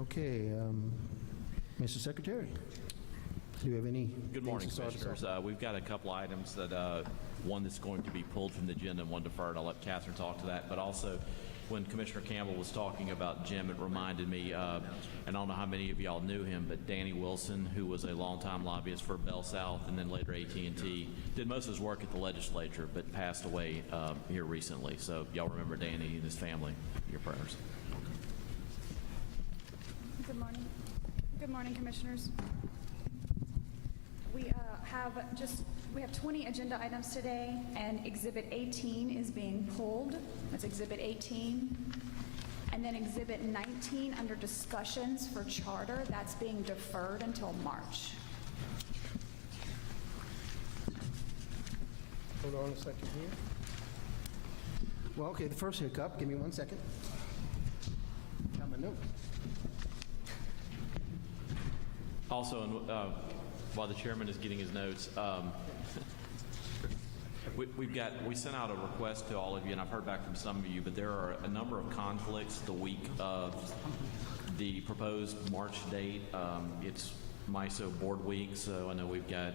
Okay, Mr. Secretary, do you have any? Good morning, Commissioners. We've got a couple items that, one that's going to be pulled from the agenda and one deferred. I'll let Catherine talk to that. But also, when Commissioner Campbell was talking about Jim, it reminded me, and I don't know how many of y'all knew him, but Danny Wilson, who was a longtime lobbyist for Bell South and then later AT&T, did most of his work at the legislature, but passed away here recently. So y'all remember Danny and his family. Your prayers. Good morning. Good morning, Commissioners. We have just We have 20 agenda items today, and Exhibit 18 is being pulled. That's Exhibit 18. And then Exhibit 19, under discussions for charter, that's being deferred until March. Hold on a second here. Well, okay, the first hiccup, give me 1 second. Got my note. Also, while the chairman is getting his notes, we sent out a request to all of you, and I've heard back from some of you, but there are a number of conflicts the week of the proposed March date. It's MISO board week, so I know we've got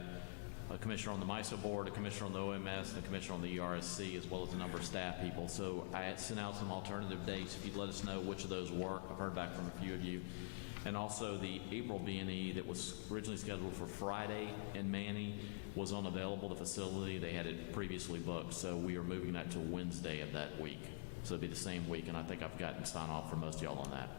a commissioner on the MISO board, a commissioner on the OMS, and a commissioner on the ERSC, as well as a number of staff people. So I had sent out some alternative dates. If you'd let us know which of those work. I've heard back from a few of you. And also the April B&E that was originally scheduled for Friday in Manny was unavailable. The facility, they had it previously booked, so we are moving that to Wednesday of that week. So it'll be the same week, and I think I've gotten sign off from most of y'all on that.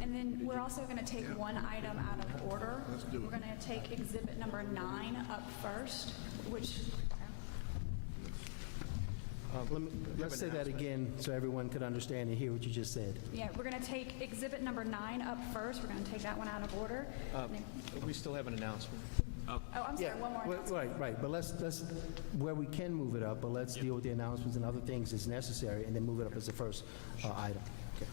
And then we're also going to take one item out of order. We're going to take Exhibit number 9 up first, which... Let's say that again so everyone could understand and hear what you just said. Yeah, we're going to take Exhibit number 9 up first. We're going to take that one out of order. We still have an announcement. Oh, I'm sorry, one more announcement. Right, but let's, where we can move it up, but let's deal with the announcements and other things as necessary, and then move it up as the first item. Okay.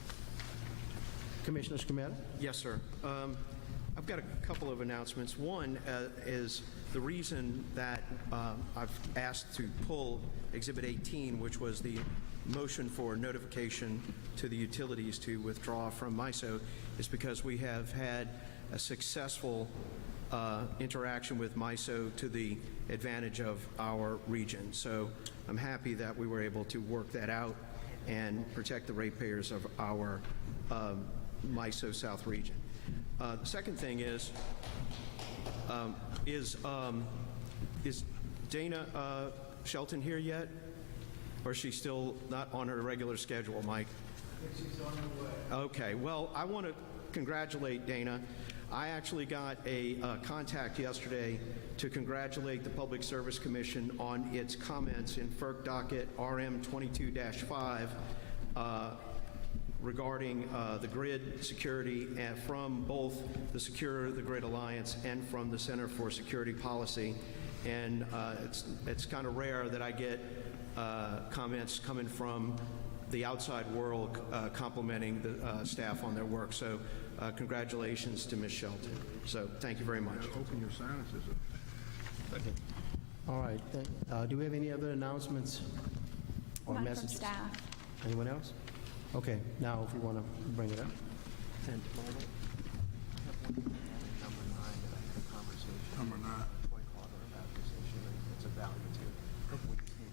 Commissioner Scametta? Yes, sir. I've got a couple of announcements. One is the reason that I've asked to pull Exhibit 18, which was the motion for notification to the utilities to withdraw from MISO, is because we have had a successful interaction with MISO to the advantage of our region. So I'm happy that we were able to work that out and protect the ratepayers of our MISO South region. The second thing is Dana Shelton here yet? Or is she still not on her regular schedule, Mike? She's on her way. Okay, well, I want to congratulate Dana. I actually got a contact yesterday to congratulate the Public Service Commission on its comments in FERC docket RM 22-5 regarding the grid security from both the Secure the Grid Alliance and from the Center for Security Policy. And it's kind of rare that I get comments coming from the outside world complimenting the staff on their work. So congratulations to Ms. Shelton. So thank you very much. Open your silences. All right. Do we have any other announcements or None messages? from staff. Anyone else? Okay, now if you want to bring it up. And Number 9.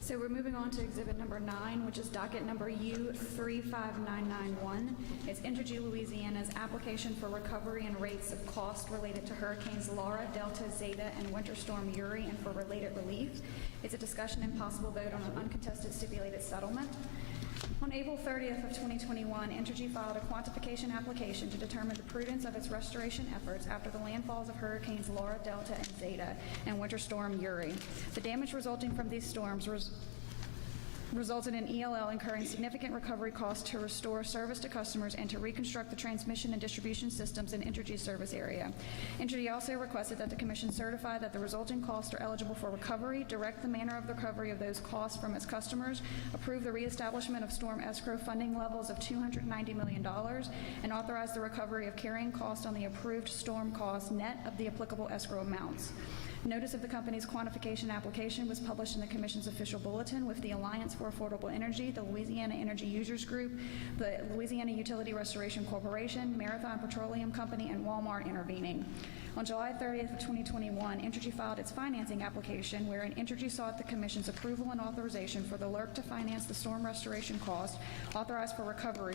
So we're moving on to Exhibit number 9, which is docket number U35991. It's Entergy Louisiana's application for recovery and rates of cost related to Hurricanes Laura, Delta, Zeta, and Winter Storm Uri, and for related relief. It's a discussion and possible vote on an uncontested stipulated settlement. On April 30th of 2021, Entergy filed a quantification application to determine the prudence of its restoration efforts after the landfalls of Hurricanes Laura, Delta, and Zeta, and Winter Storm Uri. The damage resulting from these storms resulted in ELL incurring significant recovery costs to restore service to customers and to reconstruct the transmission and distribution systems in Entergy's service area. Entergy also requested that the Commission certify that the resulting costs are eligible for recovery, direct the manner of the recovery of those costs from its customers, approve the reestablishment of storm escrow funding levels of $290 million, and authorize the recovery of carrying costs on the approved storm costs net of the applicable escrow amounts. Notice of the company's quantification application was published in the Commission's official bulletin with the Alliance for Affordable Energy, the Louisiana Energy Users Group, the Louisiana Utility Restoration Corporation, Marathon Petroleum Company, and Walmart intervening. On July 30th of 2021, Entergy filed its financing application wherein Entergy sought the Commission's approval and authorization for the LERC to finance the storm restoration cost, authorized for recovery,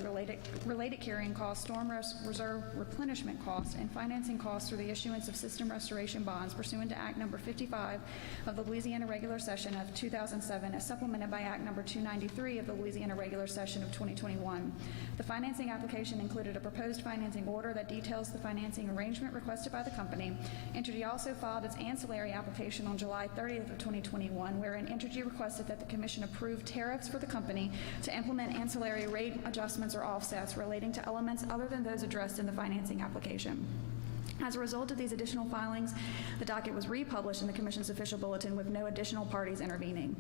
related carrying costs, storm reserve replenishment costs, and financing costs through the issuance of system restoration bonds pursuant to Act Number 55 of the Louisiana Regular Session of 2007, as supplemented by Act Number 293 of the Louisiana Regular Session of 2021. The financing application included a proposed financing order that details the financing arrangement requested by the company. Entergy also filed its ancillary application on July 30th of 2021, wherein Entergy requested that the Commission approve tariffs for the company to implement ancillary rate adjustments or offsets relating to elements other than those addressed in the financing application. As a result of these additional filings, the docket was republished in the Commission's official bulletin with no additional parties intervening.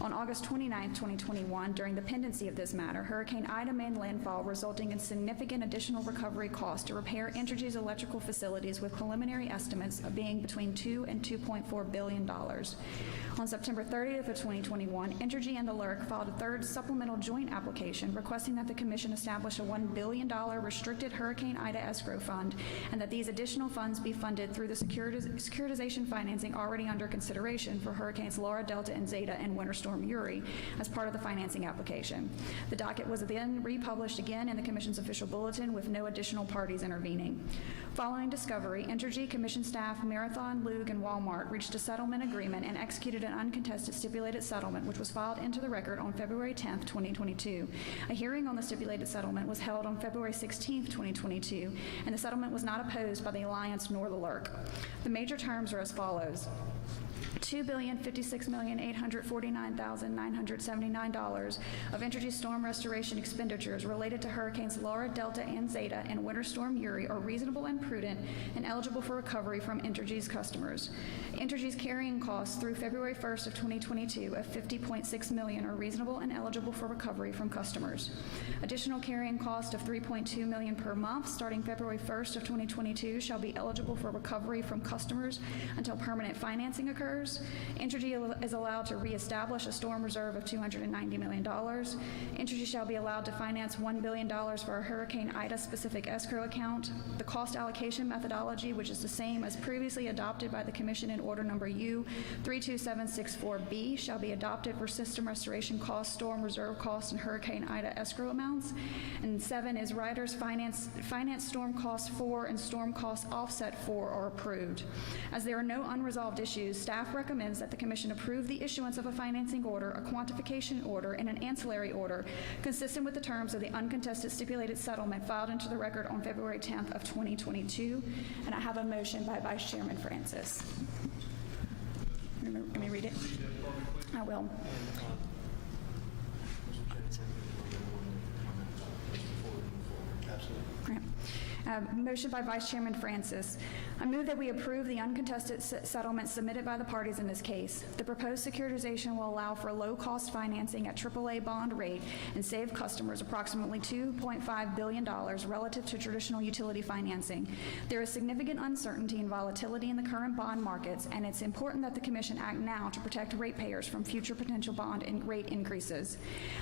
On August 29, 2021, during the pendency of this matter, Hurricane Ida made landfall, resulting in significant additional recovery costs to repair Entergy's electrical facilities, with preliminary estimates of being between $2 and $2.4 billion. On September 30th of 2021, Entergy and the LERC filed a third supplemental joint application requesting that the Commission establish a $1 billion restricted Hurricane Ida escrow fund, and that these additional funds be funded through the securitization financing already under consideration for Hurricanes Laura, Delta, and Zeta, and Winter Storm Uri as part of the financing application. The docket was then republished again in the Commission's official bulletin with no additional parties intervening. Following discovery, Entergy, Commission staff, Marathon, Lug, and Walmart reached a settlement agreement and executed an uncontested stipulated settlement, which was filed into the record on February 10, 2022. A hearing on the stipulated settlement was held on February 16, 2022, and the settlement was not opposed by the Alliance nor the LERC. The major terms are as follows. $2,056,849,979 of Entergy's storm restoration expenditures related to Hurricanes Laura, Delta, and Zeta, and Winter Storm Uri are reasonable and prudent and eligible for recovery from Entergy's customers. Entergy's carrying costs through February 1st of 2022 of $50.6 million are reasonable and eligible for recovery from customers. Additional carrying cost of $3.2 million per month starting February 1st of 2022 shall be eligible for recovery from customers until permanent financing occurs. Entergy is allowed to reestablish a storm reserve of $290 million. Entergy shall be allowed to finance $1 billion for a Hurricane Ida-specific escrow account. The cost allocation methodology, which is the same as previously adopted by the Commission in Order Number U 32764B, shall be adopted for system restoration costs, storm reserve costs, and Hurricane Ida escrow amounts. And 7 is riders finance storm costs for and storm costs offset for are approved. As there are no unresolved issues, staff recommends that the Commission approve the issuance of a financing order, a quantification order, and an ancillary order consistent with the terms of the uncontested stipulated settlement filed into the record on February 10th of 2022. And I have a motion by Vice Chairman Francis. Let me read it. I will. Motion by Vice Chairman Francis. I move that we approve the uncontested settlement submitted by the parties in this case. The proposed securitization will allow for low-cost financing at AAA bond rate and save customers approximately $2.5 billion relative to traditional utility financing. There is significant uncertainty and volatility in the current bond markets, and it's important that the Commission act now to protect ratepayers from future potential bond and rate increases.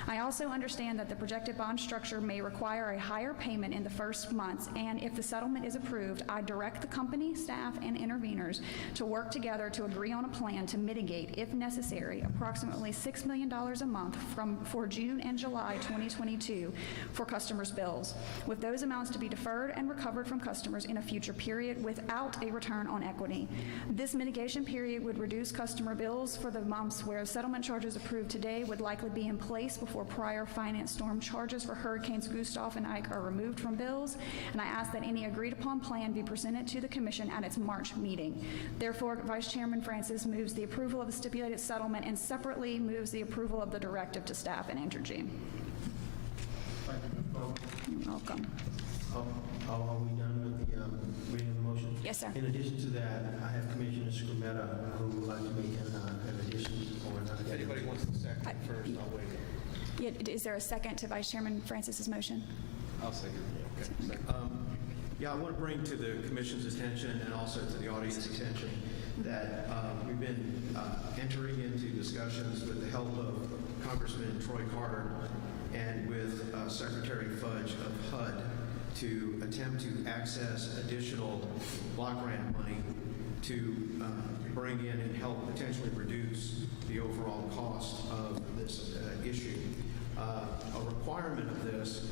I also understand that the projected bond structure may require a higher payment in the first months, and if the settlement is approved, I direct the company, staff, and interveners to work together to agree on a plan to mitigate, if necessary, approximately $6 million a month for June and July 2022 for customers' bills, with those amounts to be deferred and recovered from customers in a future period without a return on equity. This mitigation period would reduce customer bills for the months where settlement charges approved today would likely be in place before prior finance storm charges for Hurricanes Gustav and Ike are removed from bills, and I ask that any agreed-upon plan be presented to the Commission at its March meeting. Therefore, Vice Chairman Francis moves the approval of the stipulated settlement and separately moves the approval of the directive to staff and Entergy. You're welcome. Are we done with the reading of the motion? Yes, sir. In addition to that, I have Commissioner Scrumetta who would like to make an addition or another. If anybody wants to second first, I'll wait. Yeah, is there a second to Vice Chairman Francis's motion? I'll second it. Okay. Yeah, I want to bring to the Commission's attention and also to the audience's attention that we've been entering into discussions with the help of Congressman Troy Carter and with Secretary Fudge of HUD to attempt to access additional block grant money to bring in and help potentially reduce the overall cost of this issue. A requirement of this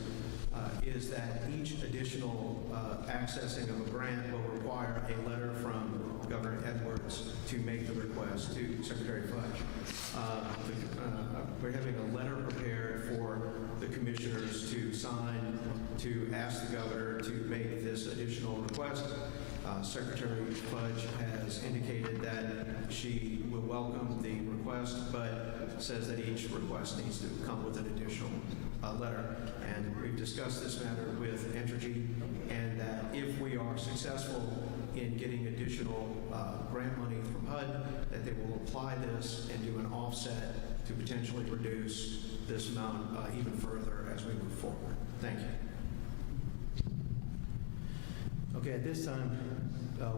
is that each additional accessing of a grant will require a letter from Governor Edwards to make the request to Secretary Fudge. We're having a letter prepared for the commissioners to sign to ask the governor to make this additional request. Secretary Fudge has indicated that she will welcome the request, but says that each request needs to come with an additional letter. And we've discussed this matter with Entergy, and that if we are successful in getting additional grant money from HUD, that they will apply this and do an offset to potentially reduce this amount even further as we move forward. Thank you. Okay, at this time,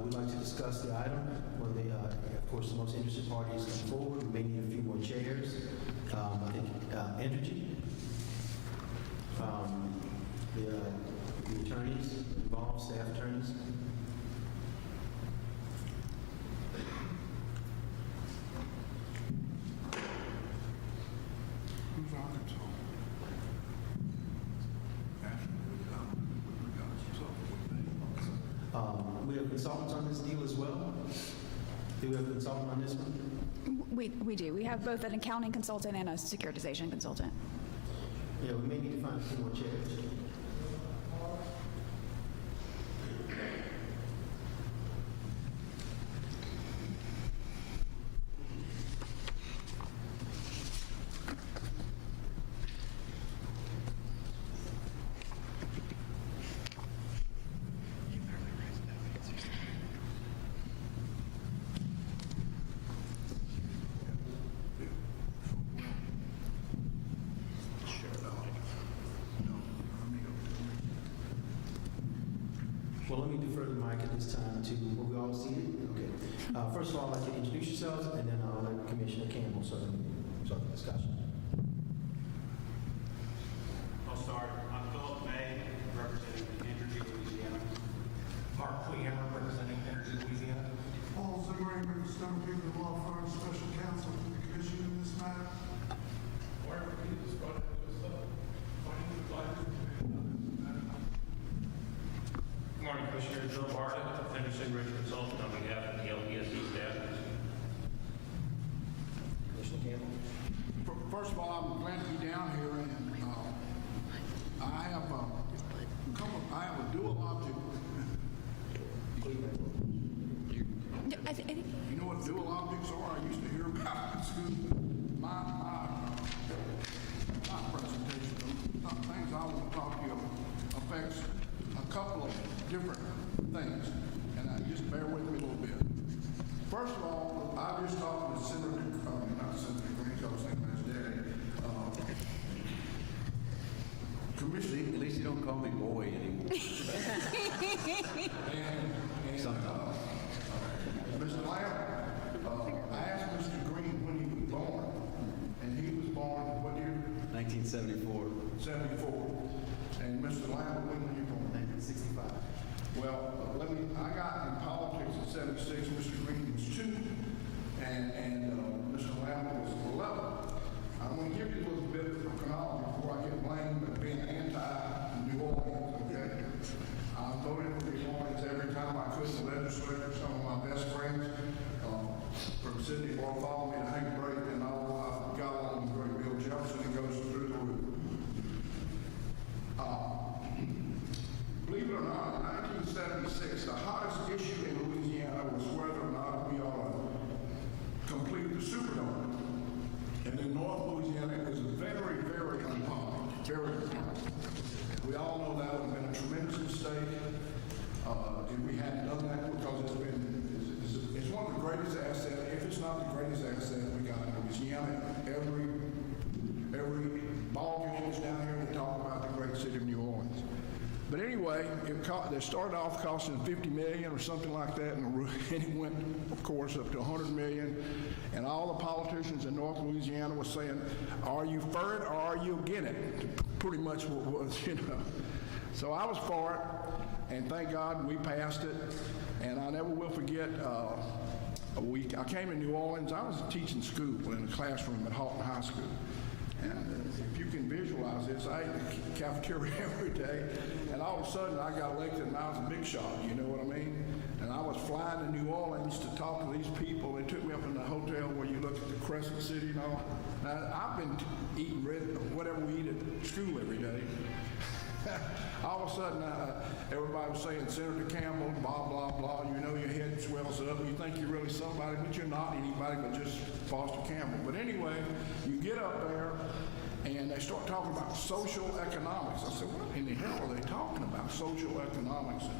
we'd like to discuss the item. When the, of course, the most interested parties come forward. We may need a few more chairs. I think Entergy, the attorneys involved, staff attorneys. Who's our consultant? We have consultants on this deal as well. Do we have a consultant on this one? We do. We have both an accounting consultant and a securitization consultant. Yeah, we may need to find a few more chairs. Well, let me defer the mic at this time to, will we all seated? Okay. First of all, I'd like to introduce yourselves, and then I'll let Commissioner Campbell start the discussion. I'll start. I'm Philip May, representing Entergy, Louisiana. Mark Clehammer, representing Entergy, Louisiana. Paul Zimmerman, Stone People Law Firm, special counsel to the commission in this matter. Good morning, Commissioner Joe Bartlett, Henderson Ridge Consultant on behalf of the LPSC staff. Commissioner Campbell. First of all, I'm glad to be down here, and I have a dual object. You know what dual objects are? I used to hear about it in school. My presentation, the things I want to talk to you affects a couple of different things, and just bear with me a little bit. First of all, I just talked with Senator, not Senator Green, I was thinking that's Daddy. Commissioner, At least you don't call me boy anymore. Mr. Lamb, I asked Mr. Green when he was born, and he was born, what year? 1974. 74. And Mr. Lamb, when were you born? 1965. Well, I got in politics in 76, Mr. Green was 2, and Mr. Lamb was 11. I'm going to give you a little bit of chronology before I get blamed for being anti-New Orleans, okay? I voted for New Orleans every time I could in the legislature. Some of my best friends from Sydney will follow me to Hank Break, and I got along with Great Bill Jefferson. It goes through the roof. Believe it or not, in 1976, the hottest issue in Louisiana was whether or not we ought to complete the Superdome. And in North Louisiana, it was very, very unpopular. Very unpopular. We all know that would have been a tremendous mistake if we hadn't done that, because it's one of the greatest assets, if it's not the greatest asset we got in Louisiana. Every ball game is down here to talk about the great city of New Orleans. But anyway, they started off costing $50 million or something like that, and it went, of course, up to $100 million. And all the politicians in North Louisiana were saying, "Are you for it or are you against it?" Pretty much what it was, you know. So I was for it, and thank God we passed it. And I never will forget forget a week. I came to New Orleans. I was teaching school in a classroom at Halton High School. And if you can visualize this, I ate in the cafeteria every day. And all of a sudden, I got elected and I was a big shot. You know what I mean? And I was flying to New Orleans to talk to these people. They took me up in the hotel where you look at the Crescent City and all. Now, I've been eating whatever we eat at school every day. All of a sudden, everybody was saying Senator Campbell, blah, blah, blah. You know, your head swells up. You think you're really somebody, but you're not anybody but just Foster Campbell. But anyway, you get up there, and they start talking about social economics. I said, what in the hell are they talking about, social economics?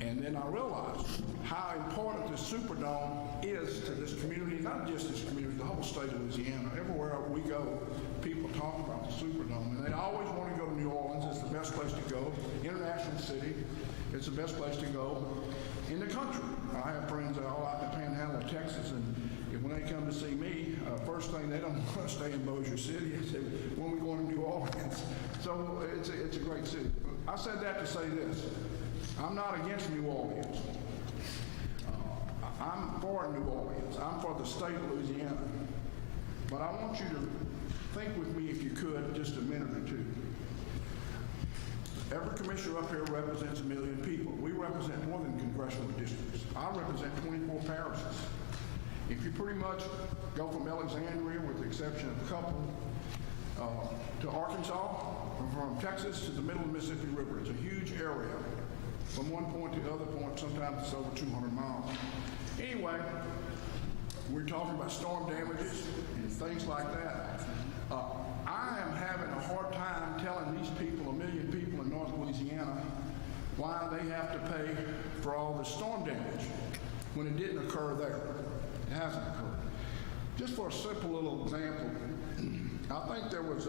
And then I realized how important the Superdome is to this community, not just this community, the whole state of Louisiana. Everywhere we go, people talk about the Superdome, and they always want to go to New Orleans. It's the best place to go. International city. It's the best place to go in the country. I have friends that are all out in the panhandle of Texas, and when they come to see me, first thing, they don't want to stay in Bossier City. They say, when we going to New Orleans? So it's a great city. I said that to say this. I'm not against New Orleans. I'm for New Orleans. I'm for the state of Louisiana. But I want you to think with me, if you could, just a minute or two. Every commissioner up here represents 1 million people. We represent more than congressional districts. I represent 24 parishes. If you pretty much go from Alexandria, with the exception of a couple, to Arkansas, or from Texas to the middle of the Mississippi River, it's a huge area. From one point to the other point, sometimes it's over 200 miles. Anyway, we're talking about storm damages and things like that. I am having a hard time telling these people, 1 million people in North Louisiana, why they have to pay for all the storm damage when it didn't occur there. It hasn't occurred. Just for a simple little example, I think there was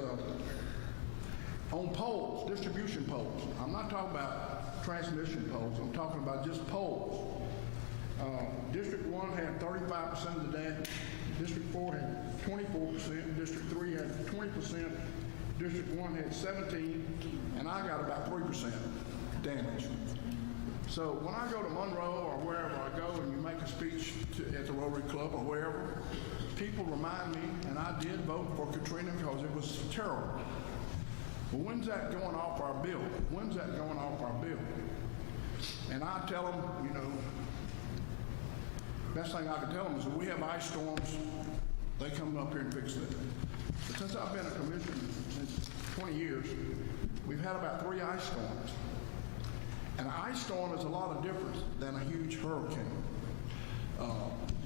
on poles, distribution poles. I'm not talking about transmission poles. I'm talking about just poles. District 1 had 35% of the damage. District 4 had 24%. District 3 had 20%. District 1 had 17%. And I got about 3% damage. So when I go to Monroe or wherever I go and you make a speech at the Rotary Club or wherever, people remind me, and I did vote for Katrina because it was terrible. But when's that going off our bill? When's that going off our bill? And I tell them, you know, best thing I can tell them is if we have ice storms, they come up here and fix it. But since I've been a commissioner since 20 years, we've had about 3 ice storms. And an ice storm is a lot of different than a huge hurricane.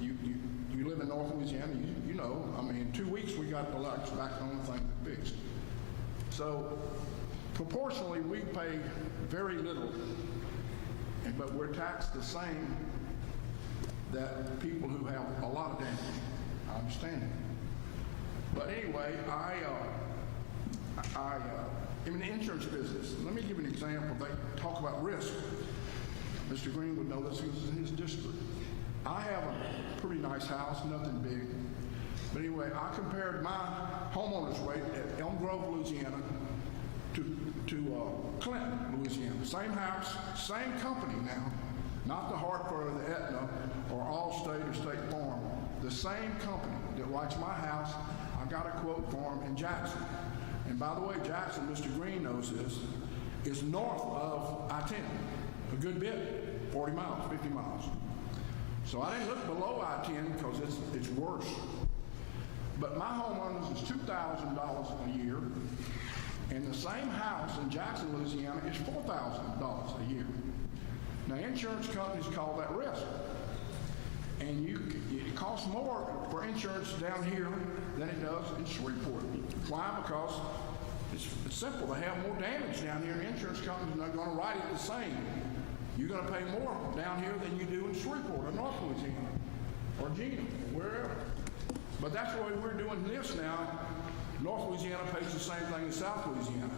You live in North Louisiana, you know, I mean, in 2 weeks we got the lights back on, the thing fixed. So, proportionally, we pay very little, but we're taxed the same that people who have a lot of damage. I understand it. But anyway, I'm in the insurance business. Let me give you an example. They talk about risk. Mr. Green would know this because it's in his district. I have a pretty nice house, nothing big. But anyway, I compared my homeowner's rate at Elm Grove, Louisiana to Clinton, Louisiana. Same house, same company now. Not the Hartford or the Aetna or Allstate or State Farm. The same company that writes my house, I got a quote for them in Jackson. And by the way, Jackson, Mr. Green knows this, is north of I-10. A good bit, 40 miles, 50 miles. So I didn't look below I-10 because it's worse. But my homeowners is $2,000 a year, and the same house in Jackson, Louisiana is $4,000 a year. Now, insurance companies call that risk. And it costs more for insurance down here than it does in Shreveport. Why? Because it's simple. They have more damage down here, and insurance companies are not going to write it the same. You're going to pay more down here than you do in Shreveport or North Louisiana or Gina, wherever. But that's the way we're doing this now. North Louisiana pays the same thing as South Louisiana.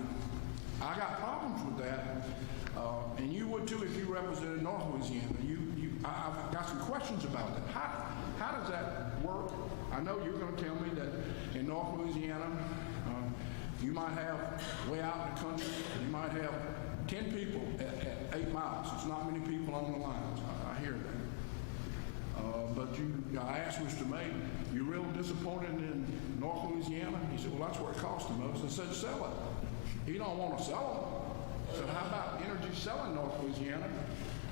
I got problems with that, and you would too if you represented North Louisiana. I've got some questions about that. How does that work? I know you're going to tell me that in North Louisiana, you might have, way out in the country, you might have 10 people at 8 miles. It's not many people on the lines. I hear that. I asked Mr. May, you real disappointed in North Louisiana? He said, well, that's where it costs the most. I said, sell it. He don't want to sell them. I said, how about Energy selling North Louisiana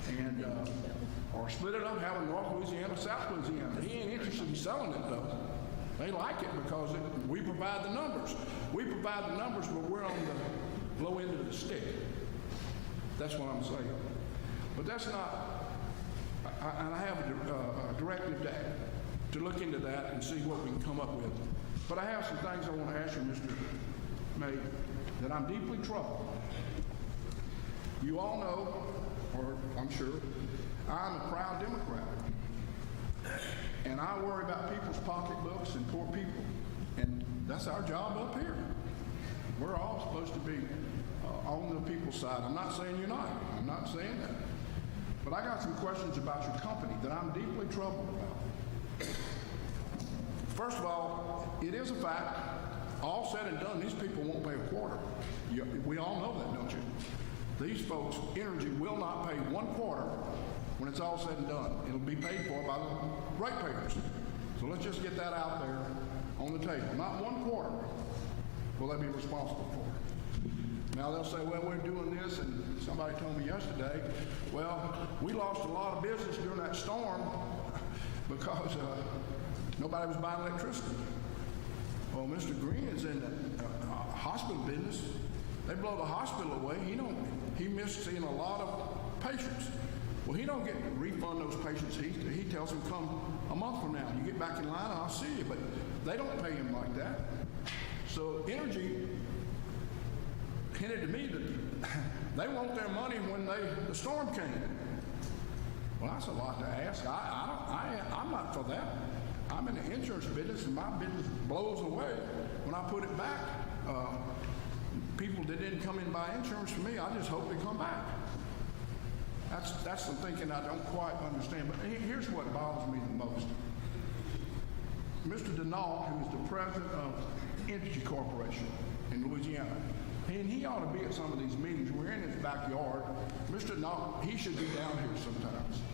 and, or split it up, having North Louisiana, South Louisiana. He ain't interested in selling it though. They like it because we provide the numbers. We provide the numbers, but we're on the low end of the stick. That's what I'm saying. But that's not, and I have a directive to look into that and see what we can come up with. But I have some things I want to ask you, Mr. May, that I'm deeply troubled. You all know, or I'm sure, I'm a proud Democrat. And I worry about people's pocketbooks and poor people. And that's our job up here. We're all supposed to be on the people's side. I'm not saying you're not. I'm not saying that. But I got some questions about your company that I'm deeply troubled about. First of all, it is a fact, all said and done, these people won't pay a quarter. We all know that, don't you? These folks, Energy, will not pay 1 quarter when it's all said and done. It'll be paid for by the ratepayers. So let's just get that out there on the table. Not 1 quarter will they be responsible for. Now they'll say, well, we're doing this, and somebody told me yesterday, well, we lost a lot of business during that storm because nobody was buying electricity. Well, Mr. Green is in the hospital business. They blow the hospital away. He missed seeing a lot of patients. Well, he don't get to refund those patients. He tells them, come a month from now. You get back in line, and I'll see you. But they don't pay him like that. So Energy hinted to me that they want their money when the storm came. Well, that's a lot to ask. I'm not for that. I'm in the insurance business, and my business blows away when I put it back. People that didn't come in and buy insurance for me, I just hope they come back. That's some thinking I don't quite understand. But here's what bothers me the most. Mr. Denault, who is the president of Energy Corporation in Louisiana, and he ought to be at some of these meetings. We're in his backyard. Mr. Denault, he should be down here sometimes.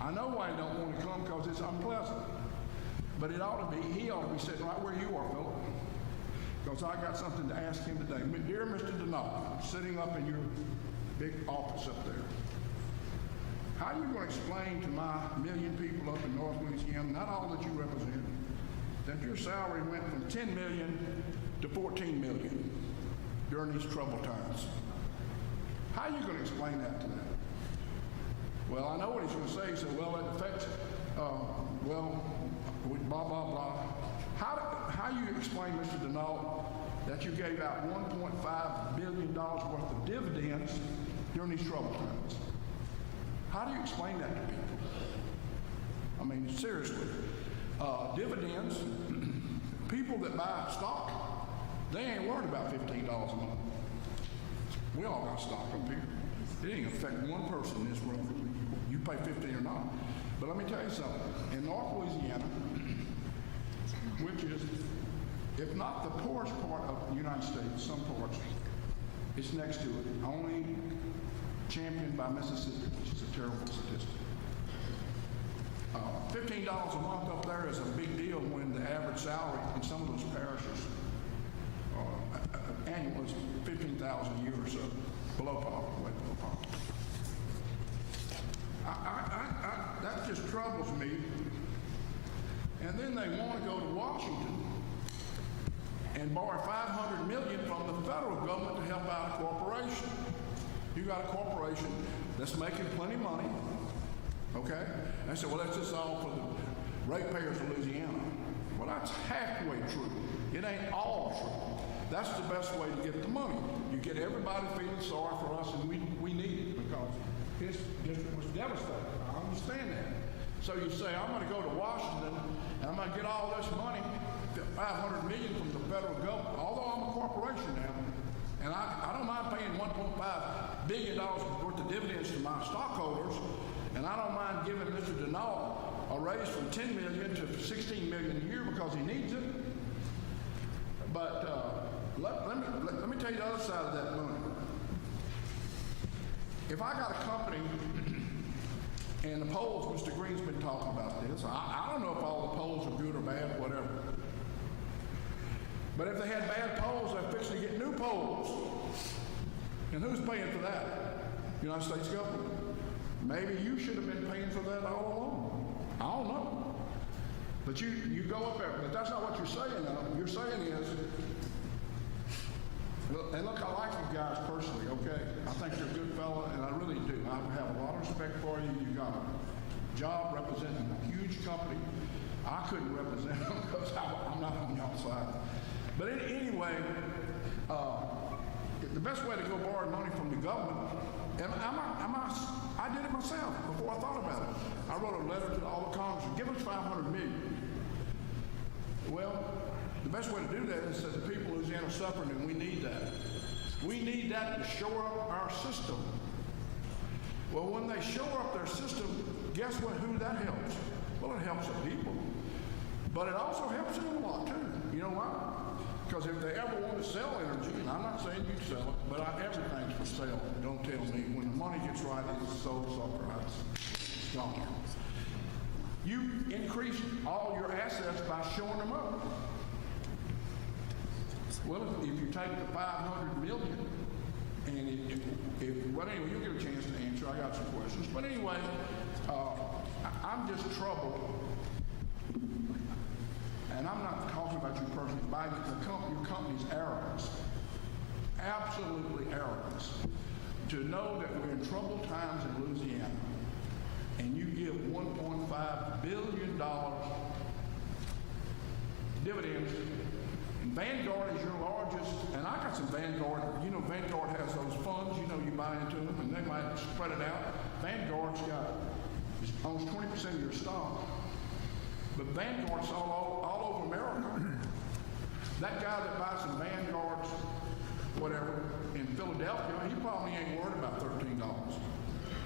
I know why he don't want to come, because it's unpleasant. But he ought to be sitting right where you are, Philip. Because I got something to ask him today. Dear Mr. Denault, sitting up in your big office up there, how are you going to explain to my million people up in North Louisiana, not all that you represent, that your salary went from $10 million to $14 million during these troubled times? How are you going to explain that to them? Well, I know what he's going to say. He said, well, it affects, blah, blah, blah. How you explain, Mr. Denault, that you gave out $1.5 billion worth of dividends during these troubled times? How do you explain that to people? I mean, seriously. Dividends, people that buy stock, they ain't worried about $15 a month. We all got stock up here. It ain't affect one person in this room. You pay 15 or not. But let me tell you something. In North Louisiana, which is, if not the poorest part of the United States, some parts, it's next to it. Only championed by Mississippi, which is a terrible statistic. $15 a month up there is a big deal when the average salary in some of those parishes annual is $15,000 a year or so, below poverty, way below poverty. That just troubles me. And then they want to go to Washington and borrow $500 million from the federal government to help out a corporation. You got a corporation that's making plenty of money, okay? And they say, well, that's just all for the ratepayers of Louisiana. Well, that's halfway true. It ain't all true. That's the best way to get the money. You get everybody feeling sorry for us, and we need it because his district was devastated. I understand that. So you say, I'm going to go to Washington, and I'm going to get all this money, $500 million from the federal government, although I'm a corporation now, and I don't mind paying $1.5 billion worth of dividends to my stockholders, and I don't mind giving Mr. Denault a raise from $10 million to $16 million a year because he needs it. But let me tell you the other side of that money. If I got a company And the polls, Mr. Green's been talking about this. I don't know if all the polls are good or bad, whatever. But if they had bad polls, they're fixing to get new polls. And who's paying for that? United States government. Maybe you should have been paying for that all along. I don't know. But you go up there, but that's not what you're saying, though. You're saying is, and look, I like you guys personally, okay? I think you're a good fella, and I really do. I have a lot of respect for you. You got a job representing a huge company. I couldn't represent them because I'm not on the outside. But anyway, the best way to go borrow money from the government, and I did it myself before I thought about it. I wrote a letter to all the Congress, give us $500 million. Well, the best way to do that is that the people of Louisiana are suffering, and we need that. We need that to shore up our system. Well, when they shore up their system, guess what? Who that helps? Well, it helps the people, but it also helps them a lot too. You know why? Because if they ever want to sell energy, and I'm not saying you sell it, but everything's for sale. Don't tell me. When the money gets right, it's sold, sucker. It's gone. You increase all your assets by showing them up. Well, if you take the $500 million, and well, anyway, you'll get a chance to answer. I got some questions. But anyway, I'm just troubled. And I'm not talking about you personally, by your company's arrogance, absolutely arrogance, to know that we're in troubled times in Louisiana, and you give $1.5 billion dividends, and Vanguard is your largest, and I got some Vanguard, you know, Vanguard has those funds, you know, you buy into them, and they might spread it out. Vanguard's got almost 20% of your stock. But Vanguard's all over America. That guy that buys some Vanguards, whatever, in Philadelphia, he probably ain't worried about $13.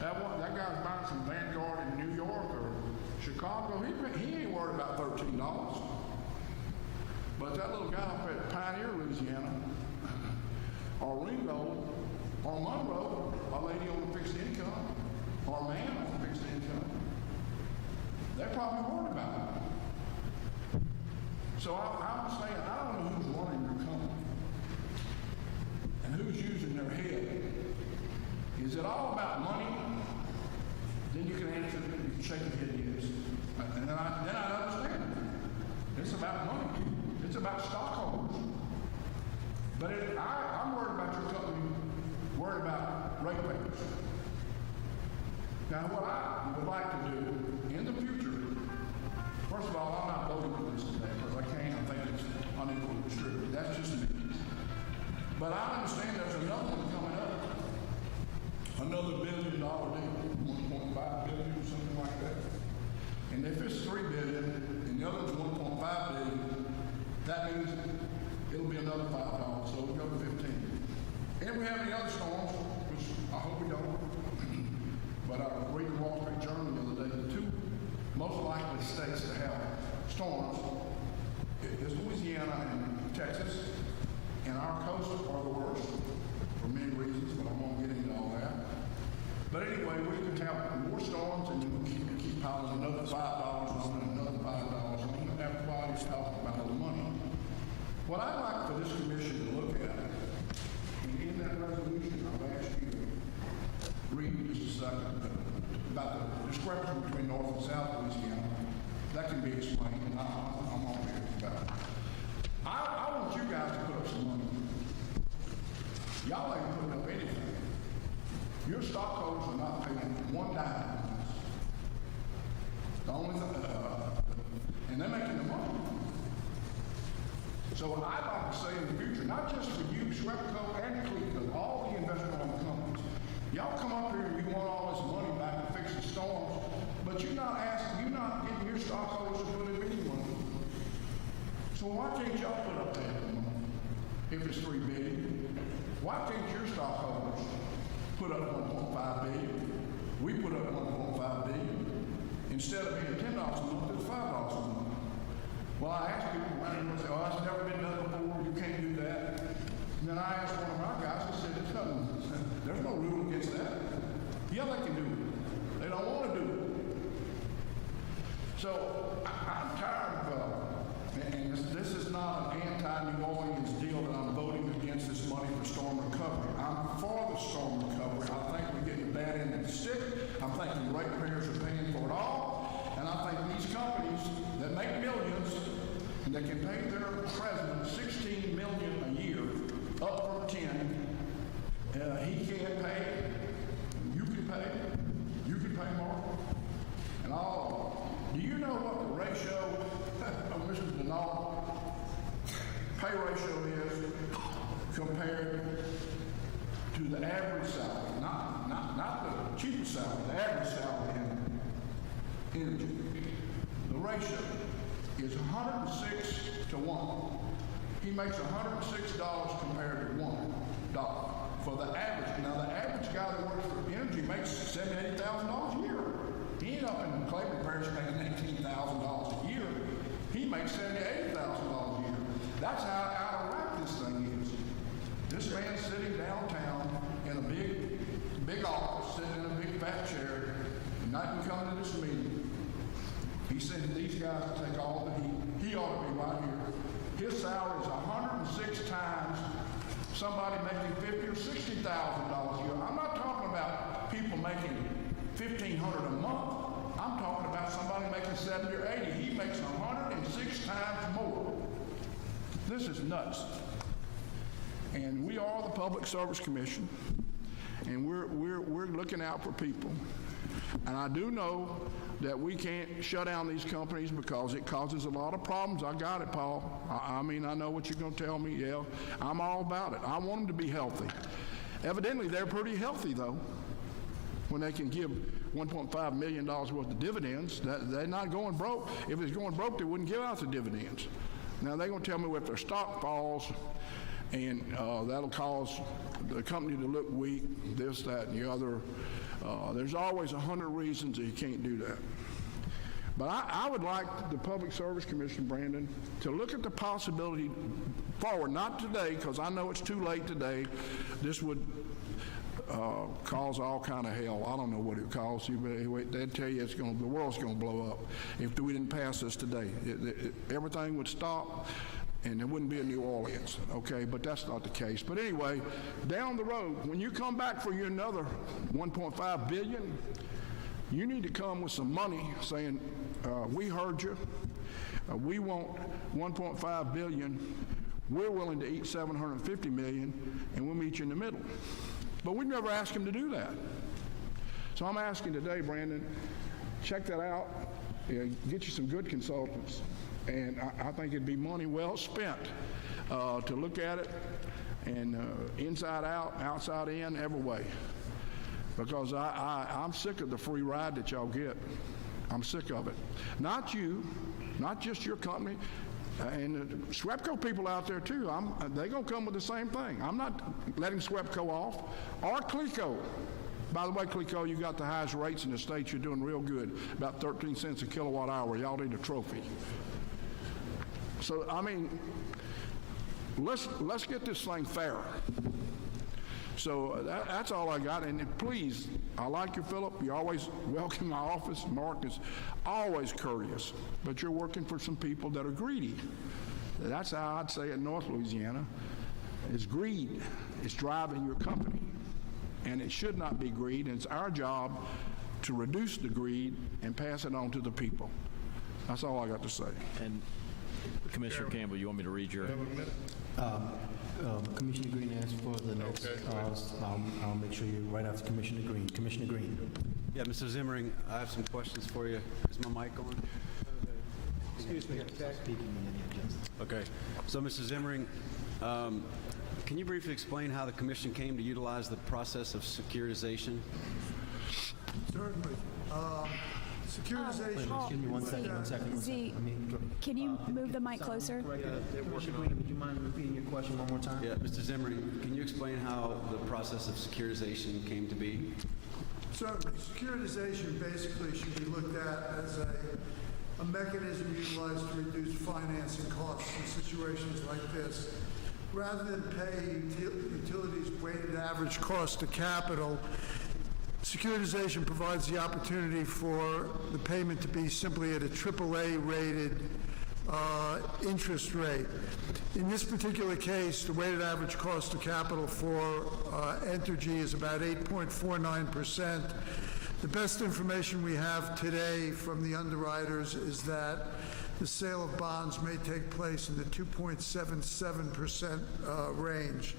That guy's buying some Vanguard in New York or Chicago, he ain't worried about $13. But that little guy up at Pioneer, Louisiana, or Ringo, or Monroe, a lady on a fixed income, or a man on a fixed income, they're probably worried about it. So I'm saying, I don't know who's running your company and who's using their head. Is it all about money? Then you can answer, you can shake your head yes. And then I understand. It's about money. It's about stockholders. But I'm worried about your company, worried about ratepayers. Now, what I would like to do in the future, first of all, I'm not voting for this today because I can't. I think it's unequally distributed. That's just me. But I understand there's another one coming up, another $1 billion deal, 1.5 billion or something like that. And if it's $3 billion and the other one's 1.5 billion, that means it'll be another $5. So it'll go to 15. And we have any other storms, which I hope we don't. But I was reading the Wall Street Journal the other day. The two most likely states to have storms is Louisiana and Texas. And our coasts are the worst for many reasons, but I won't get into all that. But anyway, we could have more storms and we keep piling another $5 on and another $5 on. And everybody's talking about all the money. What I'd like for this commission to look at, and in that resolution, I'll ask you to read just a second about the discrepancy between North and South Louisiana. That can be explained, and I'm all here about it. I want you guys to put up some money. Y'all ain't putting up anything. Your stockholders are not paying one dime. The only thing, and they're making the money. So I'd like to say in the future, not just for you, SWEPCO and CLECO, all the investment-owned companies, y'all come up here and you want all this money back to fix the storms, but you're not getting your stockholders to put up any money. So why can't y'all put up that money if it's $3 billion? Why can't your stockholders put up $1.5 billion? We put up $1.5 billion. Instead of being $10 a month, it's $5 a month. Well, I asked people around and say, oh, it's never been done before, you can't do that. And then I asked one of my guys, I said, there's no rule against that. Yeah, they can do it. They don't want to do it. So I'm tired of, and this is not an anti-New Orleans deal that I'm voting against this money for storm recovery. I'm for the storm recovery. I think we're getting the bad end of the stick. I think the ratepayers are paying for it all. And I think these companies that make millions and that can pay their president $16 million a year, up from 10, he can't pay. You can pay. You can pay more. And all of them. Do you know what the ratio of Mr. Denal pay ratio is compared to the average salary? Not the cheapest salary, the average salary in energy. The ratio is 106 to 1. He makes $106 compared to $1 for the average. Now the average guy that works for energy makes $78,000 a year. He ain't up in Clayton Parish making $18,000 a year. He makes $78,000 a year. That's how out of whack this thing is. This man's sitting downtown in a big office, sitting in a big fat chair, and not even coming to this meeting. He's sending these guys to take all the heat. He ought to be right here. His salary is 106 times somebody making $50,000 or $60,000 a year. I'm not talking about people making $1,500 a month. I'm talking about somebody making 70 or 80. He makes 106 times more. This is nuts. And we are the Public Service Commission, and we're looking out for people. And I do know that we can't shut down these companies because it causes a lot of problems. I got it, Paul. I mean, I know what you're going to tell me. Yeah, I'm all about it. I want them to be healthy. Evidently, they're pretty healthy, though, when they can give $1.5 million worth of dividends. They're not going broke. If it's going broke, they wouldn't give out the dividends. Now, they're going to tell me if their stock falls, and that'll cause the company to look weak, this, that, and the other. There's always 100 reasons that you can't do that. But I would like the Public Service Commission, Brandon, to look at the possibility forward, not today, because I know it's too late today. This would cause all kind of hell. I don't know what it would cause you, but they'd tell you the world's going to blow up if we didn't pass this today. Everything would stop, and there wouldn't be a New Orleans, okay? But that's not the case. But anyway, down the road, when you come back for your another $1.5 billion, you need to come with some money saying, we heard you, we want $1.5 billion, we're willing to eat $750 million, and we'll meet you in the middle. But we never asked him to do that. So I'm asking today, Brandon, check that out, get you some good consultants. And I think it'd be money well spent to look at it and inside out, outside in, every way. Because I'm sick of the free ride that y'all get. I'm sick of it. Not you, not just your company, and the SWEPCO people out there too. They're going to come with the same thing. I'm not letting SWEPCO off, or CLECO. By the way, CLECO, you got the highest rates in the state. You're doing real good, about 13 cents a kilowatt hour. Y'all need a trophy. So, I mean, let's get this thing fair. So that's all I got. And please, I like you, Philip. You always welcome my office. Mark is always courteous. But you're working for some people that are greedy. That's how I'd say it in North Louisiana. It's greed. It's driving your company. And it should not be greed. And it's our job to reduce the greed and pass it on to the people. That's all I got to say. And Commissioner Campbell, you want me to read your... Commissioner Green asked for the next. I'll make sure you're right after Commissioner Green. Commissioner Green. Yeah, Mr. Zimmering, I have some questions for you. Is my mic on? Excuse me. Speaking and then you adjust. Okay. So, Mr. Zimmering, can you briefly explain how the commission came to utilize the process of securitization? Certainly. Securitization. Excuse me, one second. Z, can you move the mic closer? Commissioner Green, would you mind repeating your question one more time? Yeah, Mr. Zimmering, can you explain how the process of securitization came to be? Certainly. Securitization basically should be looked at as a mechanism utilized to reduce financing costs in situations like this. Rather than pay utilities weighted average cost of capital, Securitization provides the opportunity for the payment to be simply at a AAA-rated interest rate. In this particular case, the weighted average cost of capital for Entergy is about 8.49%. The best information we have today from the underwriters is that the sale of bonds may take place in the 2.77% range.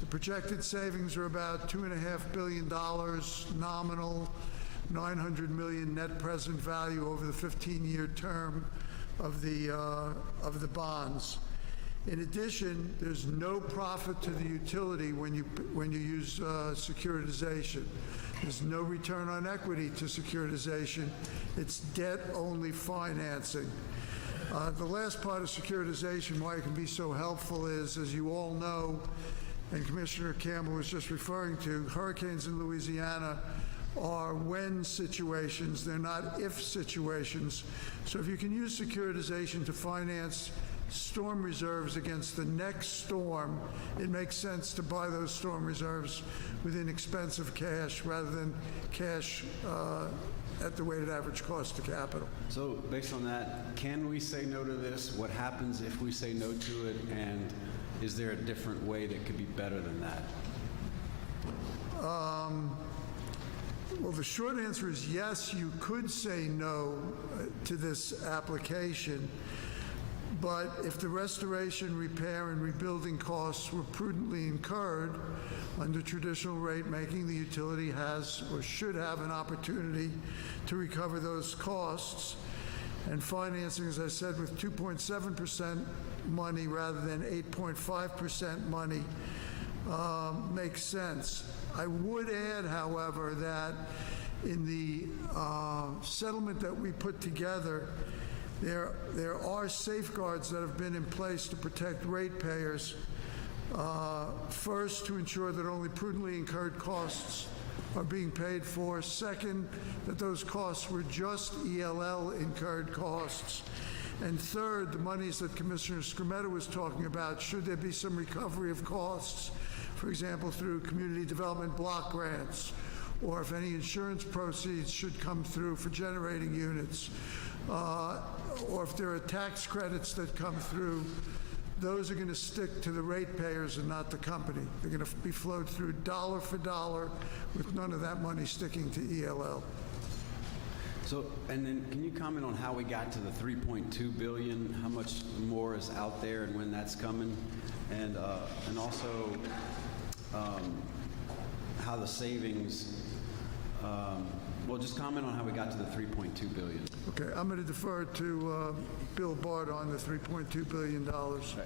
The projected savings are about $2.5 billion nominal, $900 million net present value over the 15-year term of the bonds. In addition, there's no profit to the utility when you use securitization. There's no return on equity to securitization. It's debt-only financing. The last part of securitization, why it can be so helpful is, as you all know, and Commissioner Campbell was just referring to, hurricanes in Louisiana are when situations, they're not if situations. So if you can use securitization to finance storm reserves against the next storm, it makes sense to buy those storm reserves with inexpensive cash rather than cash at the weighted average cost of capital. So based on that, can we say no to this? What happens if we say no to it? And is there a different way that could be better than that? Well, the short answer is yes, you could say no to this application, but if the restoration, repair, and rebuilding costs were prudently incurred under traditional rate making, the utility has or should have an opportunity to recover those costs. And financing, as I said, with 2.7% money rather than 8.5% money makes sense. I would add, however, that in the settlement that we put together, there are safeguards that have been in place to protect ratepayers. First, to ensure that only prudently incurred costs are being paid for. Second, that those costs were just ELL incurred costs. And third, the monies that Commissioner Scremetta was talking about, should there be some recovery of costs, for example, through community development block grants, or if any insurance proceeds should come through for generating units, or if there are tax credits that come through, those are going to stick to the ratepayers and not the company. They're going to be flowed through dollar for dollar with none of that money sticking to ELL. So, and then can you comment on how we got to the $3.2 billion, how much more is out there and when that's coming? And also how the savings, well, just comment on how we got to the $3.2 billion. Okay, I'm going to defer to Bill Bart on the $3.2 billion.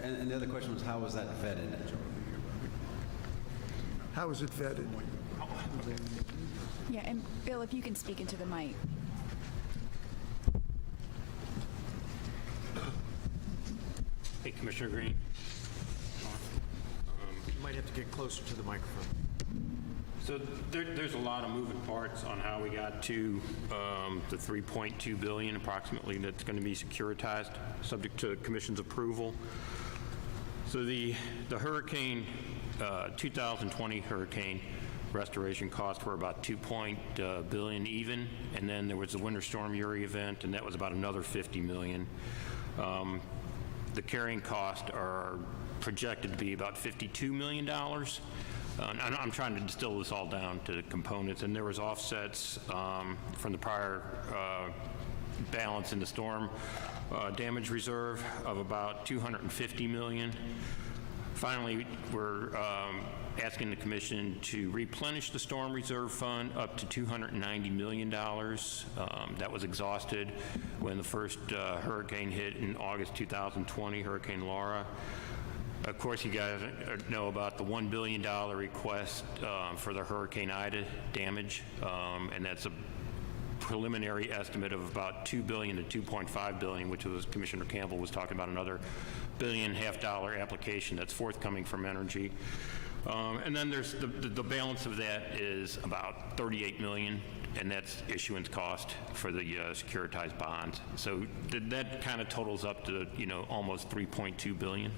And the other question was, how was that vetted? How is it vetted? Yeah, and Bill, if you can speak into the mic. Hey, Commissioner Green. You might have to get closer to the microphone. So there's a lot of moving parts on how we got to the $3.2 billion approximately that's going to be securitized, subject to Commission's approval. So the hurricane, 2020 hurricane restoration costs were about $2 billion even, and then there was the Winter Storm Uri event, and that was about another $50 million. The carrying costs are projected to be about $52 million. I'm trying to distill this all down to components, and there was offsets from the prior balance in the storm damage reserve of about $250 million. Finally, we're asking the Commission to replenish the storm reserve fund up to $290 million. That was exhausted when the first hurricane hit in August 2020, Hurricane Laura. Of course, you guys know about the $1 billion request for the Hurricane Ida damage, and that's a preliminary estimate of about $2 billion to $2.5 billion, which was Commissioner Campbell was talking about another $1.5 billion application that's forthcoming from Energy. And then there's the balance of that is about $38 million, and that's issuance cost for the securitized bonds. So that kind of totals up to almost $3.2 billion.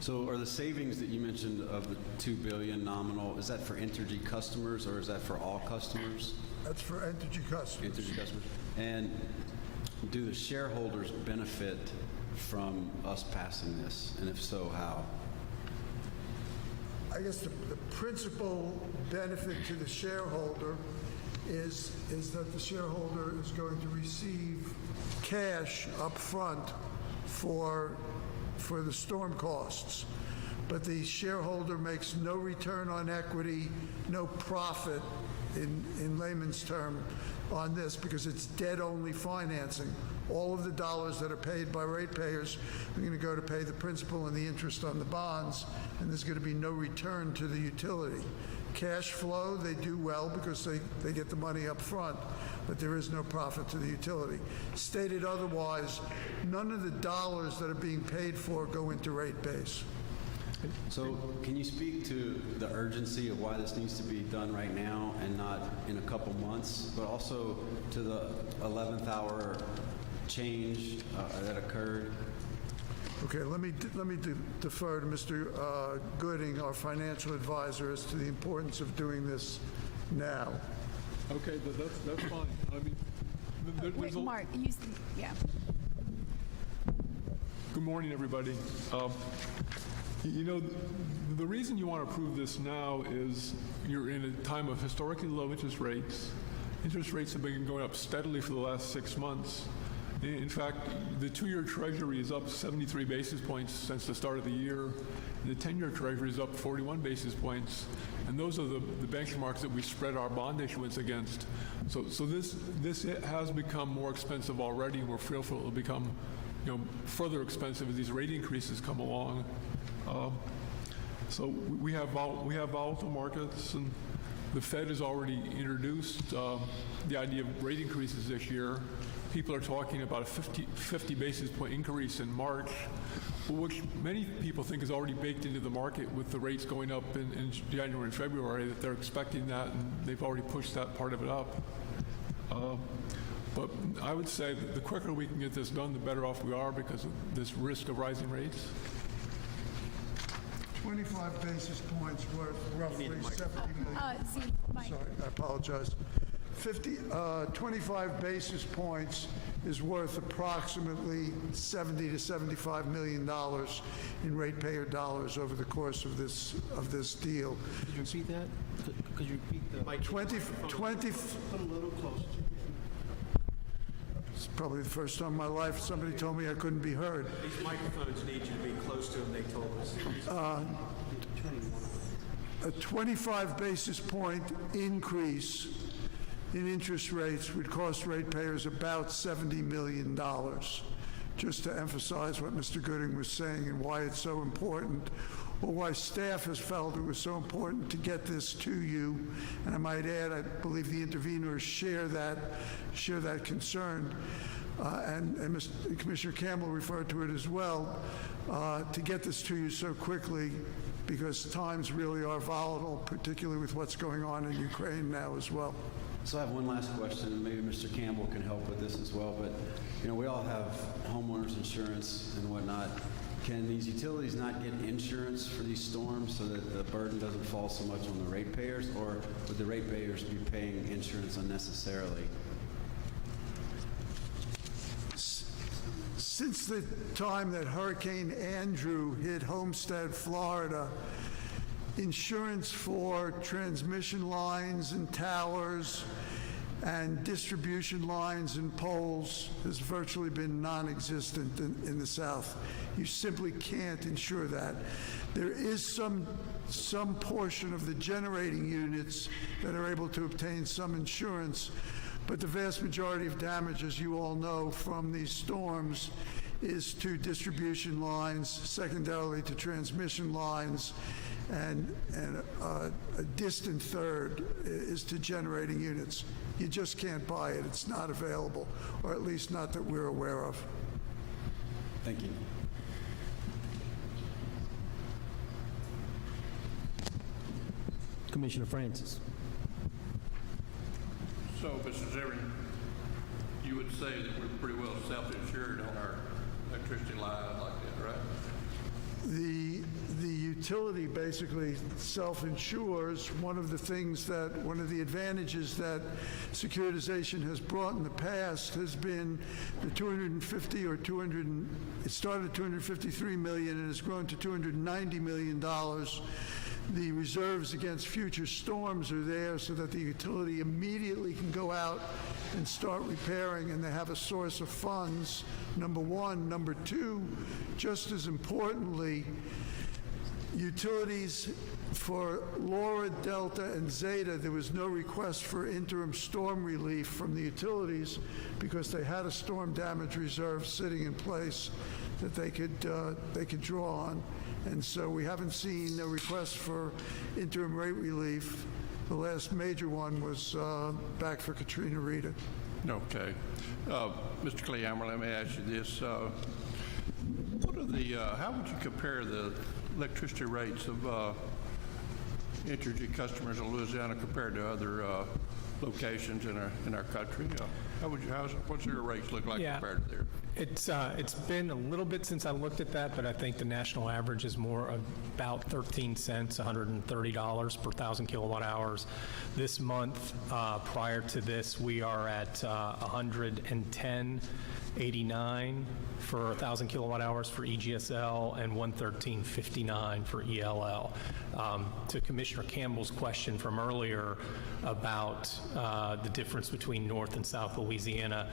So are the savings that you mentioned of the $2 billion nominal, is that for Entergy customers or is that for all customers? That's for Entergy customers. Entergy customers. And do the shareholders benefit from us passing this? And if so, how? I guess the principal benefit to the shareholder is that the shareholder is going to receive cash up front for the storm costs. But the shareholder makes no return on equity, no profit in layman's term on this because it's debt-only financing. All of the dollars that are paid by ratepayers are going to go to pay the principal and the interest on the bonds, and there's going to be no return to the utility. Cash flow, they do well because they get the money up front, but there is no profit to the utility. Stated otherwise, none of the dollars that are being paid for go into rate base. So can you speak to the urgency of why this needs to be done right now and not in a couple months, but also to the 11th hour change that occurred? Okay, let me defer to Mr. Gooding, our financial advisor, as to the importance of doing this now. Okay, that's fine. I mean, Wait, Mark, yeah. good morning, everybody. You know, the reason you want to approve this now is you're in a time of historically low interest rates. Interest rates have been going up steadily for the last 6 months. In fact, the 2-year Treasury is up 73 basis points since the start of the year. The 10-year Treasury is up 41 basis points. And those are the benchmarks that we spread our bond issuance against. So this has become more expensive already, and we're fearful it will become, further expensive as these rate increases come along. So we have volatile markets, and the Fed has already introduced the idea of rate increases this year. People are talking about a 50 basis point increase in March, which many people think is already baked into the market with the rates going up in January and February, that they're expecting that, and they've already pushed that part of it up. But I would say that the quicker we can get this done, the better off we are because of this risk of rising rates. 25 basis points worth roughly 70 million. Mike. Sorry, I apologize. 25 basis points is worth approximately $70 to $75 million in ratepayer dollars over the course of this deal. Could you repeat that? Could you repeat the... Put a little closer. It's probably the first time in my life somebody told me I couldn't be heard. These microphones need you to be close to them, they told us. A 25 basis point increase in interest rates would cost ratepayers about $70 million. Just to emphasize what Mr. Gooding was saying and why it's so important, or why staff has felt it was so important to get this to you. And I might add, I believe the interveners share that concern. And Commissioner Campbell referred to it as well, to get this to you so quickly because times really are volatile, particularly with what's going on in Ukraine now as well. So I have one last question, and maybe Mr. Campbell can help with this as well. But, we all have homeowners insurance and whatnot. Can these utilities not get insurance for these storms so that the burden doesn't fall so much on the ratepayers, or would the ratepayers be paying insurance unnecessarily? Since the time that Hurricane Andrew hit Homestead, Florida, insurance for transmission lines and towers and distribution lines and poles has virtually been non-existent in the South. You simply can't insure that. There is some portion of the generating units that are able to obtain some insurance, but the vast majority of damage, as you all know from these storms, is to distribution lines, secondarily to transmission lines, and a distant third is to generating units. You just can't buy it. It's not available, or at least not that we're aware of. Thank you. Commissioner Francis. So, Mr. Zimmerman, you would say that we're pretty well self-insured on our electricity line like that, right? the utility basically self-insures. One of the advantages that securitization has brought in the past has been the it started at $253 million and has grown to $290 million. The reserves against future storms are there so that the utility immediately can go out and start repairing, and they have a source of funds, number one. Number two, just as importantly, utilities for Laura, Delta, and Zeta, there was no request for interim storm relief from the utilities because they had a storm damage reserve sitting in place that they could draw on. And so we haven't seen a request for interim rate relief. The last major one was back for Katrina Rita. Okay. Mr. Clehammer, let me ask you this. What are the, how would you compare the electricity rates of Entergy customers in Louisiana compared to other locations in our country? What's your rates look like compared to theirs? It's been a little bit since I looked at that, but I think the national average is more about 13 cents, $130 per 1,000 kilowatt hours. This month, prior to this, we are at 110.89 for 1,000 kilowatt hours for EGSL and 113.59 for ELL. To Commissioner Campbell's question from earlier about the difference between North and South Louisiana,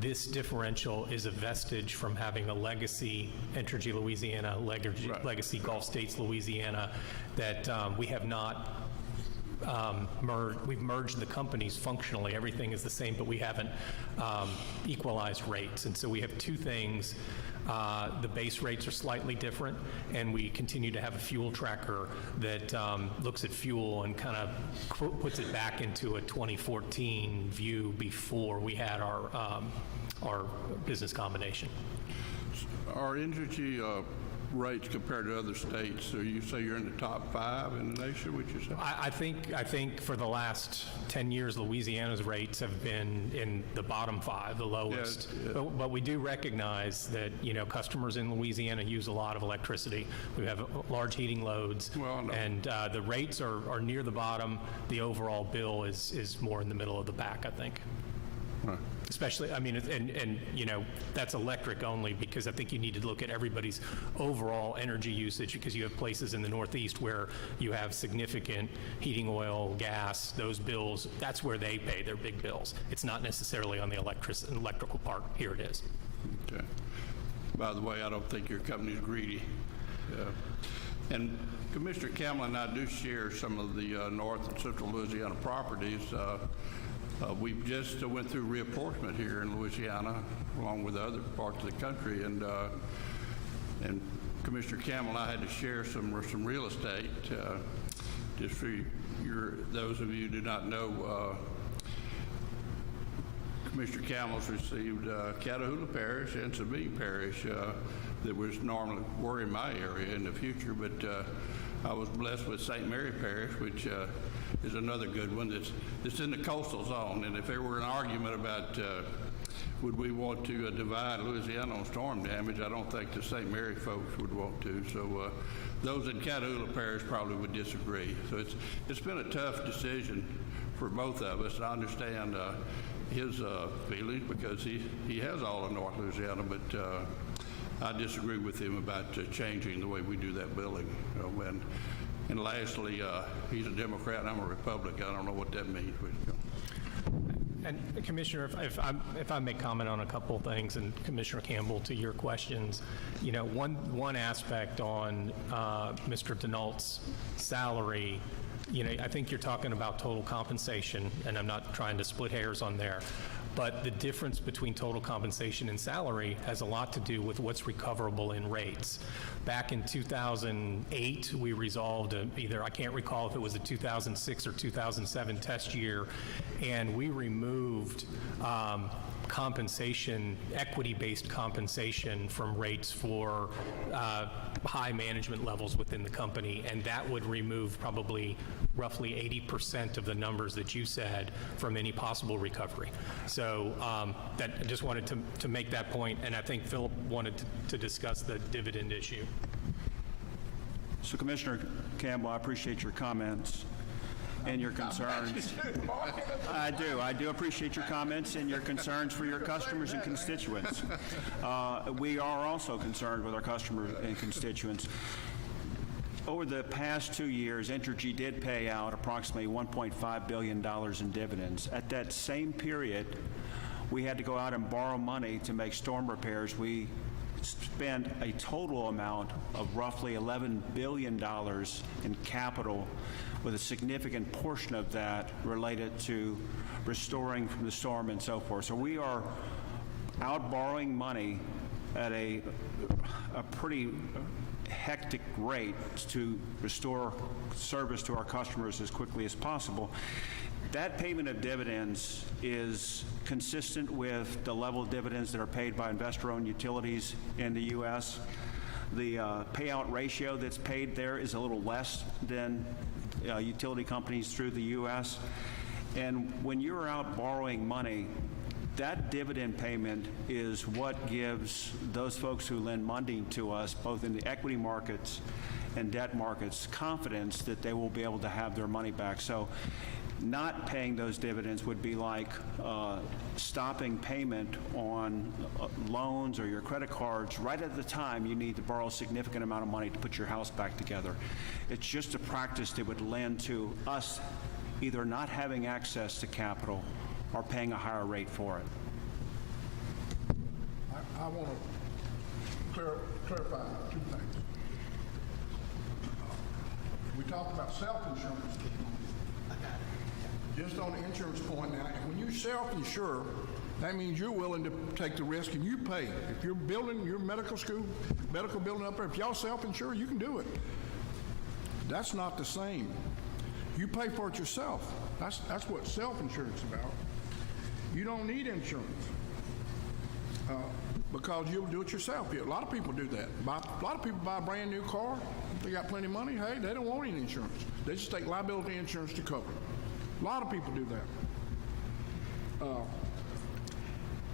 this differential is a vestige from having a legacy Entergy Louisiana, legacy Gulf States Louisiana, that we have not we've merged the companies functionally. Everything is the same, but we haven't equalized rates. And so we have two things. The base rates are slightly different, and we continue to have a fuel tracker that looks at fuel and kind of puts it back into a 2014 view before we had our business combination. Are Entergy rates compared to other states? So you say you're in the top 5 in the nation, would you say? I think for the last 10 years, Louisiana's rates have been in the bottom 5, the lowest. Yeah. But we do recognize that, customers in Louisiana use a lot of electricity. We have large heating loads, and the rates are near the bottom. The overall bill is more in the middle of the pack, I think. Right. Especially, that's electric only, because I think you need to look at everybody's overall energy usage, because you have places in the Northeast where you have significant heating oil, gas, those bills. That's where they pay their big bills. It's not necessarily on the electrical part. Here it is. Okay. By the way, I don't think your company's greedy. And Commissioner Campbell and I do share some of the North and Central Louisiana properties. We've just went through reapportionment here in Louisiana, along with other parts of the country, and Commissioner Campbell and I had to share some real estate. Just for those of you who do not know, Commissioner Campbell's received Catahoula Parish and Sabine Parish that was normally were in my area in the future, but I was blessed with St. Mary Parish, which is another good one that's in the coastal zone. And if there were an argument about would we want to divide Louisiana on storm damage, I don't think the St. Mary folks would want to. So those in Catahoula Parish probably would disagree. So it's been a tough decision for both of us. I understand his feelings because he has all of North Louisiana, but I disagree with him about changing the way we do that billing. And lastly, he's a Democrat and I'm a Republican. I don't know what that means. And Commissioner, if I may comment on a couple of things, and Commissioner Campbell, to your questions, one aspect on Mr. Denault's salary, I think you're talking about total compensation, and I'm not trying to split hairs on there. But the difference between total compensation and salary has a lot to do with what's recoverable in rates. Back in 2008, we resolved I can't recall if it was a 2006 or 2007 test year, and we removed compensation, equity-based compensation from rates for high management levels within the company, and that would remove probably roughly 80% of the numbers that you said from any possible recovery. So I just wanted to make that point, and I think Philip wanted to discuss the dividend issue. So Commissioner Campbell, I appreciate your comments and your concerns. I do appreciate your comments and your concerns for your customers and constituents. We are also concerned with our customers and constituents. Over the past 2 years, Entergy did pay out approximately $1.5 billion in dividends. At that same period, we had to go out and borrow money to make storm repairs. We spent a total amount of roughly $11 billion in capital, with a significant portion of that related to restoring from the storm and so forth. So we are out borrowing money at a pretty hectic rate to restore service to our customers as quickly as possible. That payment of dividends is consistent with the level of dividends that are paid by investor-owned utilities in the U.S. The payout ratio that's paid there is a little less than utility companies through the U.S. And when you're out borrowing money, that dividend payment is what gives those folks who lend money to us, both in the equity markets and debt markets, confidence that they will be able to have their money back. So not paying those dividends would be like stopping payment on loans or your credit cards right at the time you need to borrow a significant amount of money to put your house back together. It's just a practice that would lend to us either not having access to capital or paying a higher rate for it. I want to clarify two things. We talked about self-insurance. Just on the insurance point now, when you self-insure, that means you're willing to take the risk and you pay. If you're building your medical building up there, if y'all self-insure, you can do it. That's not the same. You pay for it yourself. That's what self-insurance is about. You don't need insurance because you'll do it yourself. A lot of people do that. A lot of people buy a brand new car. They got plenty of money. Hey, they don't want any insurance. They just take liability insurance to cover it. A lot of people do that.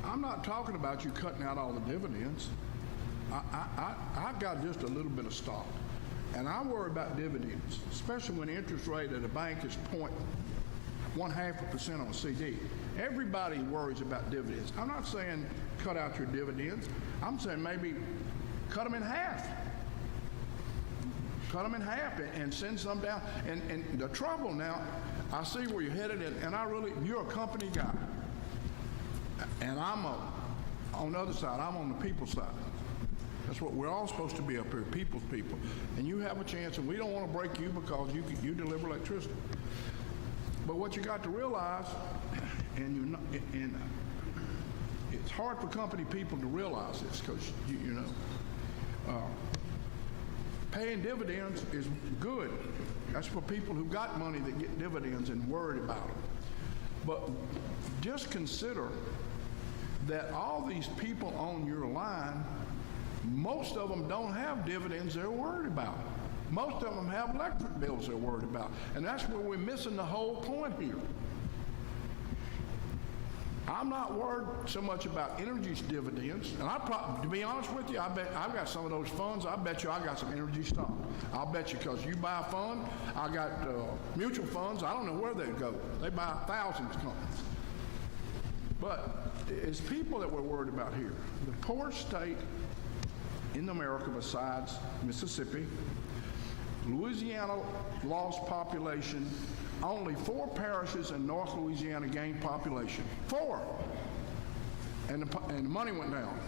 I'm not talking about you cutting out all the dividends. I've got just a little bit of stock. And I worry about dividends, especially when the interest rate at a bank is 0.5% on a CD. Everybody worries about dividends. I'm not saying cut out your dividends. I'm saying maybe cut them in half. Cut them in half and send some down. And the trouble now, I see where you're headed, and you're a company guy. And I'm on the other side, I'm on the people's side. That's what we're all supposed to be up here, people's people. And you have a chance, and we don't want to break you because you deliver electricity. But what you got to realize, and it's hard for company people to realize this because, paying dividends is good. That's for people who got money that get dividends and worried about them. But just consider that all these people on your line, most of them don't have dividends they're worried about. Most of them have electric bills they're worried about. And that's where we're missing the whole point here. I'm not worried so much about energy's dividends. And to be honest with you, I bet I've got some of those funds. I bet you I got some energy stock. I'll bet you because you buy a fund, I got mutual funds. I don't know where they go. They buy thousands of companies. But it's people that we're worried about here. The poorest state in America besides Mississippi, Louisiana lost population. Only 4 parishes in North Louisiana gained population. 4. And the money went down.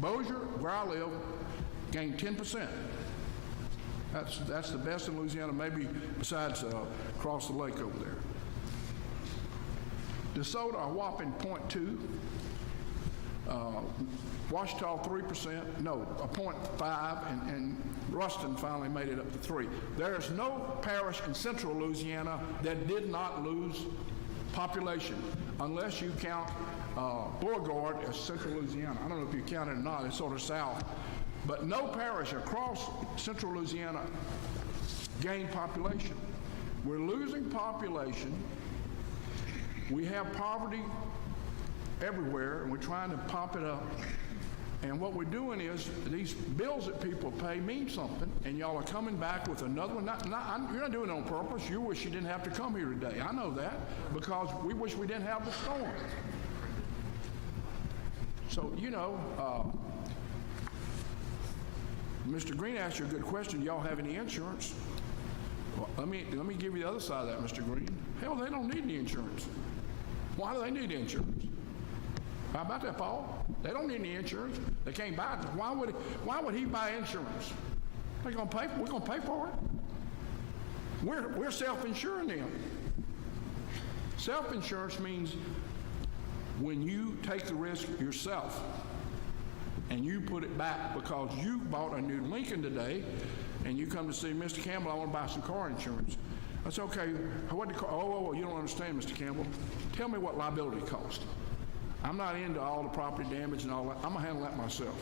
Bossier, where I live, gained 10%. That's the best in Louisiana, maybe besides across the lake over there. DeSoto, a whopping 0.2. Ouachita, 3%, no, a 0.5, and Ruston finally made it up to 3. There is no parish in central Louisiana that did not lose population, unless you count Beauregard as central Louisiana. I don't know if you count it or not, it's sort of south. But no parish across central Louisiana gained population. We're losing population. We have poverty everywhere, and we're trying to pop it up. And what we're doing is, these bills that people pay mean something, and y'all are coming back with another one. You're not doing it on purpose. You wish you didn't have to come here today. I know that, because we wish we didn't have the storm. So, you know, Mr. Green asked you a good question. Y'all have any insurance? Well, let me give you the other side of that, Mr. Green. Hell, they don't need any insurance. Why do they need insurance? How about that, Paul? They don't need any insurance. They can't buy it. Why would he buy insurance? We're gonna pay for it. We're self-insuring them. Self-insurance means when you take the risk yourself and you put it back because you bought a new Lincoln today and you come to see Mr. Campbell, I want to buy some car insurance. That's okay. You don't understand, Mr. Campbell. Tell me what liability costs. I'm not into all the property damage and all that. I'm going to handle that myself.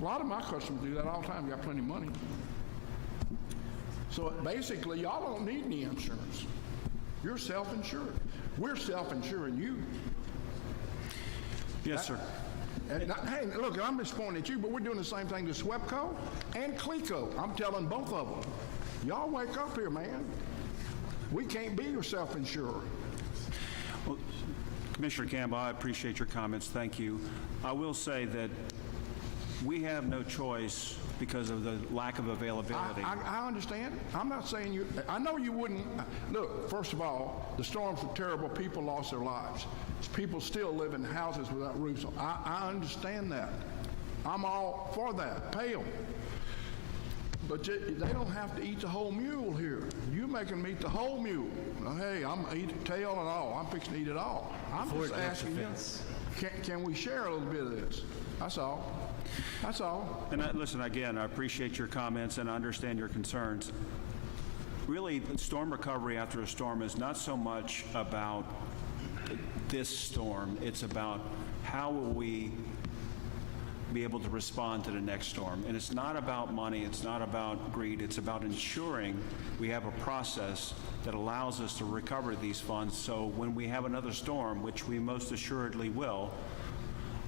A lot of my customers do that all the time. Got plenty of money. So basically, y'all don't need any insurance. You're self-insured. We're self-insuring you. Yes, sir. Hey, look, I'm just pointing at you, but we're doing the same thing to SWEPCO and CLECO. I'm telling both of them. Y'all wake up here, man. We can't be your self-insurer. Well, Commissioner Campbell, I appreciate your comments. Thank you. I will say that we have no choice because of the lack of availability. I understand. I'm not saying you. I know you wouldn't. Look, first of all, the storms were terrible. People lost their lives. People still live in houses without roofs. I understand that. I'm all for that. Pay them. But they don't have to eat the whole mule here. You make them eat the whole mule. Now, hey, I'm going to eat the tail and all. I'm fixing to eat it all. I'm just asking you, can we share a little bit of this? That's all. That's all. And listen, again, I appreciate your comments and I understand your concerns. Really, storm recovery after a storm is not so much about this storm. It's about how will we be able to respond to the next storm. And it's not about money, it's not about greed, it's about ensuring we have a process that allows us to recover these funds so when we have another storm, which we most assuredly will,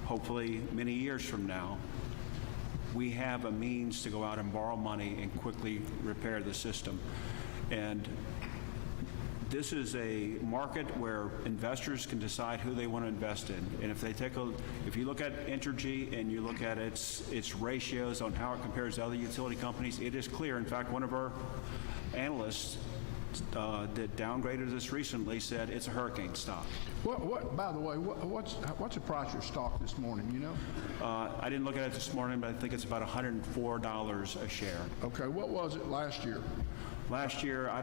hopefully many years from now, we have a means to go out and borrow money and quickly repair the system. And this is a market where investors can decide who they want to invest in. And if you look at Entergy and you look at its ratios on how it compares to other utility companies, it is clear. In fact, one of our analysts that downgraded us recently said it's a hurricane stock. By the way, what's the price of your stock this morning, you know? I didn't look at it this morning, but I think it's about $104 a share. Okay, what was it last year? Last year, I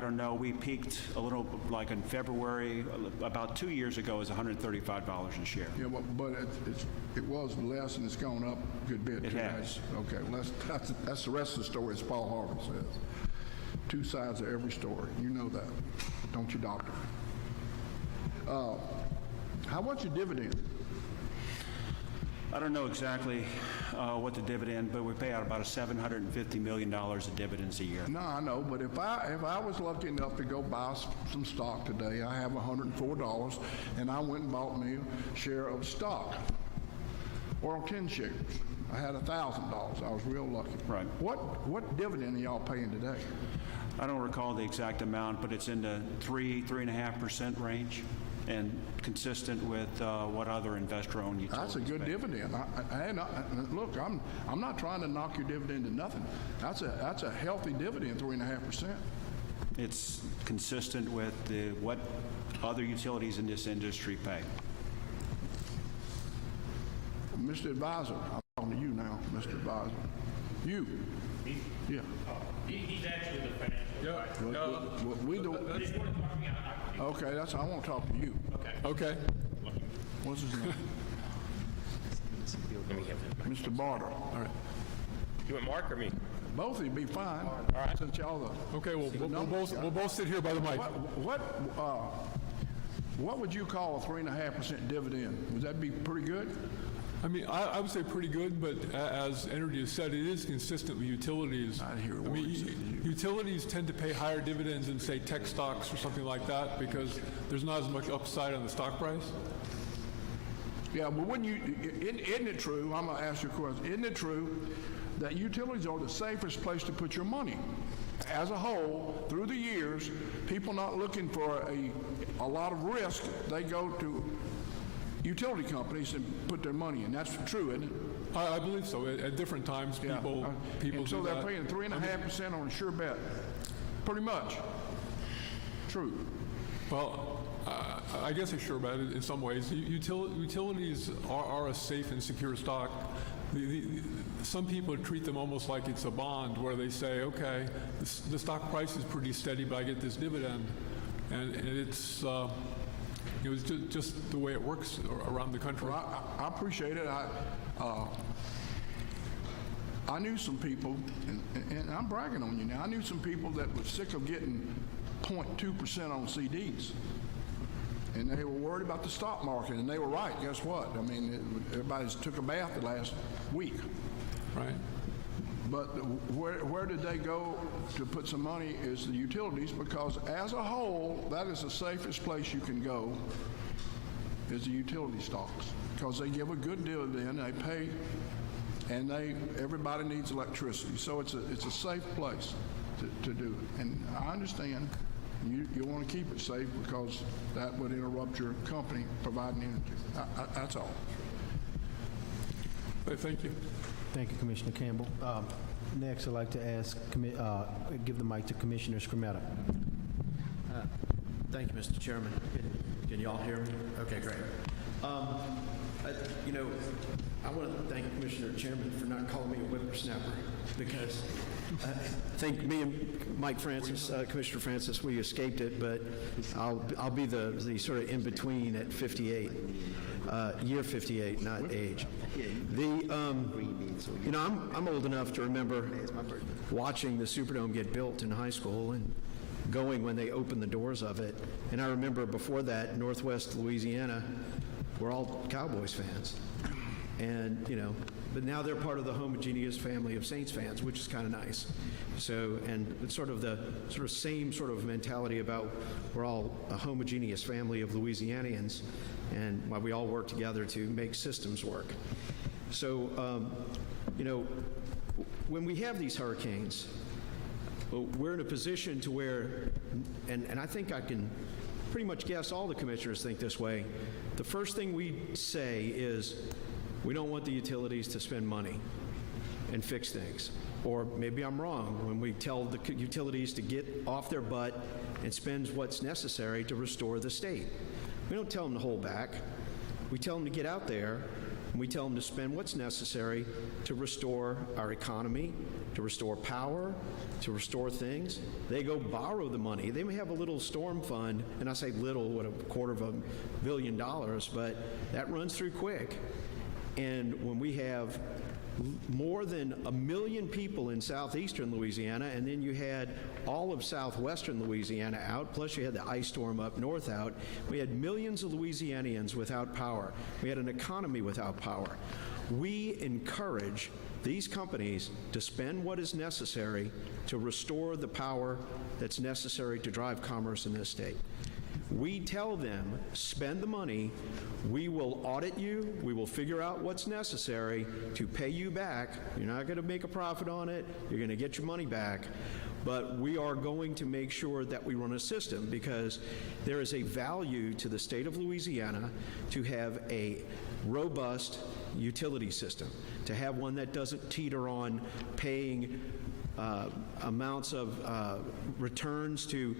don't know. We peaked a little like in February, about 2 years ago, is $135 a share. Yeah, but it was less and it's gone up a good bit. It has. Okay, well that's the rest of the story, as Paul Harvey says. Two sides of every story. You know that, don't you, Doctor? What's your dividend? I don't know exactly what the dividend, but we pay out about $750 million of dividends a year. No, I know, but if I was lucky enough to go buy some stock today, I have $104, and I went and bought me a share of stock, or 10 shares. I had $1,000. I was real lucky. Right. What dividend are y'all paying today? I don't recall the exact amount, but it's in the 3.5% range, and consistent with what other investor-owned utilities That's a good pay. dividend. Look, I'm not trying to knock your dividend to nothing. That's a healthy dividend, 3.5%. It's consistent with what other utilities in this industry pay. Mr. Advisor, I'm talking to you now, Mr. Advisor. You. Yeah. He's actually the financial advisor. We don't. Okay, I want to talk to you. Okay. What's his name? Mr. Barter. All right. You want Mark or me? Both of you be fine. All right. Since y'all the. Okay, well, we'll both sit here by the mic. What would you call a 3.5% dividend? Would that be pretty good? I mean, I would say pretty good, but as Energy has said, it is consistent with utilities. I hear what you said. Utilities tend to pay higher dividends than, say, tech stocks or something like that because there's not as much upside on the stock price. Yeah, but wouldn't you, isn't it true, I'm going to ask you a question, isn't it true that utilities are the safest place to put your money? As a whole, through the years, people not looking for a lot of risk, they go to utility companies and put their money in. That's true, isn't it? I believe so. At different times, people And so do they're that. paying 3.5% on a sure bet. Pretty much. True. Well, I guess I sure bet in some ways. Utilities are a safe and secure stock. Some people treat them almost like it's a bond, where they say, okay, the stock price is pretty steady, but I get this dividend. And it's just the way it works around the country. Well, I appreciate it. I knew some people, and I'm bragging on you now, I knew some people that were sick of getting 0.2% on CDs. And they were worried about the stock market, and they were right. Guess what? I mean, everybody's took a bath the last week. Right. But where did they go to put some money is the utilities, because as a whole, that is the safest place you can go is the utility stocks, because they give a good dividend, they pay, and everybody needs electricity. So it's a safe place to do it. And I understand you want to keep it safe because that would interrupt your company providing energy. That's all. Thank you. Thank you, Commissioner Campbell. Next, I'd like to give the mic to Commissioner Scrimetta. Thank you, Mr. Chairman. Can you all hear me? Okay, great. I want to thank Commissioner Chairman for not calling me a whippersnapper, because I think me and Mike Francis, Commissioner Francis, we escaped it, but I'll be the sort of in between at 58, year 58, not age. I'm old enough to remember watching the Superdome get built in high school and going when they opened the doors of it. And I remember before that, Northwest Louisiana, we're all Cowboys fans. And, but now they're part of the homogeneous family of Saints fans, which is kind of nice. So, and it's sort of the same sort of mentality about we're all a homogeneous family of Louisianians, and why we all work together to make systems work. So, when we have these hurricanes, we're in a position to where, and I think I can pretty much guess all the commissioners think this way, the first thing we say is, we don't want the utilities to spend money and fix things. Or maybe I'm wrong when we tell the utilities to get off their butt and spend what's necessary to restore the state. We don't tell them to hold back. We tell them to get out there, and we tell them to spend what's necessary to restore our economy, to restore power, to restore things. They go borrow the money. They may have a little storm fund, and I say little, what, $250 million, but that runs through quick. And when we have more than 1 million people in southeastern Louisiana, and then you had all of southwestern Louisiana out, plus you had the ice storm up north out, we had millions of Louisianians without power. We had an economy without power. We encourage these companies to spend what is necessary to restore the power that's necessary to drive commerce in this state. We tell them, spend the money, we will audit you, we will figure out what's necessary to pay you back. You're not going to make a profit on it, you're going to get your money back, but we are going to make sure that we run a system, because there is a value to the state of Louisiana to have a robust utility system, to have one that doesn't teeter on paying amounts of returns to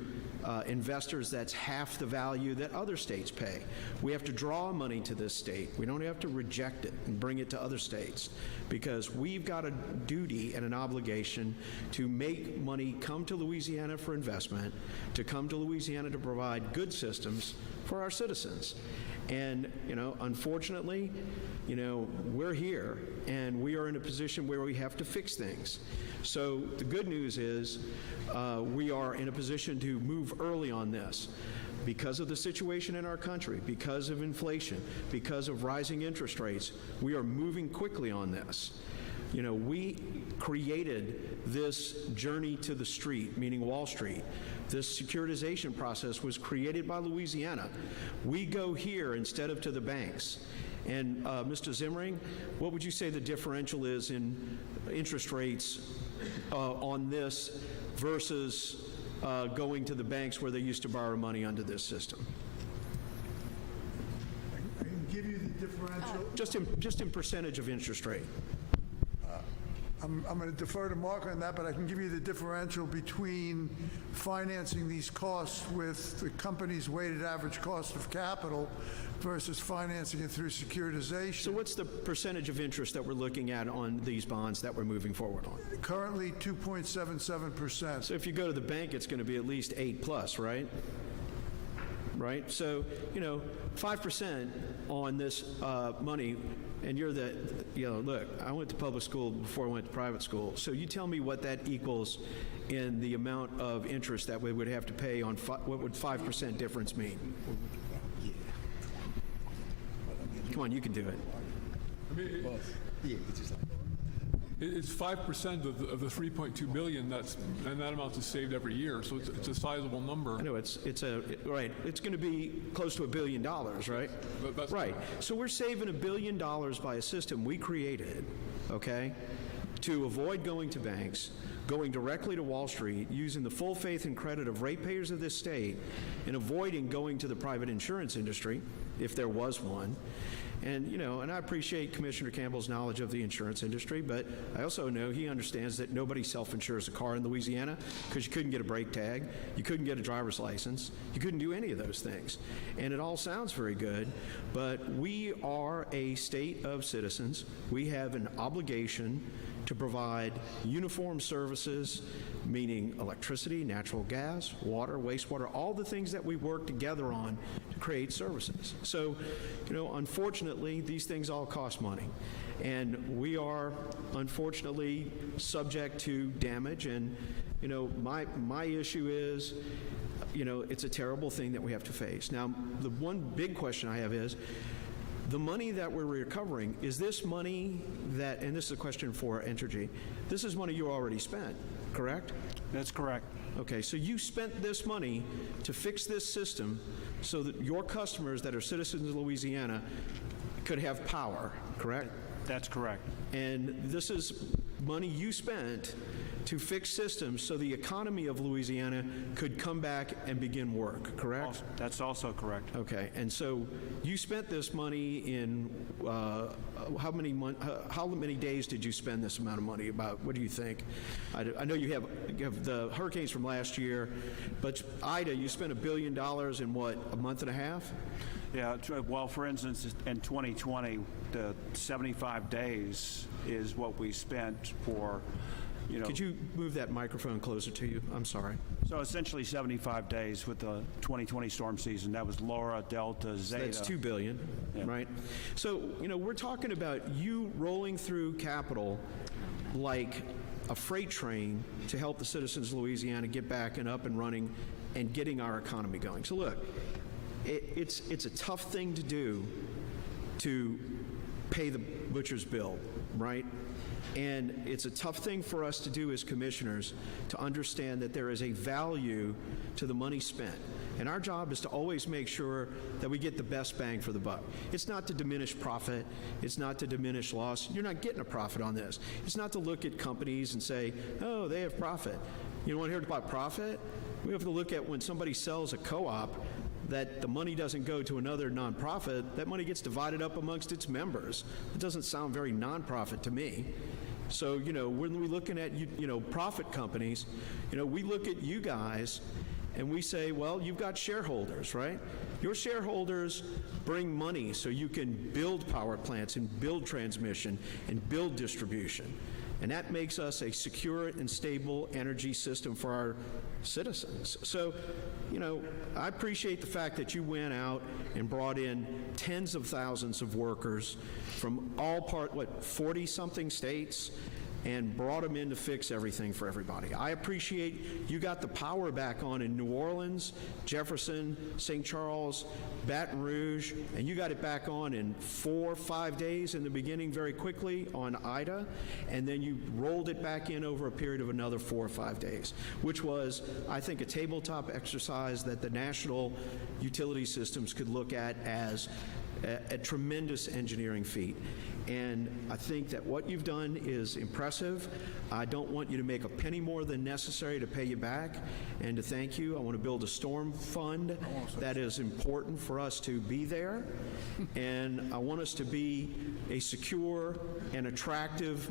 investors that's half the value that other states pay. We have to draw money to this state. We don't have to reject it and bring it to other states, because we've got a duty and an obligation to make money come to Louisiana for investment, to come to Louisiana to provide good systems for our citizens. And, unfortunately, we're here, and we are in a position where we have to fix things. So the good news is we are in a position to move early on this. Because of the situation in our country, because of inflation, because of rising interest rates, we are moving quickly on this. We created this journey to the street, meaning Wall Street. This securitization process was created by Louisiana. We go here instead of to the banks, And Mr. Zimring, what would you say the differential is in interest rates on this versus going to the banks where they used to borrow money under this system? I can give you the differential. Just in percentage of interest rate. I'm going to defer to Mark on that, but I can give you the differential between financing these costs with the company's weighted average cost of capital versus financing it through securitization. So what's the percentage of interest that we're looking at on these bonds that we're moving forward on? Currently 2.77%. So if you go to the bank, it's going to be at least 8+, right? Right? So, 5% on this money, and you're the, look, I went to public school before I went to private school. So you tell me what that equals in the amount of interest that we would have to pay on, what would 5% difference mean? Come on, you can do it. I mean, it's 5% of the 3.2 billion and that amount is saved every year, so it's a sizable number. I know right. It's going to be close to $1 billion, right? That's right. So we're saving $1 billion by a system we created, okay, to avoid going to banks, going directly to Wall Street, using the full faith and credit of ratepayers of this state, and avoiding going to the private insurance industry, if there was one. And, and I appreciate Commissioner Campbell's knowledge of the insurance industry, but I also know he understands that nobody self-insures a car in Louisiana because you couldn't get a brake tag, you couldn't get a driver's license, you couldn't do any of those things. And it all sounds very good, but we are a state of citizens. We have an obligation to provide uniform services, meaning electricity, natural gas, water, wastewater, all the things that we work together on to create services. So, unfortunately, these things all cost money. And we are, unfortunately, subject to damage. And, my issue is, it's a terrible thing that we have to face. Now, the one big question I have is, the money that we're recovering, is this money that, and this is a question for Entergy, this is money you already spent, correct? That's correct. Okay, so you spent this money to fix this system so that your customers that are citizens of Louisiana could have power, correct? That's correct. And this is money you spent to fix systems so the economy of Louisiana could come back and begin work, correct? That's also correct. Okay, and so you spent this money in how many days did you spend this amount of money? About, what do you think? I know you have the hurricanes from last year, but Ida, you spent $1 billion in what, a month and a half? Yeah, well, for instance, in 2020, the 75 days is what we spent for, Could you move that microphone closer to you? I'm sorry. So essentially 75 days with the 2020 storm season. That was Laura, Delta, Zeta. That's $2 billion, right? So, we're talking about you rolling through capital like a freight train to help the citizens of Louisiana get back and up and running and getting our economy going. So look, it's a tough thing to do to pay the butcher's bill, right? And it's a tough thing for us to do as commissioners to understand that there is a value to the money spent. And our job is to always make sure that we get the best bang for the buck. It's not to diminish profit. It's not to diminish loss. You're not getting a profit on this. It's not to look at companies and say, oh, they have profit. You want to hear about profit? We have to look at when somebody sells a co-op, that the money doesn't go to another nonprofit, that money gets divided up amongst its members. It doesn't sound very nonprofit to me. So, when we're looking at, profit companies, we look at you guys and we say, well, you've got shareholders, right? Your shareholders bring money so you can build power plants and build transmission and build distribution. And that makes us a secure and stable energy system for our citizens. So, I appreciate the fact that you went out and brought in tens of thousands of workers from all 40-something states, and brought them in to fix everything for everybody. I appreciate you got the power back on in New Orleans, Jefferson, St. Charles, Baton Rouge, and you got it back on in 4 or 5 days in the beginning very quickly on Ida, and then you rolled it back in over a period of another 4 or 5 days, which was, I think, a tabletop exercise that the national utility systems could look at as a tremendous engineering feat. And I think that what you've done is impressive. I don't want you to make a penny more than necessary to pay you back and to thank you. I want to build a storm fund that is important for us to be there. And I want us to be a secure and attractive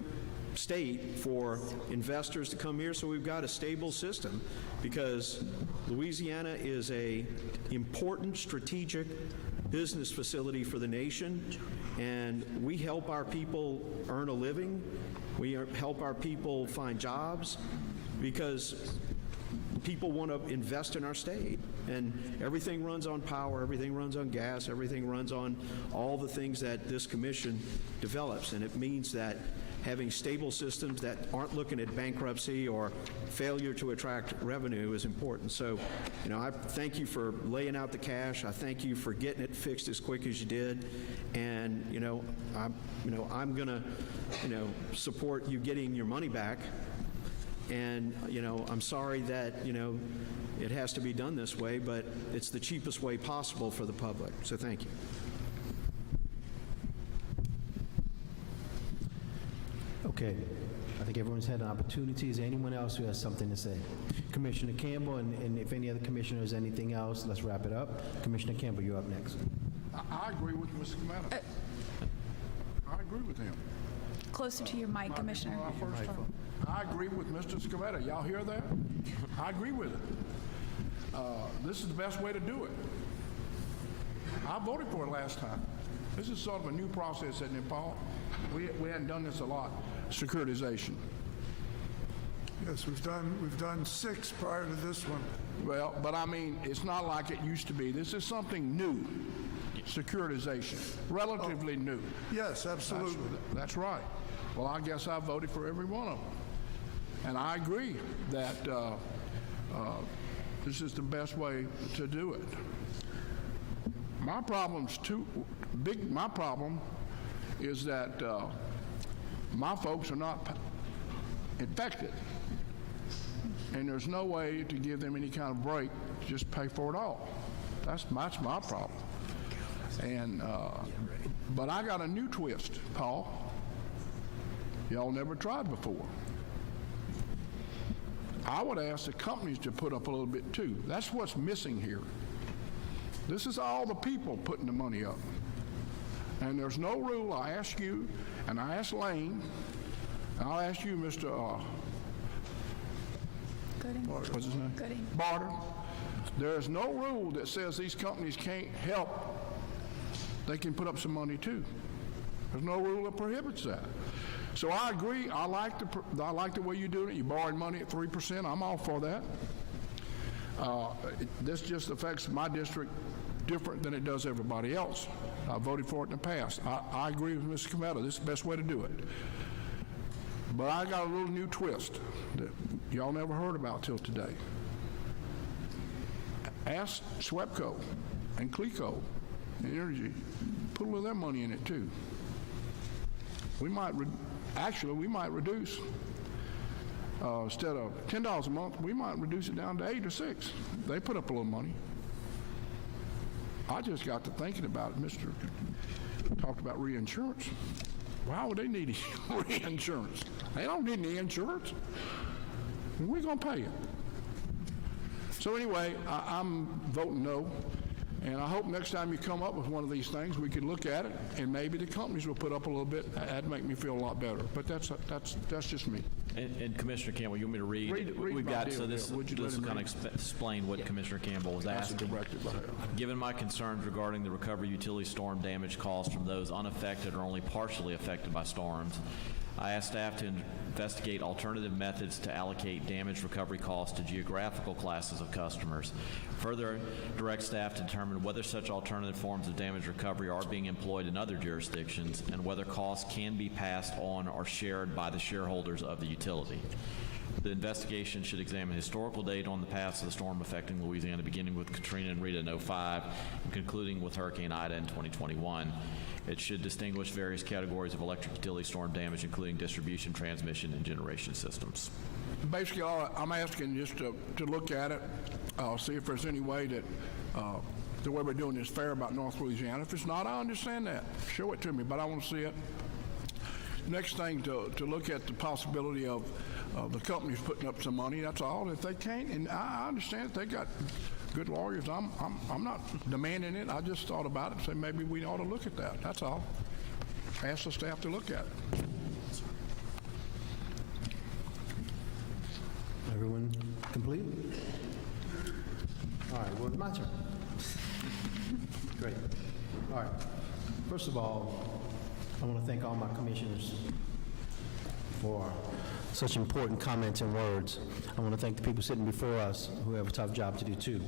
state for investors to come here, so we've got a stable system, because Louisiana is a important strategic business facility for the nation, and we help our people earn a living. We help our people find jobs because people want to invest in our state. And everything runs on power, everything runs on gas, everything runs on all the things that this commission develops. And it means that having stable systems that aren't looking at bankruptcy or failure to attract revenue is important. So, I thank you for laying out the cash. I thank you for getting it fixed as quick as you did. And, I'm going to, support you getting your money back. And, I'm sorry that, it has to be done this way, but it's the cheapest way possible for the public. So thank you. Okay, I think everyone's had an opportunity. Is there anyone else who has something to say? Commissioner Campbell, and if any other commissioner has anything else, let's wrap it up. Commissioner Campbell, you're up next. I agree with Mr. Commander. I agree with him. Closer to your mic, Commissioner. I agree with Mr. Scavetta. Y'all hear that? I agree with it. This is the best way to do it. I voted for it last time. This is sort of a new process, isn't it, Paul? We hadn't done this a lot. Securitization. Yes, we've done 6 prior to this one. Well, but I mean, it's not like it used to be. This is something new. Securitization. Relatively new. Yes, absolutely. That's right. Well, I guess I voted for every one of them. And I agree that this is the best way to do it. My problem is that my folks are not infected. And there's no way to give them any kind of break, just pay for it all. That's my problem. And, but I got a new twist, Paul. Y'all never tried before. I would ask the companies to put up a little bit too. That's what's missing here. This is all the people putting the money up. And there's no rule. I ask you, and I ask Lane, and I'll ask you, Mr. Gooding. What's his name? Gooding. Barter. There is no rule that says these companies can't help. They can put up some money too. There's no rule that prohibits that. So I agree. I like the way you're doing it. You're borrowing money at 3%. I'm all for that. This just affects my district different than it does everybody else. I voted for it in the past. I agree with Mr. Cometta. This is the best way to do it. But I got a little new twist that y'all never heard about till today. Ask SWEPCO and CLECO and Energy. Put a little of their money in it too. We might reduce, instead of $10 a month, we might reduce it down to 8 or 6. They put up a little money. I just got to thinking about it. Mr. talked about reinsurance. Why would they need reinsurance? They don't need any insurance. We're going to pay it. So anyway, I'm voting no. And I hope next time you come up with one of these things, we can look at it, and maybe the companies will put up a little bit. That'd make me feel a lot better. But that's just me. And Commissioner Campbell, you want me to read? Read We've my got, deal, so this Bill. Would you will let him kind read? of explain what Commissioner Campbell was asking. Given my concerns regarding the recovery utility storm damage caused from those unaffected or only partially affected by storms, I asked staff to investigate alternative methods to allocate damage recovery costs to geographical classes of customers. Further, direct staff to determine whether such alternative forms of damage recovery are being employed in other jurisdictions and whether costs can be passed on or shared by the shareholders of the utility. The investigation should examine historical data on the paths of the storm affecting Louisiana, beginning with Katrina and Rita in 2005 and concluding with Hurricane Ida in 2021. It should distinguish various categories of electric utility storm damage, including distribution, transmission, and generation systems. Basically, I'm asking just to look at it, see if there's any way that the way we're doing this fair about North Louisiana. If it's not, I understand that. Show it to me, but I want to see it. Next thing, to look at the possibility of the companies putting up some money, that's all. If they can't, and I understand if they got good lawyers, I'm not demanding it. I just thought about it and said maybe we ought to look at that. That's all. Ask the staff to look at it. Everyone complete? All right, well, it's my turn. Great. All right. First of all, I want to thank all my commissioners for such important comments and words. I want to thank the people sitting before us who have a tough job to do too.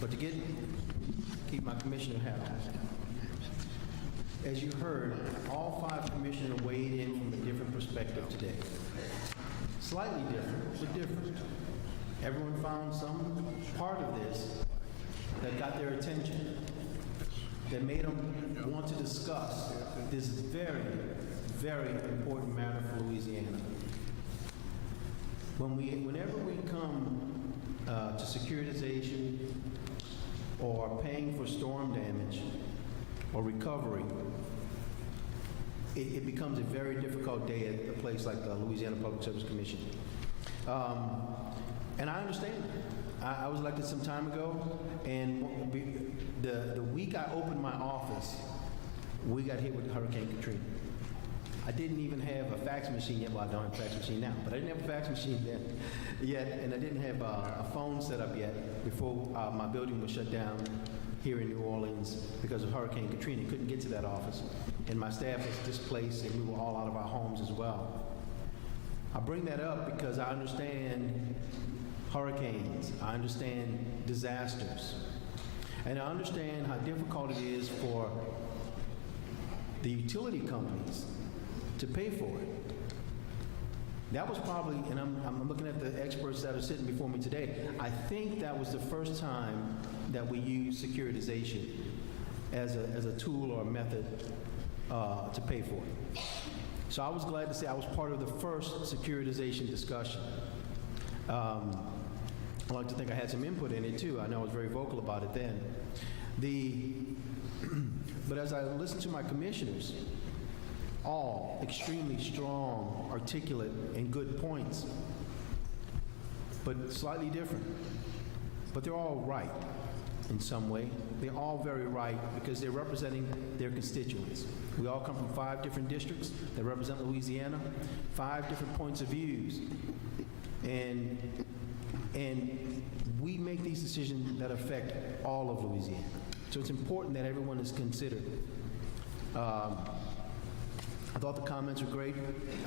But to keep my commissioner hat on. As you heard, all 5 commissioners weighed in from a different perspective today. Slightly different, but different. Everyone found some part of this that got their attention, that made them want to discuss this very, very important matter for Louisiana. Whenever we come to securitization or paying for storm damage or recovery, it becomes a very difficult day at a place like the Louisiana Public Service Commission. And I understand. I was elected some time ago, and the week I opened my office, we got hit with Hurricane Katrina. I didn't even have a fax machine yet. Well, I don't have a fax machine now, but I didn't have a fax machine then yet, and I didn't have a phone set up yet before my building was shut down here in New Orleans because of Hurricane Katrina. Couldn't get to that office, and my staff was displaced, and we were all out of our homes as well. I bring that up because I understand hurricanes, I understand disasters, and I understand how difficult it is for the utility companies to pay for it. That was probably, and I'm looking at the experts that are sitting before me today, I think that was the first time that we used securitization as a tool or a method to pay for it. So I was glad to say I was part of the first securitization discussion. I like to think I had some input in it too. I know I was very vocal about it then. But as I listened to my commissioners, all extremely strong, articulate, and good points, but slightly different. But they're all right in some way. They're all very right because they're representing their constituents. We all come from 5 different districts that represent Louisiana, 5 different points of views. And we make these decisions that affect all of Louisiana. So it's important that everyone is considered. I thought the comments were great.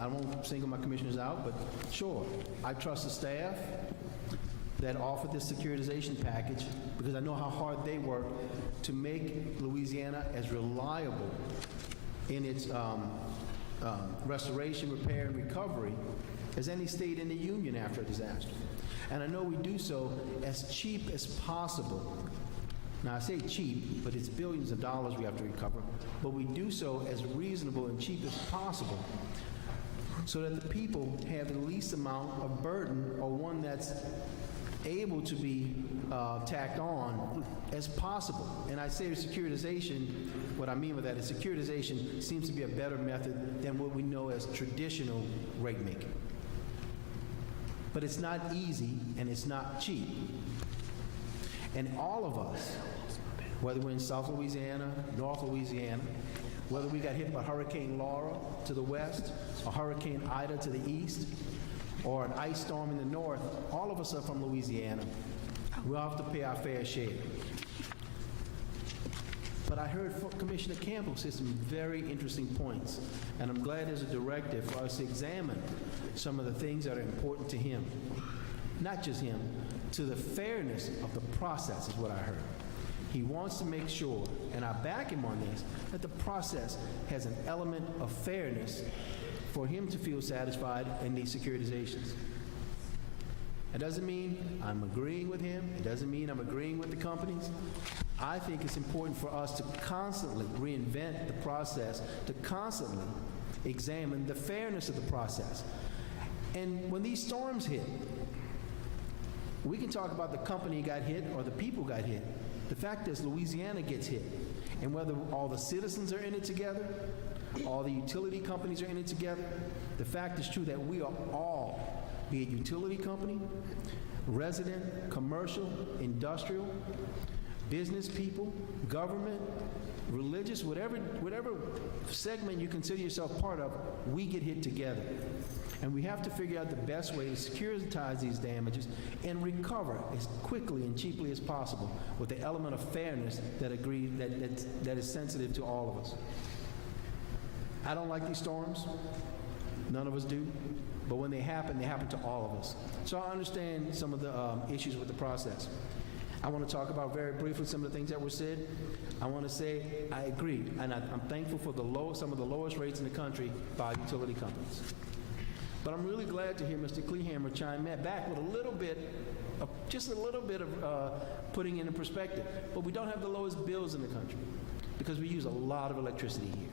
I won't single my commissioners out, but sure, I trust the staff that offered this securitization package because I know how hard they work to make Louisiana as reliable in its restoration, repair, and recovery as any state in the union after a disaster. And I know we do so as cheap as possible. Now, I say cheap, but it's billions of dollars we have to recover, but we do so as reasonable and cheap as possible so that the people have the least amount of burden or one that's able to be tacked on as possible. And I say securitization, what I mean by that is securitization seems to be a better method than what we know as traditional rate making. But it's not easy and it's not cheap. And all of us, whether we're in South Louisiana, North Louisiana, whether we got hit by Hurricane Laura to the west, or Hurricane Ida to the east, or an ice storm in the north, all of us are from Louisiana. We'll have to pay our fair share. But I heard Commissioner Campbell say some very interesting points, and I'm glad there's a directive for us to examine some of the things that are important to him. Not just him, to the fairness of the process is what I heard. He wants to make sure, and I back him on this, that the process has an element of fairness for him to feel satisfied in these securitizations. It doesn't mean I'm agreeing with him. It doesn't mean I'm agreeing with the companies. I think it's important for us to constantly reinvent the process, to constantly examine the fairness of the process. And when these storms hit, we can talk about the company got hit or the people got hit, The fact is, Louisiana gets hit. And whether all the citizens are in it together, all the utility companies are in it together, the fact is true that we are all, be it utility company, resident, commercial, industrial, business people, government, religious, whatever segment you consider yourself part of, we get hit together. And we have to figure out the best way to securitize these damages and recover as quickly and cheaply as possible with the element of fairness that is sensitive to all of us. I don't like these storms. None of us do. But when they happen to all of us. So I understand some of the issues with the process. I want to talk about very briefly some of the things that were said. I want to say I agree, and I'm thankful for some of the lowest rates in the country by utility companies. But I'm really glad to hear Mr. Kleehammer chime back with just a little bit of putting in perspective. But we don't have the lowest bills in the country because we use a lot of electricity here.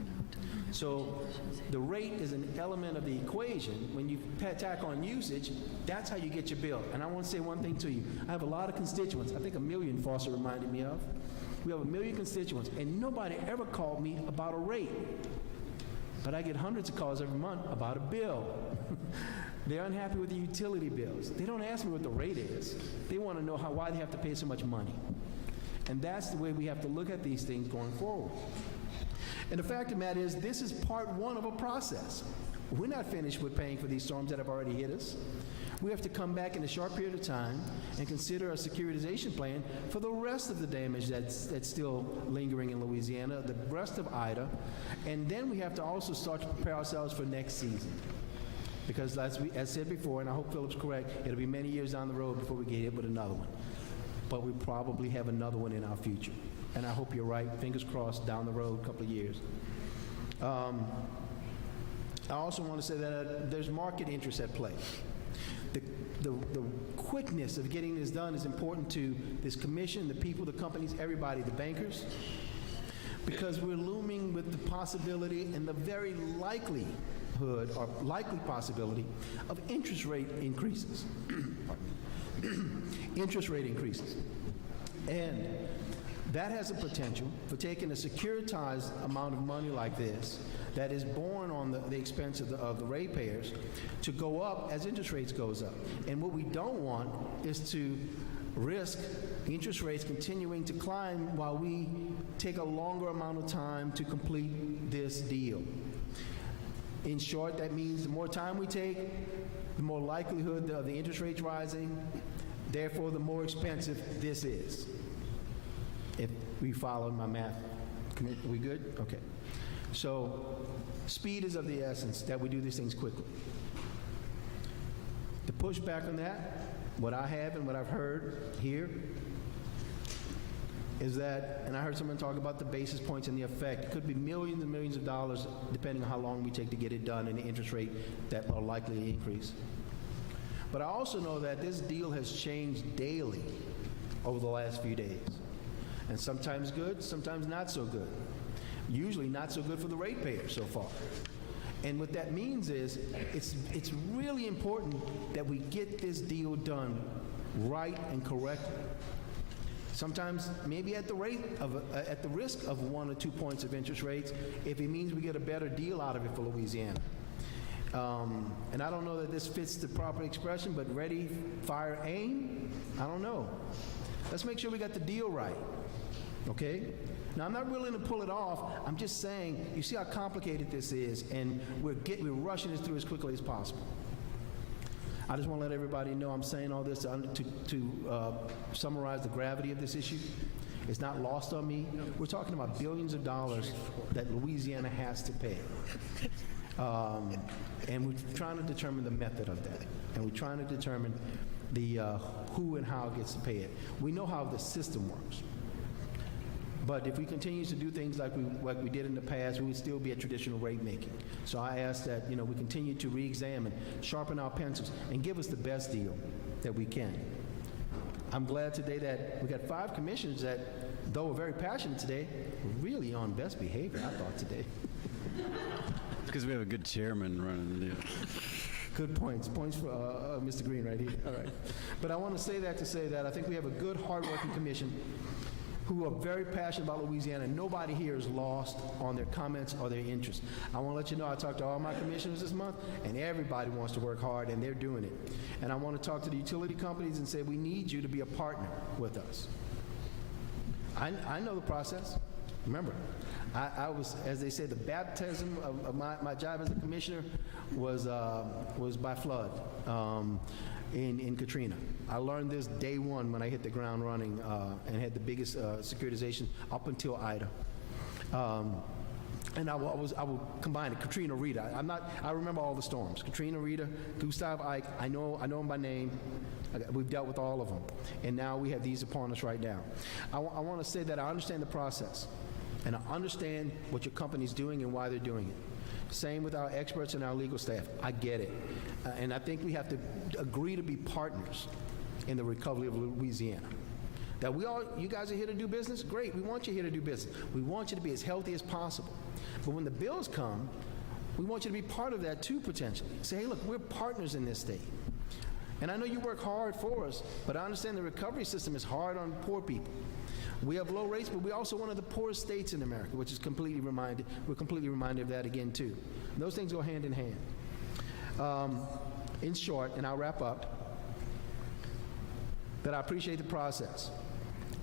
So the rate is an element of the equation. When you tack on usage, that's how you get your bill. And I want to say one thing to you. I have a lot of constituents. I think 1 million Foster reminded me of. We have 1 million constituents, and nobody ever called me about a rate. But I get hundreds of calls every month about a bill. They're unhappy with the utility bills. They don't ask me what the rate is. They want to know why they have to pay so much money. And that's the way we have to look at these things going forward. And the fact of the matter is, this is part one of a process. We're not finished with paying for these storms that have already hit us. We have to come back in a short period of time and consider a securitization plan for the rest of the damage that's still lingering in Louisiana, the rest of Ida, and then we have to also start to prepare ourselves for next season. Because as said before, and I hope Philip's correct, it'll be many years down the road before we get hit with another one. But we probably have another one in our future. And I hope you're right, fingers crossed, down the road, a couple of years. I also want to say that there's market interest at play. The quickness of getting this done is important to this commission, the people, the companies, everybody, the bankers, because we're looming with the possibility and the very likelihood or likely possibility of interest rate increases. Interest rate increases. And that has a potential for taking a securitized amount of money like this that is borne on the expense of the ratepayers to go up as interest rates goes up. And what we don't want is to risk interest rates continuing to climb while we take a longer amount of time to complete this deal. In short, that means the more time we take, the more likelihood of the interest rates rising, therefore the more expensive this is. If we followed my math, we good? Okay. So speed is of the essence, that we do these things quickly. The pushback on that, what I have and what I've heard here, is that, and I heard someone talk about the basis points and the effect. It could be millions and millions of dollars depending on how long we take to get it done and the interest rate that are likely to increase. But I also know that this deal has changed daily over the last few days. And sometimes good, sometimes not so good. Usually not so good for the ratepayer so far. And what that means is it's really important that we get this deal done right and correctly. Sometimes maybe at the risk of 1 or 2 points of interest rates, if it means we get a better deal out of it for Louisiana. And I don't know that this fits the proper expression, but ready, fire, aim? I don't know. Let's make sure we got the deal right. Okay? Now, I'm not willing to pull it off. I'm just saying, you see how complicated this is, and we're rushing this through as quickly as possible. I just want to let everybody know I'm saying all this to summarize the gravity of this issue. It's not lost on me. We're talking about billions of dollars that Louisiana has to pay. And we're trying to determine the method of that. And we're trying to determine the who and how gets to pay it. We know how the system works. But if we continue to do things like we did in the past, we would still be at traditional rate making. So I ask that we continue to re-examine, sharpen our pencils, and give us the best deal that we can. I'm glad today that we got 5 commissioners that, though we're very passionate today, were really on best behavior, I thought, today. Because we have a good chairman running the deal. Good points. Points for Mr. Green right here. All right. But I want to say that I think we have a good, hard-working commission. who are very passionate about Louisiana. Nobody here is lost on their comments or their interests. I want to let you know I talked to all my commissioners this month, and everybody wants to work hard, and they're doing it. And I want to talk to the utility companies and say, we need you to be a partner with us. I know the process. Remember, I was, as they say, the baptism of my job as a commissioner was by flood in Katrina. I learned this day one when I hit the ground running and had the biggest securitization up until Ida. And I will combine it, Katrina, Rita. I remember all the storms. Katrina, Rita, Gustav, Ike, I know them by name. We've dealt with all of them. And now we have these upon us right now. I want to say that I understand the process. And I understand what your company's doing and why they're doing it. Same with our experts and our legal staff. I get it. And I think we have to agree to be partners in the recovery of Louisiana. That you guys are here to do business? Great, we want you here to do business. We want you to be as healthy as possible. But when the bills come, we want you to be part of that too, potentially. Say, hey, look, we're partners in this state. And I know you work hard for us, but I understand the recovery system is hard on poor people. We have low rates, but we're also one of the poorest states in America, which is we're completely reminded of that again too. And those things go hand in hand. In short, and I'll wrap up, that I appreciate the process.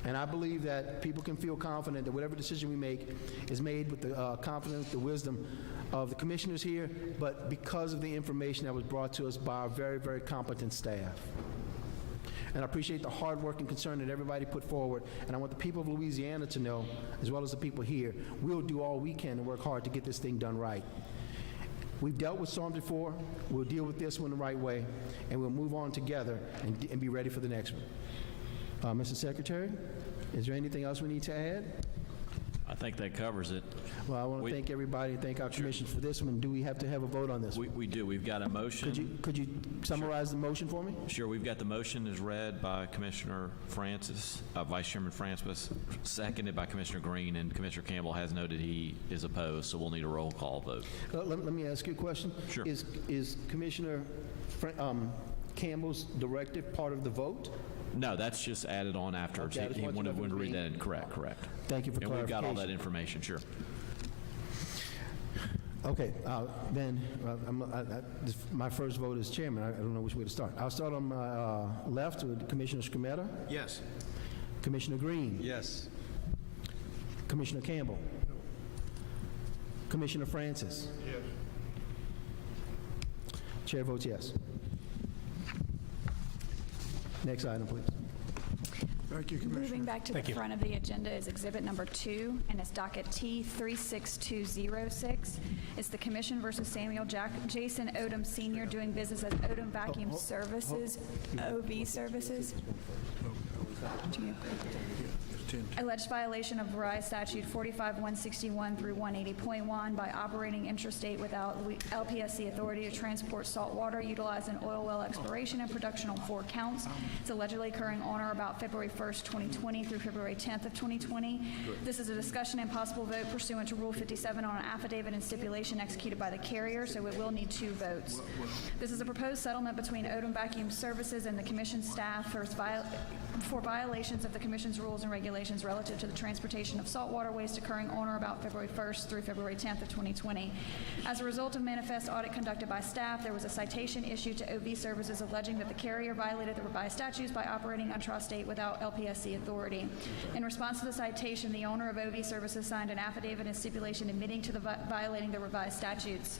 And I believe that people can feel confident that whatever decision we make is made with the confidence, the wisdom of the commissioners here, but because of the information that was brought to us by our very, very competent staff. And I appreciate the hard work and concern that everybody put forward. And I want the people of Louisiana to know, as well as the people here, we'll do all we can to work hard to get this thing done right. We've dealt with storms before. We'll deal with this one the right way, and we'll move on together and be ready for the next one. Mr. Secretary, is there anything else we need to add? I think that covers it. Well, I want to thank everybody and thank our commissioners for this one. Do we have to have a vote on this one? We do. We've got a motion. Could you summarize the motion for me? Sure. We've got the motion is read by Commissioner Francis, Vice Chairman Francis, seconded by Commissioner Green, and Commissioner Campbell has noted he is opposed, so we'll need a roll call vote. Let me ask you a question. Sure. Is Commissioner Campbell's directive part of the vote? No, that's just added on afterwards. Okay, He wanted to read that in. Correct. Thank you for clarification. And we've got all that information, sure. Okay, then my first vote as chairman. I don't know which way to start. I'll start on my left with Commissioner Scametta. Yes. Commissioner Green. Yes. Commissioner Campbell. Commissioner Francis. Yes. Chair votes yes. Next item, please. Thank you, Commissioner. Moving back to the front of the agenda is Exhibit Number 2, and it's docket T 36206. It's the Commission versus Samuel Jason Odom Sr. doing business as Odom Vacuum Services, OV Services. Alleged violation of Revised Statute 45-161 through 180.1 by operating interstate without LPSC authority to transport salt water utilized in oil well exploration and production on 4 counts. It's allegedly occurring on or about February 1st, 2020 through February 10th of 2020. This is a discussion and possible vote pursuant to Rule 57 on an affidavit and stipulation executed by the carrier, so it will need 2 votes. This is a proposed settlement between Odom Vacuum Services and the Commission staff for violations of the Commission's rules and regulations relative to the transportation of saltwater waste occurring on or about February 1st through February 10th of 2020. As a result of manifest audit conducted by staff, there was a citation issued to OV Services alleging that the carrier violated the revised statutes by operating intrastate without LPSC authority. In response to the citation, the owner of OV Services signed an affidavit and stipulation admitting to the violating the revised statutes.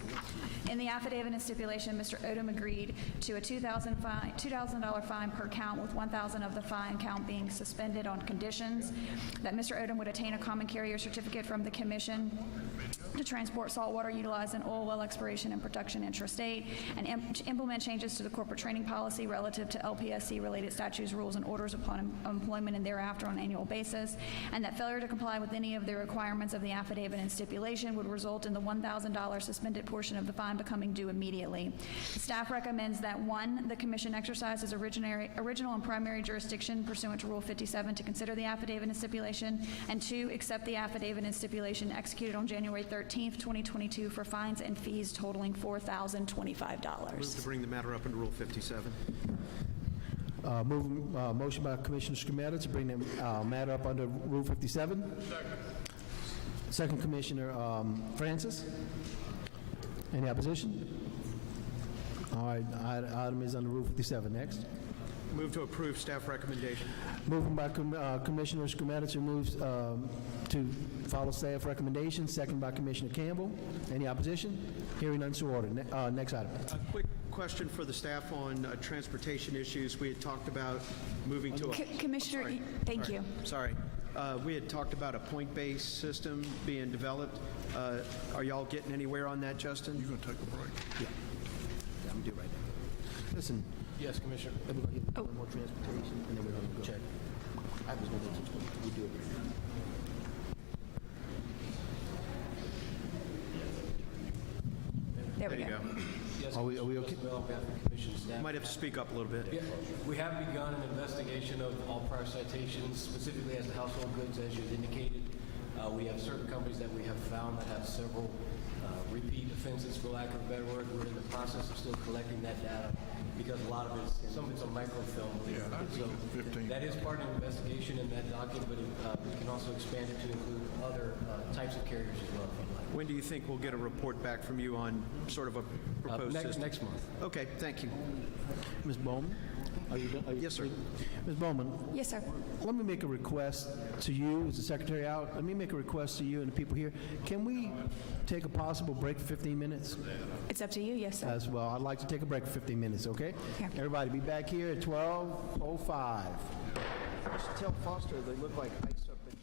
In the affidavit and stipulation, Mr. Odom agreed to a $2,000 fine per count, with $1,000 of the fine count being suspended on conditions that Mr. Odom would attain a common carrier certificate from the Commission to transport saltwater utilized in oil well exploration and production intrastate, and implement changes to the corporate training policy relative to LPSC-related statutes, rules, and orders upon employment and thereafter on an annual basis, and that failure to comply with any of the requirements of the affidavit and stipulation would result in the $1,000 suspended portion of the fine becoming due immediately. Staff recommends that 1, the Commission exercise its original and primary jurisdiction pursuant to Rule 57 to consider the affidavit and stipulation, and 2, accept the affidavit and stipulation executed on January 13th, 2022 for fines and fees totaling $4,025. Move to bring the matter up into Rule 57. Motion by Commissioner Scrumetta to bring the matter up under Rule 57. Second, Commissioner Francis. Any opposition? All right, item is under Rule 57. Next. Move to approve staff recommendation. Moving by Commissioner Scrumetta to move to follow staff recommendation. Second by Commissioner Campbell. Any opposition? Hearing none, so ordered. Next item. A quick question for the staff on transportation issues. We had talked about moving to a... Commissioner, thank you. Sorry. We had talked about a point-based system being developed. Are y'all getting anywhere on that, Justin? You gonna take a break? Yeah, I'm gonna do it right now. Listen. Yes, Commissioner. We're going to get one more transportation, and then we're going to go. Check. I was going to teach them. We do it. There we There you go. go. Are we okay? Might have to speak up a little bit. Yeah, we have begun an investigation of all prior citations, specifically as to household goods, as you've indicated. We have certain companies that we have found that have several repeat offenses, for lack of a better word. We're in the process of still collecting that data because a lot of it, some of it's on microfilm. Yeah, so 15. that is part of the investigation in that document, but we can also expand it to include other types of carriers as well, if you'd like. When do you think we'll get a report back from you on sort of a proposed system? Next month. Okay, thank you. Ms. Bowman? Are you done? Yes, sir. Ms. Bowman, Yes, sir. let me make a request to you, as the secretary out, let me make a request to you and the people here. Can we take a possible break for 15 minutes? It's up to you. Yes, sir. As well, I'd like to take a break for 15 minutes, okay? Yeah. Everybody be back here at 12:05. Tell Foster they look like ice up in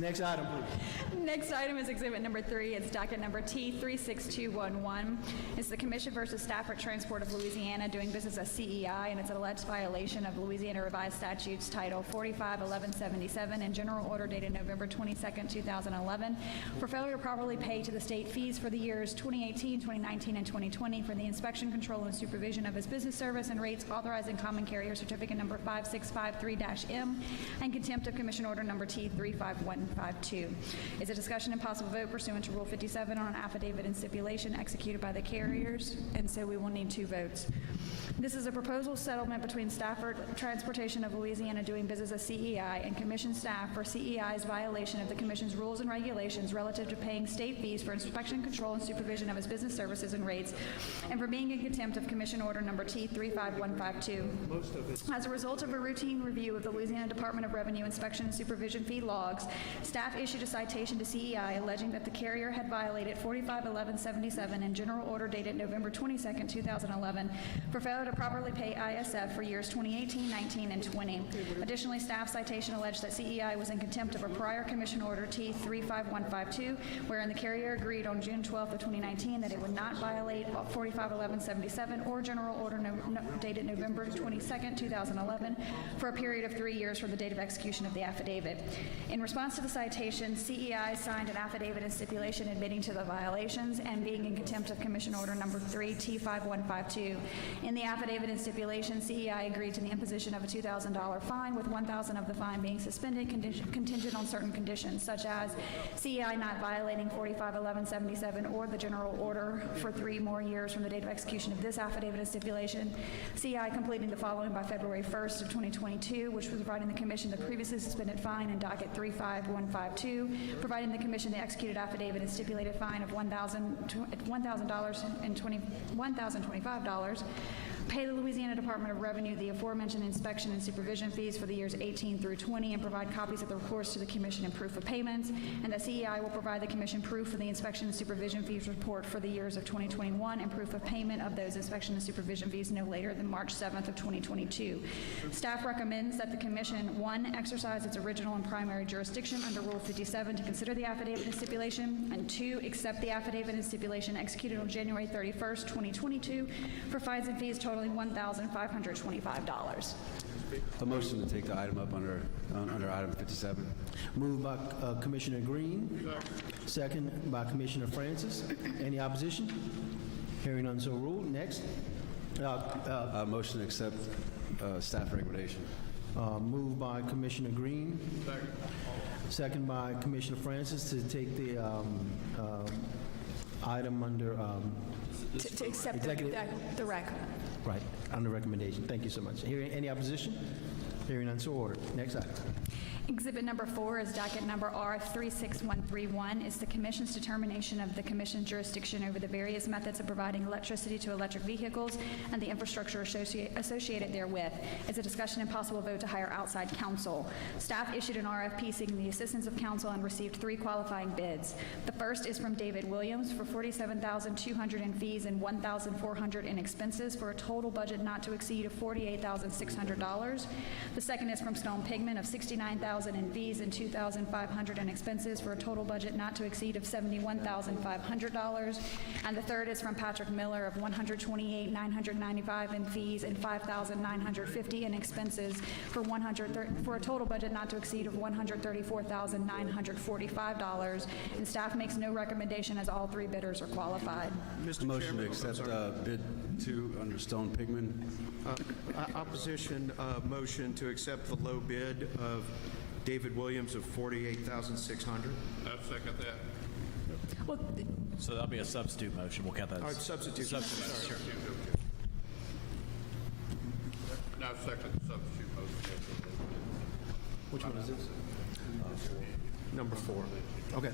Next item, please. Next item is exhibit number 3. It's docket number T36211. It's the Commission versus Stafford Transport of Louisiana doing business as CEI, and it's an alleged violation of Louisiana Revised Statutes Title 451177 and General Order dated November 22nd, 2011, for failure to properly pay to the state fees for the years 2018, 2019, and 2020 for the inspection, control, and supervision of his business service and rates authorized in Common Carrier Certificate number 5653-M and contempt of Commission Order number T35152. Is a discussion and possible vote pursuant to Rule 57 on an affidavit and stipulation executed by the carriers, and so we will need 2 votes. This is a proposal settlement between Stafford Transportation of Louisiana doing business as CEI and Commission staff for CEI's violation of the Commission's rules and regulations relative to paying state fees for inspection, control, and supervision of its business services and rates, and for being in contempt of Commission Order number T35152. As a result of a routine review of the Louisiana Department of Revenue inspection and supervision fee logs, staff issued a citation to CEI alleging that the carrier had violated 451177 and General Order dated November 22nd, 2011, for failure to properly pay ISF for years 2018, 19, and 20. Additionally, staff citation alleged that CEI was in contempt of a prior Commission Order T35152, wherein the carrier agreed on June 12th of 2019 that it would not violate 451177 or General Order dated November 22nd, 2011, for a period of 3 years from the date of execution of the affidavit. In response to the citation, CEI signed an affidavit and stipulation admitting to the violations and being in contempt of Commission Order number 3 T5152. In the affidavit and stipulation, CEI agreed to the imposition of a $2,000 fine, with $1,000 of the fine being suspended contingent on certain conditions, such as CEI not violating 451177 or the General Order for 3 more years from the date of execution of this affidavit and stipulation, CEI completing the following by February 1st of 2022, which was providing the Commission the previously suspended fine in docket 35152, providing the Commission the executed affidavit and stipulated fine of $1,025, pay the Louisiana Department of Revenue the aforementioned inspection and supervision fees for the years 18 through 20 and provide copies of the reports to the Commission and proof of payments, and that CEI will provide the Commission proof of the inspection and supervision fees report for the years of 2021 and proof of payment of those inspection and supervision fees no later than March 7th of 2022. Staff recommends that the Commission, 1, exercise its original and primary jurisdiction under Rule 57 to consider the affidavit and stipulation, and 2, accept the affidavit and stipulation executed on January 31st, 2022 for fines and fees totaling $1,525. A motion to take the item up under item 57. Moved by Commissioner Green, second by Commissioner Francis. Any opposition? Hearing none, so ruled. Next. Motion to accept staff recommendation. Moved by Commissioner Green. Second by Commissioner Francis to take the item under To accept executive. the rec. Right, under recommendation. Thank you so much. Any opposition? Hearing none, so ordered. Next item. Exhibit number 4 is docket number R36131. It's the Commission's determination of the Commission's jurisdiction over the various methods of providing electricity to electric vehicles and the infrastructure associated therewith. It's a discussion and possible vote to hire outside counsel. Staff issued an RFP seeking the assistance of counsel and received 3 qualifying bids. The first is from David Williams for $47,200 in fees and $1,400 in expenses for a total budget not to exceed of $48,600. The second is from Stone Pigment of $69,000 in fees and $2,500 in expenses for a total budget not to exceed of $71,500. And the third is from Patrick Miller of $128,995 in fees and $5,950 in expenses for a total budget not to exceed of $134,945. And staff makes no recommendation as all 3 bidders are qualified. Mr. Motion to Chairman, accept bid 2 under Stone Pigment. Opposition motion to accept the low bid of David Williams of $48,600. I second that. Well, So that'll be a substitute motion. We'll count that. All right, substitute. Sorry. Now second substitute motion. Which one is this? Number 4. Okay.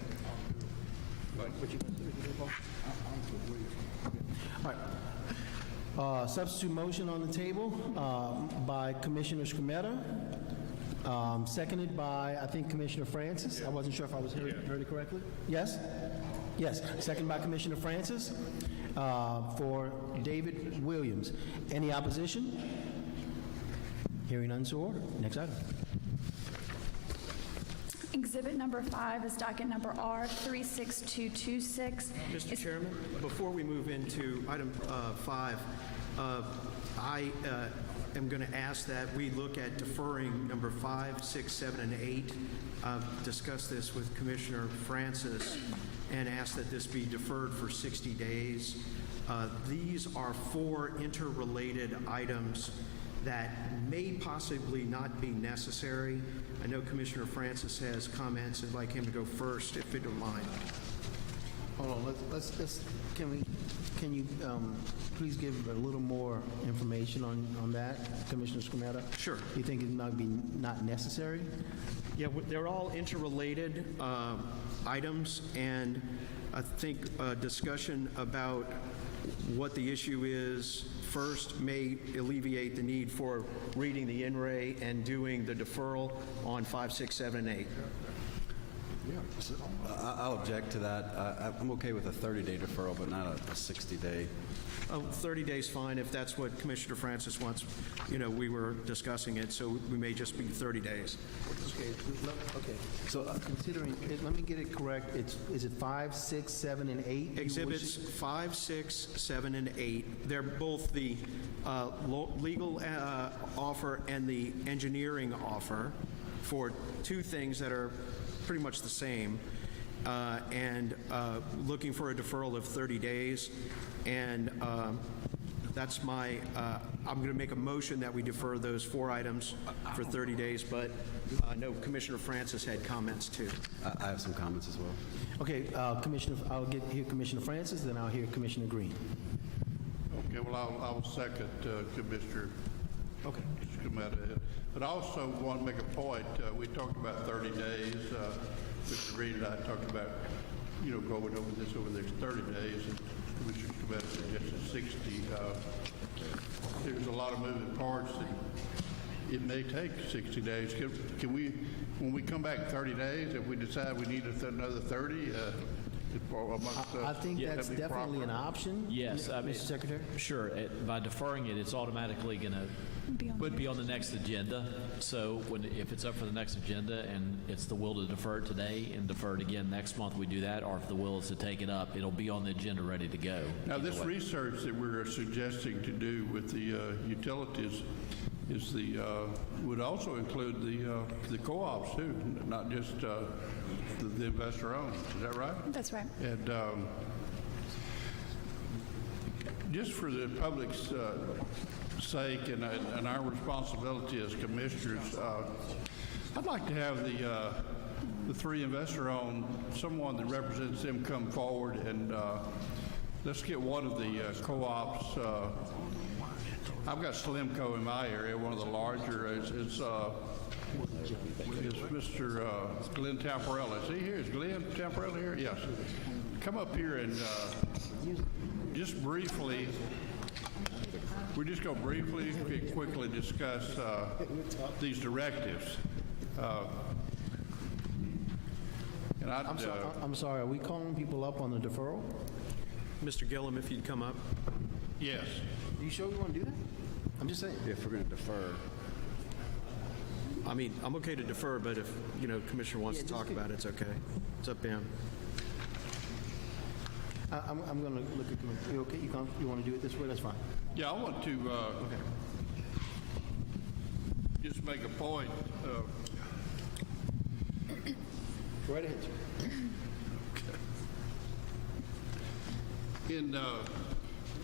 All right. Substitute motion on the table by Commissioner Scametta, seconded by, I think, Commissioner Francis. I wasn't sure if I was heard it correctly. Yes? Yes. Seconded by Commissioner Francis for David Williams. Any opposition? Hearing none, so ordered. Next item. Exhibit number 5 is docket number R36226. Mr. Chairman, before we move into item 5, I am going to ask that we look at deferring number 5, 6, 7, and 8. I've discussed this with Commissioner Francis and asked that this be deferred for 60 days. These are 4 interrelated items that may possibly not be necessary. I know Commissioner Francis has comments. I'd like him to go first, if you don't mind. Hold on, let's can you please give a little more information on that, Commissioner Scametta? Sure. You think it might be not necessary? Yeah, they're all interrelated items, and I think a discussion about what the issue is first may alleviate the need for reading the in-ray and doing the deferral on 5, 6, 7, and 8. I'll object to that. I'm okay with a 30-day deferral, but not a 60-day. 30 days fine if that's what Commissioner Francis wants. You know, we were discussing it, so we may just be 30 days. Okay. So considering, let me get it correct. Is it 5, 6, 7, and 8? Exhibits 5, 6, 7, and 8. They're both the legal offer and the engineering offer for 2 things that are pretty much the same, and looking for a deferral of 30 days. And that's my, I'm going to make a motion that we defer those 4 items for 30 days, but I know Commissioner Francis had comments too. I have some comments as well. Okay, Commissioner, hear Commissioner Francis, then I'll hear Commissioner Green. Okay, well, I'll second Commissioner Okay. Scametta. But I also want to make a point. We talked about 30 days. Mr. Green and I talked about, going over this over the next 30 days. And Commissioner Scametta suggested 60. There's a lot of moving parts. It may take 60 days. Can we, when we come back 30 days, if we decide we need another 30, I think that's definitely an option. Yes, I mean, Mr. Secretary? Sure. By deferring it, it's automatically going to be on the next agenda. So if it's up for the next agenda and it's the will to defer it today and defer it again next month, we do that. Or if the will is to take it up, it'll be on the agenda ready to go. Now, this research that we're suggesting to do with the utilities is would also include the co-ops too, not just the investor-owned. Is that right? That's right. And just for the public's sake and our responsibility as commissioners, I'd like to have the 3 investor-owned, someone that represents them come forward, and let's get one of the co-ops. I've got Slimco in my area. One of the larger is Mr. Glenn Tamparella. Is he here? Is Glenn Tamparella here? Yes. Come up here and just briefly, we're just going to briefly, quickly discuss these directives. And I'm sorry, are we calling people up on the deferral? Mr. Gillum, if you'd come up. yes. Are you sure you want to do that? I'm just saying. If we're going to defer. I mean, I'm okay to defer, but if, Commissioner wants to talk about it, it's okay. It's up to him. I'm going to look at Commissioner. You okay? You want to do it this way? That's fine. Yeah, I want to just make a point. Go right ahead, sir.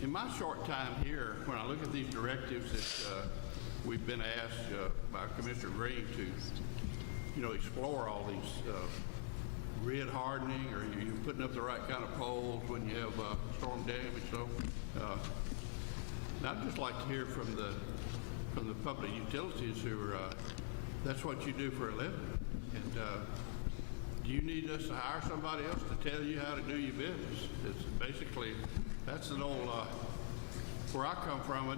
In my short time here, when I look at these directives that we've been asked by Commissioner Green to, explore all these grid hardening, or you putting up the right kind of poles when you have storm damage. So, I'd just like to hear from the public utilities who are that's what you do for a living, and do you need us to hire somebody else to tell you how to do your business? It's basically that's an old where I come from.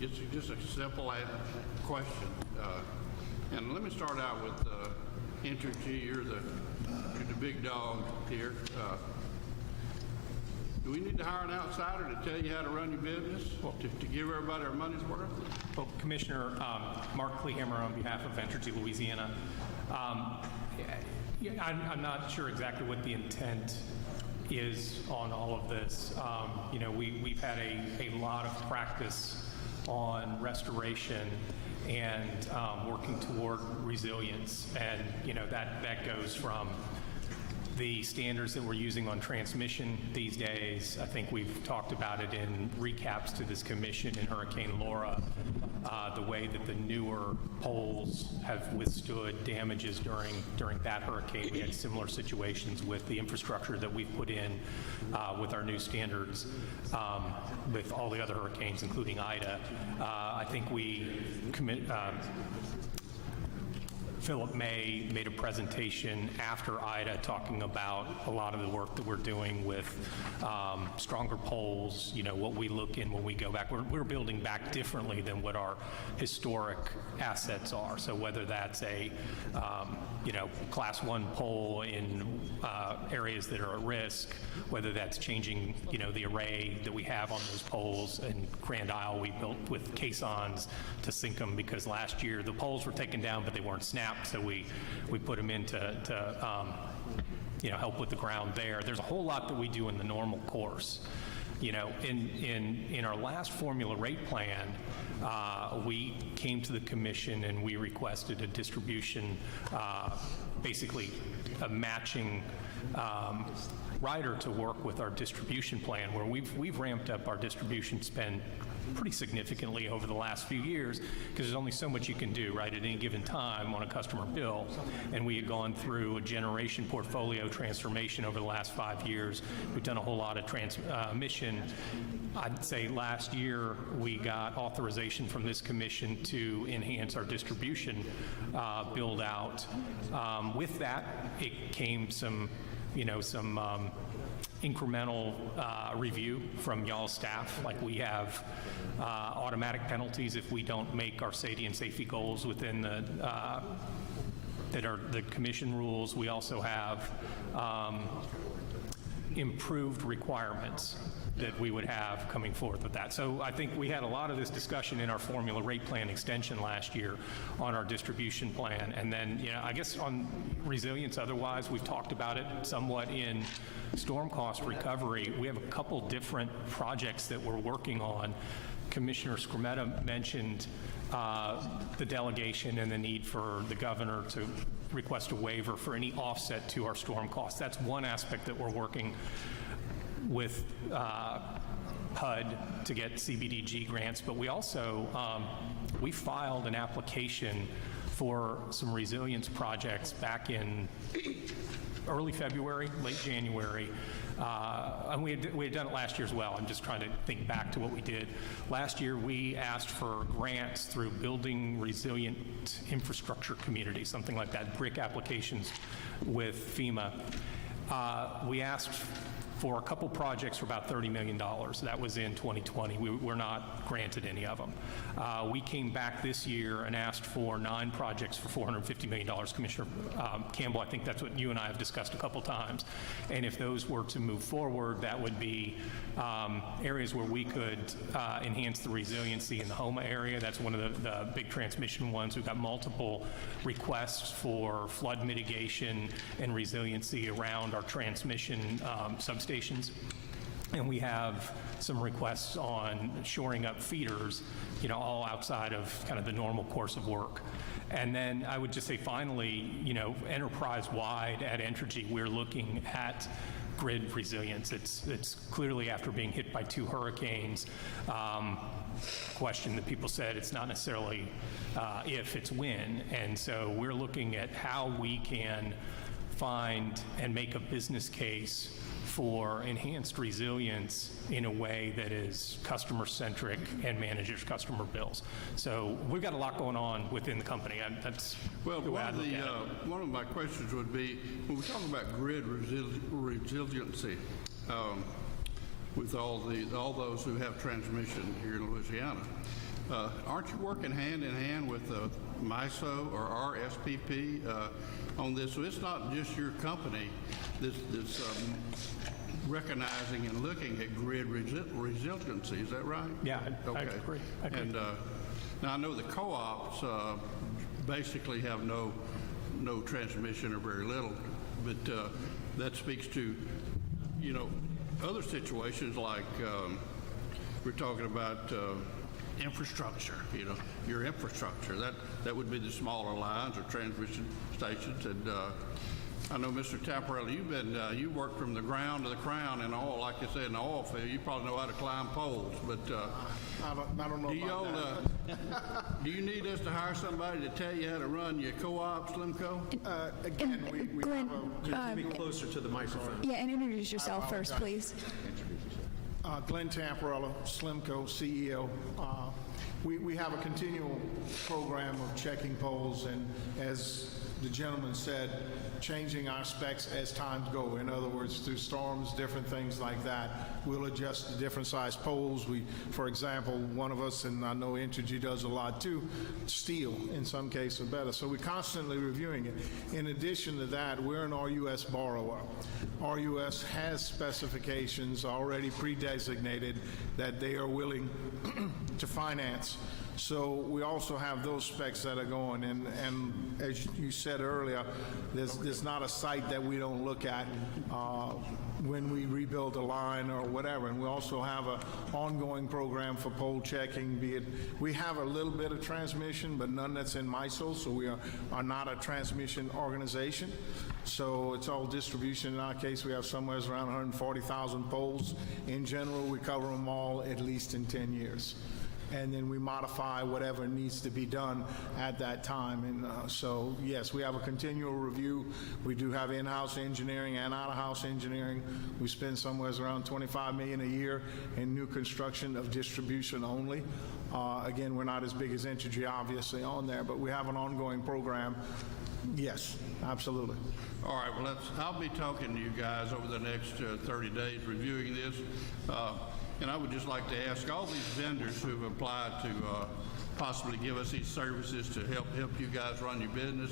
It's just a simple question. And let me start out with Entergy. You're the big dog here. Do we need to hire an outsider to tell you how to run your business, to give everybody our money's worth? Well, Commissioner, Mark Kleehammer on behalf of Entergy Louisiana. Yeah, I'm not sure exactly what the intent is on all of this. We've had a lot of practice on restoration and working toward resilience, and that goes from the standards that we're using on transmission these days. I think we've talked about it in recaps to this commission in Hurricane Laura, the way that the newer poles have withstood damages during that hurricane. We had similar situations with the infrastructure that we've put in with our new standards with all the other hurricanes, including Ida. I think Philip May made a presentation after Ida talking about a lot of the work that we're doing with stronger poles, what we look in when we go back. We're building back differently than what our historic assets are. So whether that's a class 1 pole in areas that are at risk, whether that's changing the array that we have on those poles. In Grand Isle, we built with caissons to sink them because last year the poles were taken down but they weren't snapped, so we put them in to help with the ground there. There's a whole lot that we do in the normal course. In our last formula rate plan, we came to the commission and we requested a distribution, basically a matching rider to work with our distribution plan, where we've ramped up our distribution spend pretty significantly over the last few years, because there's only so much you can do, right, at any given time on a customer bill. And we had gone through a generation portfolio transformation over the last 5 years. We've done a whole lot of transmission. I'd say last year we got authorization from this commission to enhance our distribution build out. With that, it came some incremental review from y'all's staff, like we have automatic penalties if we don't make our SAIDI and safety goals within that are the commission rules. We also have improved requirements that we would have coming forth with that. So I think we had a lot of this discussion in our formula rate plan extension last year on our distribution plan. And then, I guess on resilience otherwise, we've talked about it somewhat in storm cost recovery. We have a couple different projects that we're working on. Commissioner Scremetta mentioned the delegation and the need for the governor to request a waiver for any offset to our storm costs. That's one aspect that we're working with HUD to get CBDG grants, but we also we filed an application for some resilience projects back in early February, late January. And we had done it last year as well. I'm just trying to think back to what we did. Last year, we asked for grants through Building Resilient Infrastructure Community, something like that, BRIC applications with FEMA. We asked for a couple projects for about $30 million. That was in 2020. We were not granted any of them. We came back this year and asked for 9 projects for $450 million. Commissioner Campbell, I think that's what you and I have discussed a couple times. And if those were to move forward, that would be areas where we could enhance the resiliency in the Homa area. That's one of the big transmission ones. We've got multiple requests for flood mitigation and resiliency around our transmission substations. And we have some requests on shoring up feeders, all outside of kind of the normal course of work. And then I would just say finally, enterprise-wide at Entergy, we're looking at grid resilience. It's clearly after being hit by 2 hurricanes, question that people said it's not necessarily if, it's when. And so we're looking at how we can find and make a business case for enhanced resilience in a way that is customer-centric and manages customer bills. So we've got a lot going on within the company. That's well, the way I'd look at it. One of my questions would be, when we talk about grid resiliency, with all those who have transmission here in Louisiana, aren't you working hand in hand with MISO or RSPP on this? So it's not just your company that's recognizing and looking at grid resiliency. Is that right? Yeah, okay. I agree. And now I know the co-ops basically have no no transmission or very little. But that speaks to, other situations like we're talking about infrastructure, your infrastructure. That would be the smaller lines or transmission stations. And I know, Mr. Tapparelli, you worked from the ground to the crown and all, like I said, in the oil field. You probably know how to climb poles, but I don't know about that. do you need us to hire somebody to tell you how to run your co-op, Slimco? Again, we Glenn, Could you be closer to the microphone? yeah, and introduce yourself first, please. Glenn Tamparella, Slimco CEO. We have a continual program of checking poles and, as the gentleman said, changing our specs as times go. In other words, through storms, different things like that, we'll adjust the different size poles. For example, one of us, and I know Entergy does a lot too, steel in some cases better. So we're constantly reviewing it. In addition to that, we're an RUS borrower. RUS has specifications already pre-designated that they are willing to finance. So we also have those specs that are going, and as you said earlier, there's not a site that we don't look at when we rebuild a line or whatever. And we also have an ongoing program for pole checking, be it, we have a little bit of transmission, but none that's in MISO, so we are not a transmission organization. So it's all distribution. In our case, we have somewhere around 140,000 poles. In general, we cover them all at least in 10 years. And then we modify whatever needs to be done at that time. And so, yes, we have a continual review. We do have in-house engineering and out-of-house engineering. We spend somewhere around $25 million a year in new construction of distribution only. Again, we're not as big as Entergy, obviously, on there, but we have an ongoing program. Yes, absolutely. All right, well, I'll be talking to you guys over the next 30 days, reviewing this. And I would just like to ask all these vendors who've applied to possibly give us these services to help you guys run your business.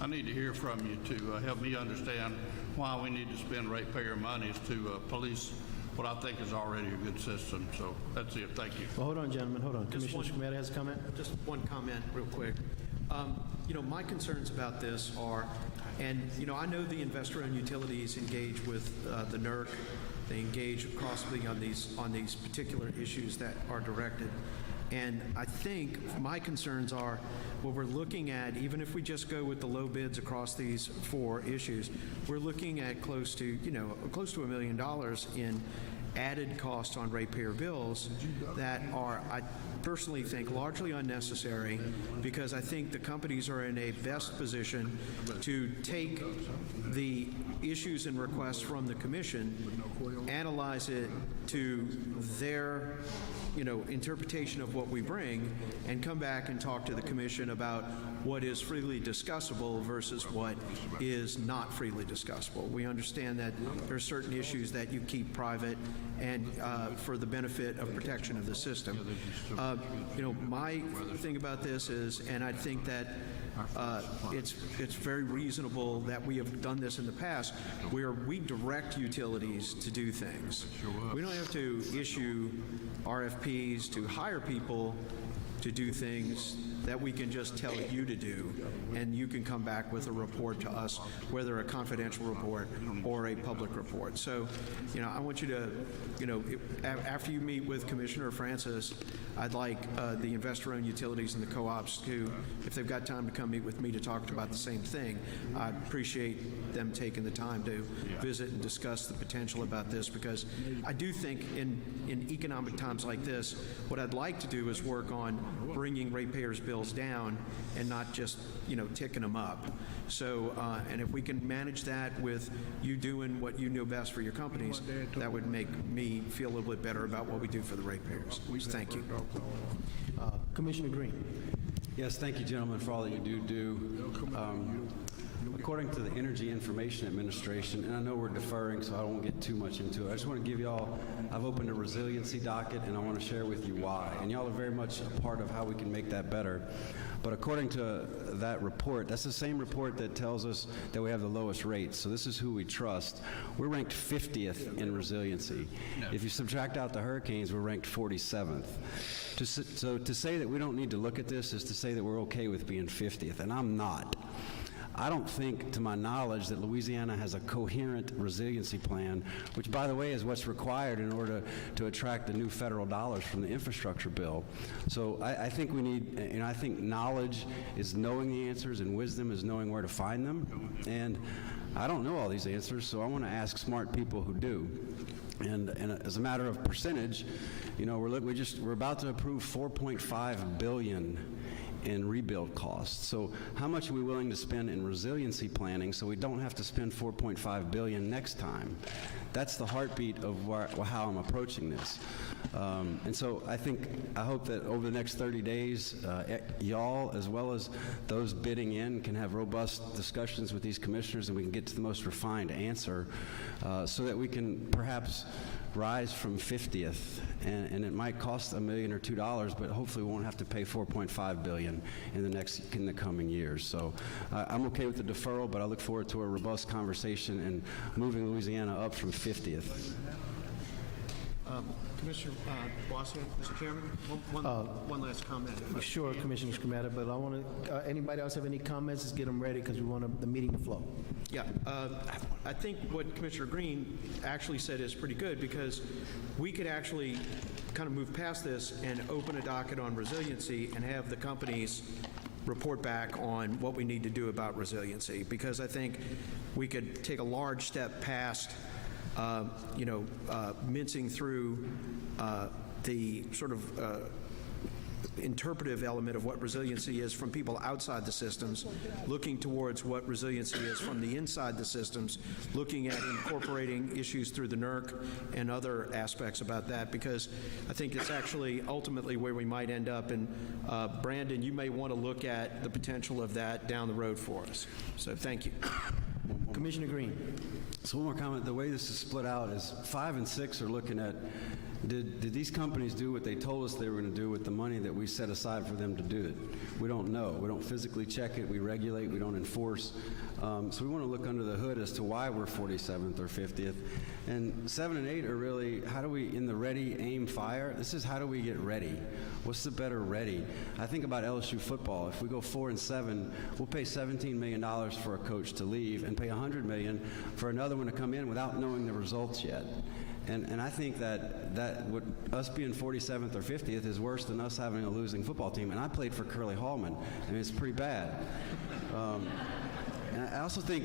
I need to hear from you to help me understand why we need to spend ratepayer monies to police what I think is already a good system. So that's it. Thank you. Well, hold on, gentlemen, hold on. Commissioner Schmidt has a comment? Just one comment real quick. My concerns about this are, and, I know the investor-owned utilities engage with the NERC. They engage crossly on these particular issues that are directed. And I think my concerns are what we're looking at, even if we just go with the low bids across these 4 issues, we're looking at close to $1 million in added costs on ratepayer bills that are, I personally think, largely unnecessary, because I think the companies are in a best position to take the issues and requests from the commission, analyze it to their interpretation of what we bring, and come back and talk to the commission about what is freely discussable versus what is not freely discussable. We understand that there are certain issues that you keep private and for the benefit of protection of the system. My thing about this is, and I think that it's very reasonable that we have done this in the past, where we direct utilities to do things. We don't have to issue RFPs to hire people to do things that we can just tell you to do, and you can come back with a report to us, whether a confidential report or a public report. So, I want you to, after you meet with Commissioner Francis, I'd like the investor-owned utilities and the co-ops to, if they've got time to come meet with me to talk about the same thing, I'd appreciate them taking the time to visit and discuss the potential about this, because I do think in economic times like this, what I'd like to do is work on bringing ratepayers' bills down and not just, ticking them up. So, and if we can manage that with you doing what you know best for your companies, that would make me feel a little bit better about what we do for the ratepayers. Thank you. Commissioner Green. Yes, thank you, gentlemen, for all that you do. According to the Energy Information Administration, and I know we're deferring, so I won't get too much into it. I just want to give y'all, I've opened a resiliency docket, and I want to share with you why. And y'all are very much a part of how we can make that better. But according to that report, that's the same report that tells us that we have the lowest rates. So this is who we trust. We're ranked 50th in resiliency. If you subtract out the hurricanes, we're ranked 47th. So to say that we don't need to look at this is to say that we're okay with being 50th, and I'm not. I don't think, to my knowledge, that Louisiana has a coherent resiliency plan, which, by the way, is what's required in order to attract the new federal dollars from the infrastructure bill. So I think we need, I think knowledge is knowing the answers, and wisdom is knowing where to find them. And I don't know all these answers, so I want to ask smart people who do. And as a matter of percentage, we're about to approve $4.5 billion in rebuild costs. So how much are we willing to spend in resiliency planning so we don't have to spend $4.5 billion next time? That's the heartbeat of how I'm approaching this. And so I hope that over the next 30 days, y'all, as well as those bidding in, can have robust discussions with these commissioners, and we can get to the most refined answer so that we can perhaps rise from 50th, and it might cost $1 million or $2, but hopefully we won't have to pay $4.5 billion in the coming years. So I'm okay with the deferral, but I look forward to a robust conversation and moving Louisiana up from 50th. Commissioner Boston, Mr. Chairman, one last comment. Sure, Commissioner Scramata, but I want to, anybody else have any comments? Let's get them ready because we want the meeting to flow. Yeah, I think what Commissioner Green actually said is pretty good, because we could actually kind of move past this and open a docket on resiliency and have the companies report back on what we need to do about resiliency, because I think we could take a large step past mincing through the sort of interpretive element of what resiliency is from people outside the systems, looking towards what resiliency is from the inside the systems, looking at incorporating issues through the NERC and other aspects about that, because I think it's actually ultimately where we might end up. And Brandon, you may want to look at the potential of that down the road for us. So thank you. Commissioner Green. So one more comment. The way this is split out is 5 and 6 are looking at, did these companies do what they told us they were going to do with the money that we set aside for them to do it? We don't know. We don't physically check it. We regulate. We don't enforce. So we want to look under the hood as to why we're 47th or 50th. And 7 and 8 are really, how do we, in the ready, aim, fire? This is how do we get ready? What's the better ready? I think about LSU football. If we go 4 and 7, we'll pay $17 million for a coach to leave and pay $100 million for another one to come in without knowing the results yet. And I think that would, us being 47th or 50th is worse than us having a losing football team. And I played for Curly Hallman. I mean, it's pretty bad. And I also think,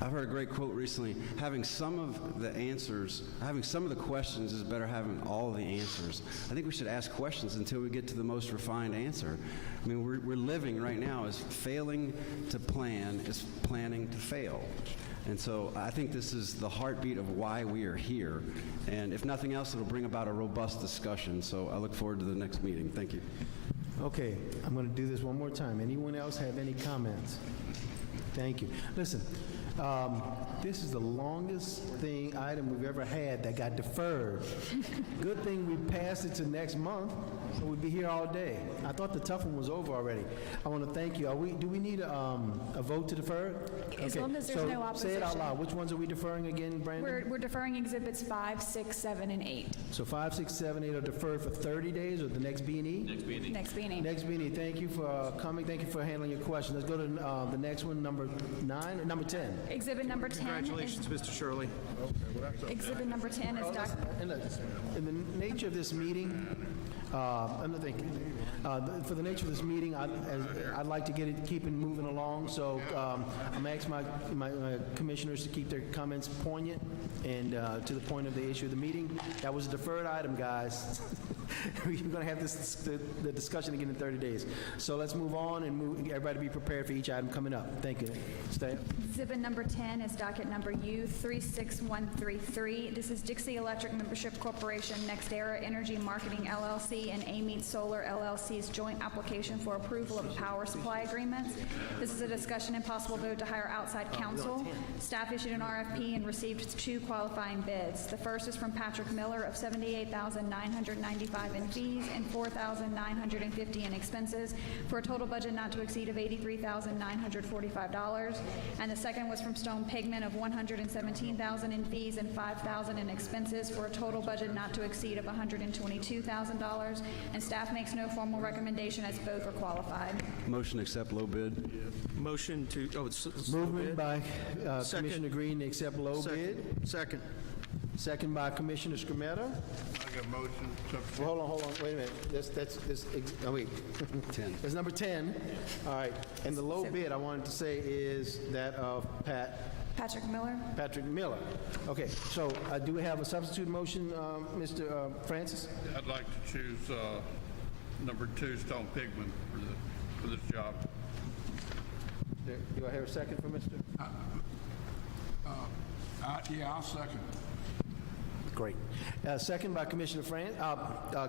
I've heard a great quote recently, having some of the answers, having some of the questions is better having all of the answers. I think we should ask questions until we get to the most refined answer. I mean, we're living right now as failing to plan is planning to fail. And so I think this is the heartbeat of why we are here. And if nothing else, it'll bring about a robust discussion. So I look forward to the next meeting. Thank you. Okay, I'm going to do this one more time. Anyone else have any comments? Thank you. Listen, this is the longest item we've ever had that got deferred. Good thing we passed it to next month, so we'd be here all day. I thought the tough one was over already. I want to thank you. Do we need a vote to defer? As long as there's no opposition. Say it out loud. Which ones are we deferring again, Brandon? We're deferring exhibits 5, 6, 7, and 8. So 5, 6, 7, 8 are deferred for 30 days, or the next B&E? Next B&E. Next B&E. Next B&E. Thank you for coming. Thank you for handling your question. Let's go to the next one, number 9 or number 10. Exhibit number 10. Congratulations, Mr. Shirley. Exhibit number 10 is In the nature of this meeting, for the nature of this meeting, I'd like to keep it moving along. So I'm asking my commissioners to keep their comments poignant and to the point of the issue of the meeting. That was a deferred item, guys. We're going to have the discussion again in 30 days. So let's move on and everybody be prepared for each item coming up. Thank you. Stay. Exhibit number 10 is docket number U36133. This is Dixie Electric Membership Corporation, NextEra Energy Marketing LLC, and Ameet Solar LLC's joint application for approval of power supply agreements. This is a discussion and possible vote to hire outside counsel. Staff issued an RFP and received 2 qualifying bids. The first is from Patrick Miller of $78,995 $4,995 in fees and $4,950 in expenses, for a total budget not to exceed of $83,945. And the second was from Stone Pigment of $117,000 in fees and $5,000 in expenses, for a total budget not to exceed of $122,000. And staff makes no formal recommendation as both are qualified. Motion to accept low bid. Motion to, it's Movement by Second. Commissioner Green to accept low bid. Second. Second by Commissioner Scrumetta. I got a motion. Well, hold on, wait a minute. Wait. 10. That's number 10. All right, and the low bid I wanted to say is that of Patrick Miller. Patrick Miller. Okay, so do we have a substitute motion, Mr. Francis? I'd like to choose number 2, Stone Pigment, for this job. Do I hear a second for Mr.? Yeah, I'll second. Great. Second by Commissioner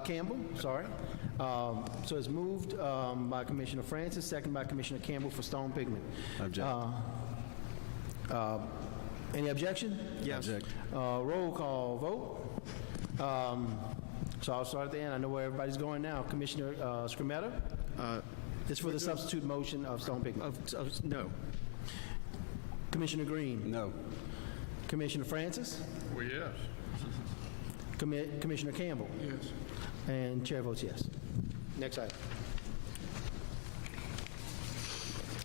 Campbell, sorry. So it's moved by Commissioner Francis, second by Commissioner Campbell for Stone Pigment. Object. Any objection? Yes. Object. Roll call vote. So I'll start at the end. I know where everybody's going now. Commissioner Scrumetta? This for the substitute motion of Stone Pigment. No. Commissioner Green? No. Commissioner Francis? Well, yes. Commissioner Campbell? Yes. And chair votes yes. Next item.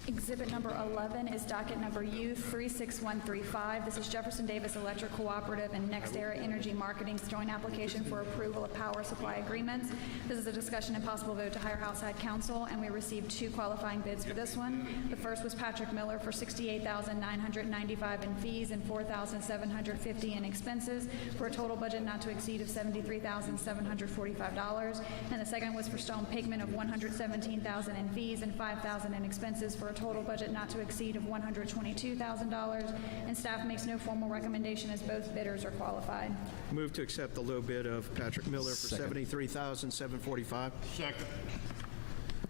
Exhibit number 11 is docket number U36135. This is Jefferson Davis Electric Cooperative and NextEra Energy Marketing's joint application for approval of power supply agreements. This is a discussion and possible vote to hire outside counsel, and we received 2 qualifying bids for this one. The first was Patrick Miller for $68,995 in fees and $4,750 in expenses, for a total budget not to exceed of $73,745. And the second was for Stone Pigment of $117,000 in fees and $5,000 in expenses, for a total budget not to exceed of $122,000, and staff makes no formal recommendation as both bidders are qualified. Move to accept the low bid of Patrick Miller for $73,745. Second.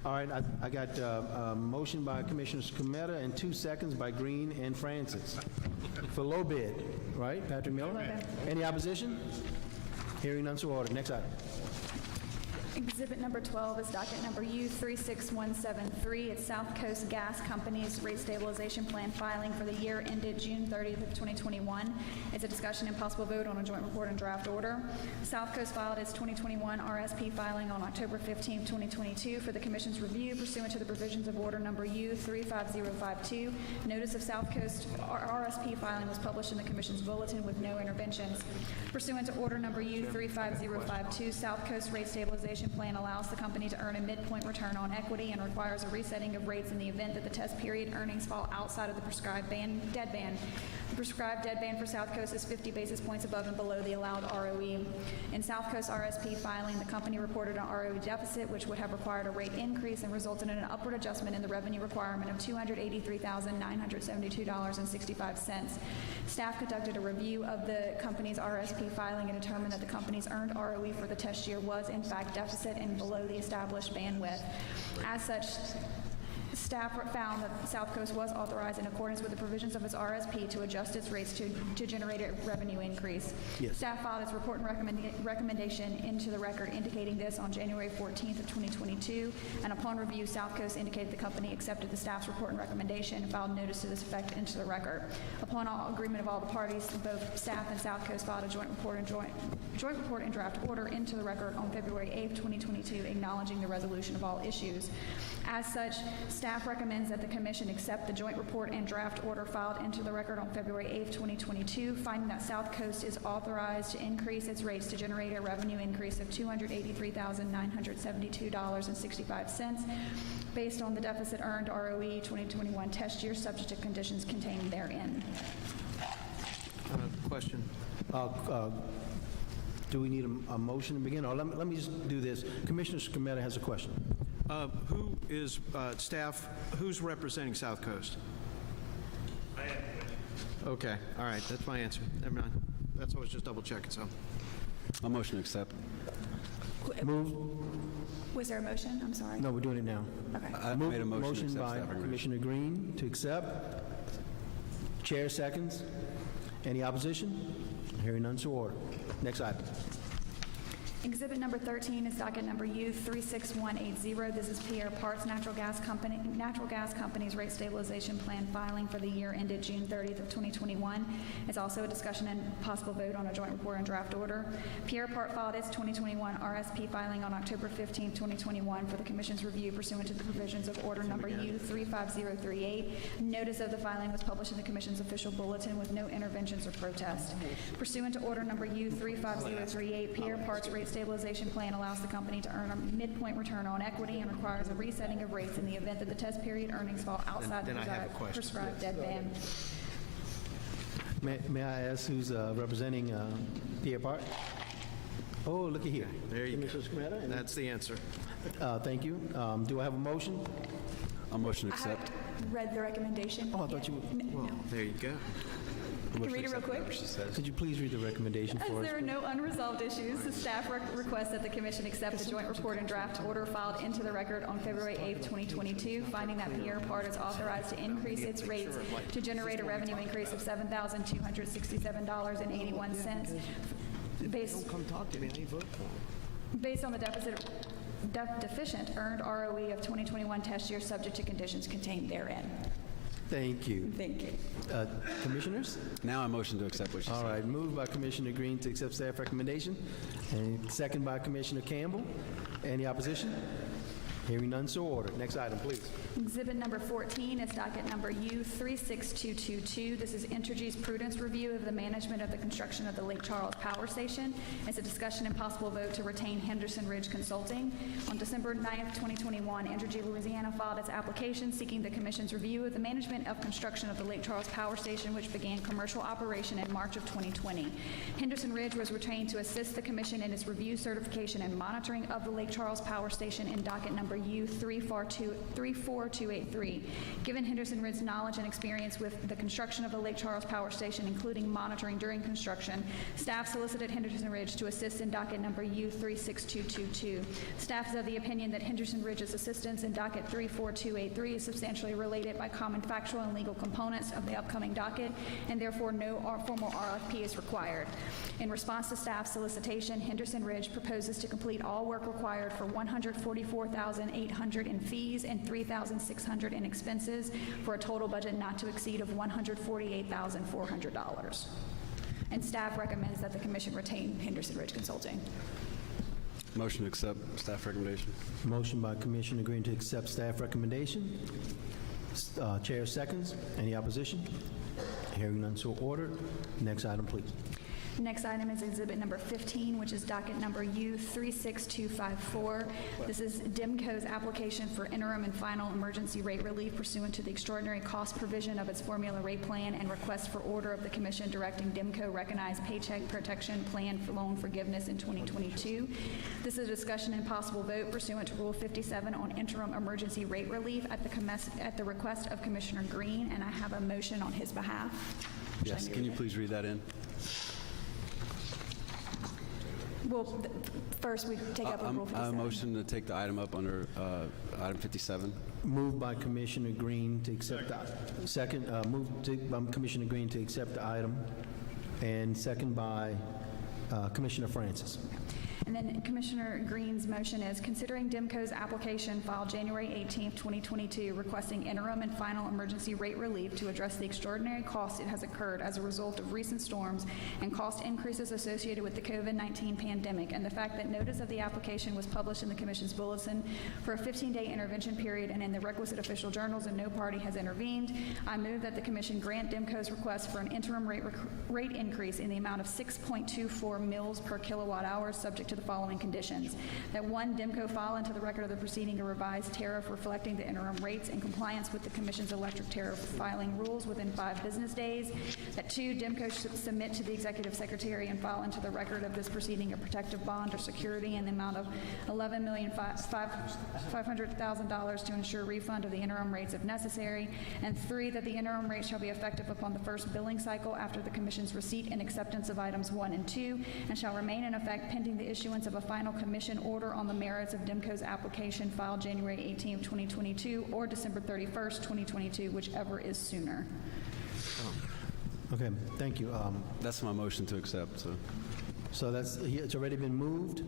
All right, I got a motion by Commissioner Scrumetta and 2 seconds by Green and Francis for low bid, right? Patrick Miller? Any opposition? Hearing none, so ordered. Next item. Exhibit number 12 is docket number U36173. It's South Coast Gas Company's rate stabilization plan filing for the year ended June 30th of 2021. It's a discussion and possible vote on a joint report and draft order. South Coast filed its 2021 RSP filing on October 15th, 2022 for the Commission's review pursuant to the provisions of order number U35052. Notice of South Coast RSP filing was published in the Commission's bulletin with no interventions. Pursuant to order number U35052, South Coast Rate Stabilization Plan allows the company to earn a midpoint return on equity and requires a resetting of rates in the event that the test period earnings fall outside of the prescribed deadband. The prescribed deadband for South Coast is 50 basis points above and below the allowed ROE. In South Coast RSP filing, the company reported an ROE deficit, which would have required a rate increase and resulted in an upward adjustment in the revenue requirement of $283,972.65. Staff conducted a review of the company's RSP filing and determined that the company's earned ROE for the test year was in fact deficit and below the established bandwidth. As such, staff found that South Coast was authorized in accordance with the provisions of its RSP to adjust its rates to generate a revenue increase. Yes. Staff filed its report and recommendation into the record indicating this on January 14th of 2022, and upon review, South Coast indicated the company accepted the staff's report and recommendation and filed notice to this effect into the record. Upon agreement of all the parties, both staff and South Coast filed a joint report and draft order into the record on February 8th, 2022, acknowledging the resolution of all issues. As such, staff recommends that the Commission accept the joint report and draft order filed into the record on February 8th, 2022, finding that South Coast is authorized to increase its rates to generate a revenue increase of $283,972.65 based on the deficit earned ROE 2021 test year subject to conditions contained therein. Question. Do we need a motion to begin? Or let me just do this. Commissioner Scrumetta has a question. Who is staff, who's representing South Coast? I am. Okay, all right, that's my answer. Never mind. That's what I was just double checking, so. A motion to accept. Move. Was there a motion? I'm sorry. No, we're doing it now. Okay. I made a motion to Motion accept by staff recommendation. Commissioner Green to accept. Chair seconds. Any opposition? Hearing none, so ordered. Next item. Exhibit number 13 is docket number U36180. This is Pierre Parts Natural Gas Company's rate stabilization plan filing for the year ended June 30th of 2021. It's also a discussion and possible vote on a joint report and draft order. Pierre Part filed its 2021 RSP filing on October 15th, 2021 for the Commission's review pursuant to the provisions of order number U35038. Notice of the filing was published in the Commission's official bulletin with no interventions or protests. Pursuant to order number U35038, Pierre Parts rate stabilization plan allows the company to earn a midpoint return on equity and requires a resetting of rates in the event that the test period earnings fall outside the prescribed deadband. May I ask who's representing Pierre Part? Oh, looky here. There you go. Mrs. Scametta, and- That's the answer. Thank you. Do I have a motion? A motion to I accept. haven't read the recommendation. Oh, I thought you would. Well, there you go. I can read it real quick. Could you please read the recommendation As for us? there are no unresolved issues, the staff requests that the Commission accept the joint report and draft order filed into the record on February 8th, 2022, finding that Pierre Part is authorized to increase its rates to generate a revenue increase of $7,267.81 based on the deficient earned ROE of 2021 test year subject to conditions contained therein. Thank you. Thank you. Commissioners? Now I motion to accept what she All said. right, moved by Commissioner Green to accept staff recommendation, and second by Commissioner Campbell. Any opposition? Hearing none, so ordered. Next item, please. Exhibit number 14 is docket number U36222. This is Entergy's prudence review of the management of the construction of the Lake Charles Power Station. It's a discussion and possible vote to retain Henderson Ridge Consulting. On December 9th, 2021, Entergy Louisiana filed its application seeking the Commission's review of the management of construction of the Lake Charles Power Station, which began commercial operation in March of 2020. Henderson Ridge was retained to assist the Commission in its review, certification, and monitoring of the Lake Charles Power Station in docket number U34283. Given Henderson Ridge's knowledge and experience with the construction of the Lake Charles Power Station, including monitoring during construction, staff solicited Henderson Ridge to assist in docket number U36222. Staff is of the opinion that Henderson Ridge's assistance in docket 34283 is substantially related by common factual and legal components of the upcoming docket, and therefore no formal RFP is required. In response to staff's solicitation, Henderson Ridge proposes to complete all work required for $144,800 in fees and $3,600 in expenses for a total budget not to exceed of $148,400. And staff recommends that the Commission retain Henderson Ridge Consulting. Motion to accept staff recommendation. Motion by Commissioner Green to accept staff recommendation. Chair seconds. Any opposition? Hearing none, so ordered. Next item, please. Next item is exhibit number 15, which is docket number U36254. This is DIMCO's application for interim and final emergency rate relief pursuant to the extraordinary cost provision of its formula rate plan and request for order of the Commission directing DIMCO recognize Paycheck Protection Plan for loan forgiveness in 2022. This is a discussion and possible vote pursuant to Rule 57 on interim emergency rate relief at the request of Commissioner Green, and I have a motion on his behalf. Yes, can you please read that in? Well, first we take up a Rule 57. I motion to take the item up under item 57. Moved by Commissioner Green to accept the second. Moved by Commissioner Green to accept the item, and second by Commissioner Francis. And then Commissioner Green's motion is considering DIMCO's application filed January 18, 2022, requesting interim and final emergency rate relief to address the extraordinary cost it has incurred as a result of recent storms and cost increases associated with the COVID-19 pandemic, and the fact that notice of the application was published in the Commission's bulletin for a 15-day intervention period and in the requisite official journals and no party has intervened, I move that the Commission grant DIMCO's request for an interim rate increase in the amount of 6.24 mils per kilowatt hour subject to the following conditions. That 1, DIMCO file into the record of the proceeding a revised tariff reflecting the interim rates in compliance with the Commission's electric tariff filing rules within 5 business days. That 2, DIMCO should submit to the Executive Secretary and file into the record of this proceeding a protective bond or security in the amount of $11,500,000 to ensure refund of the interim rates if necessary. And 3, that the interim rate shall be effective upon the first billing cycle after the Commission's receipt and acceptance of items 1 and 2 and shall remain in effect pending the issuance of a final Commission order on the merits of DIMCO's application filed January 18, 2022 or December 31st, 2022, whichever is sooner. Okay, thank you. That's my motion to accept. So. So it's already been moved,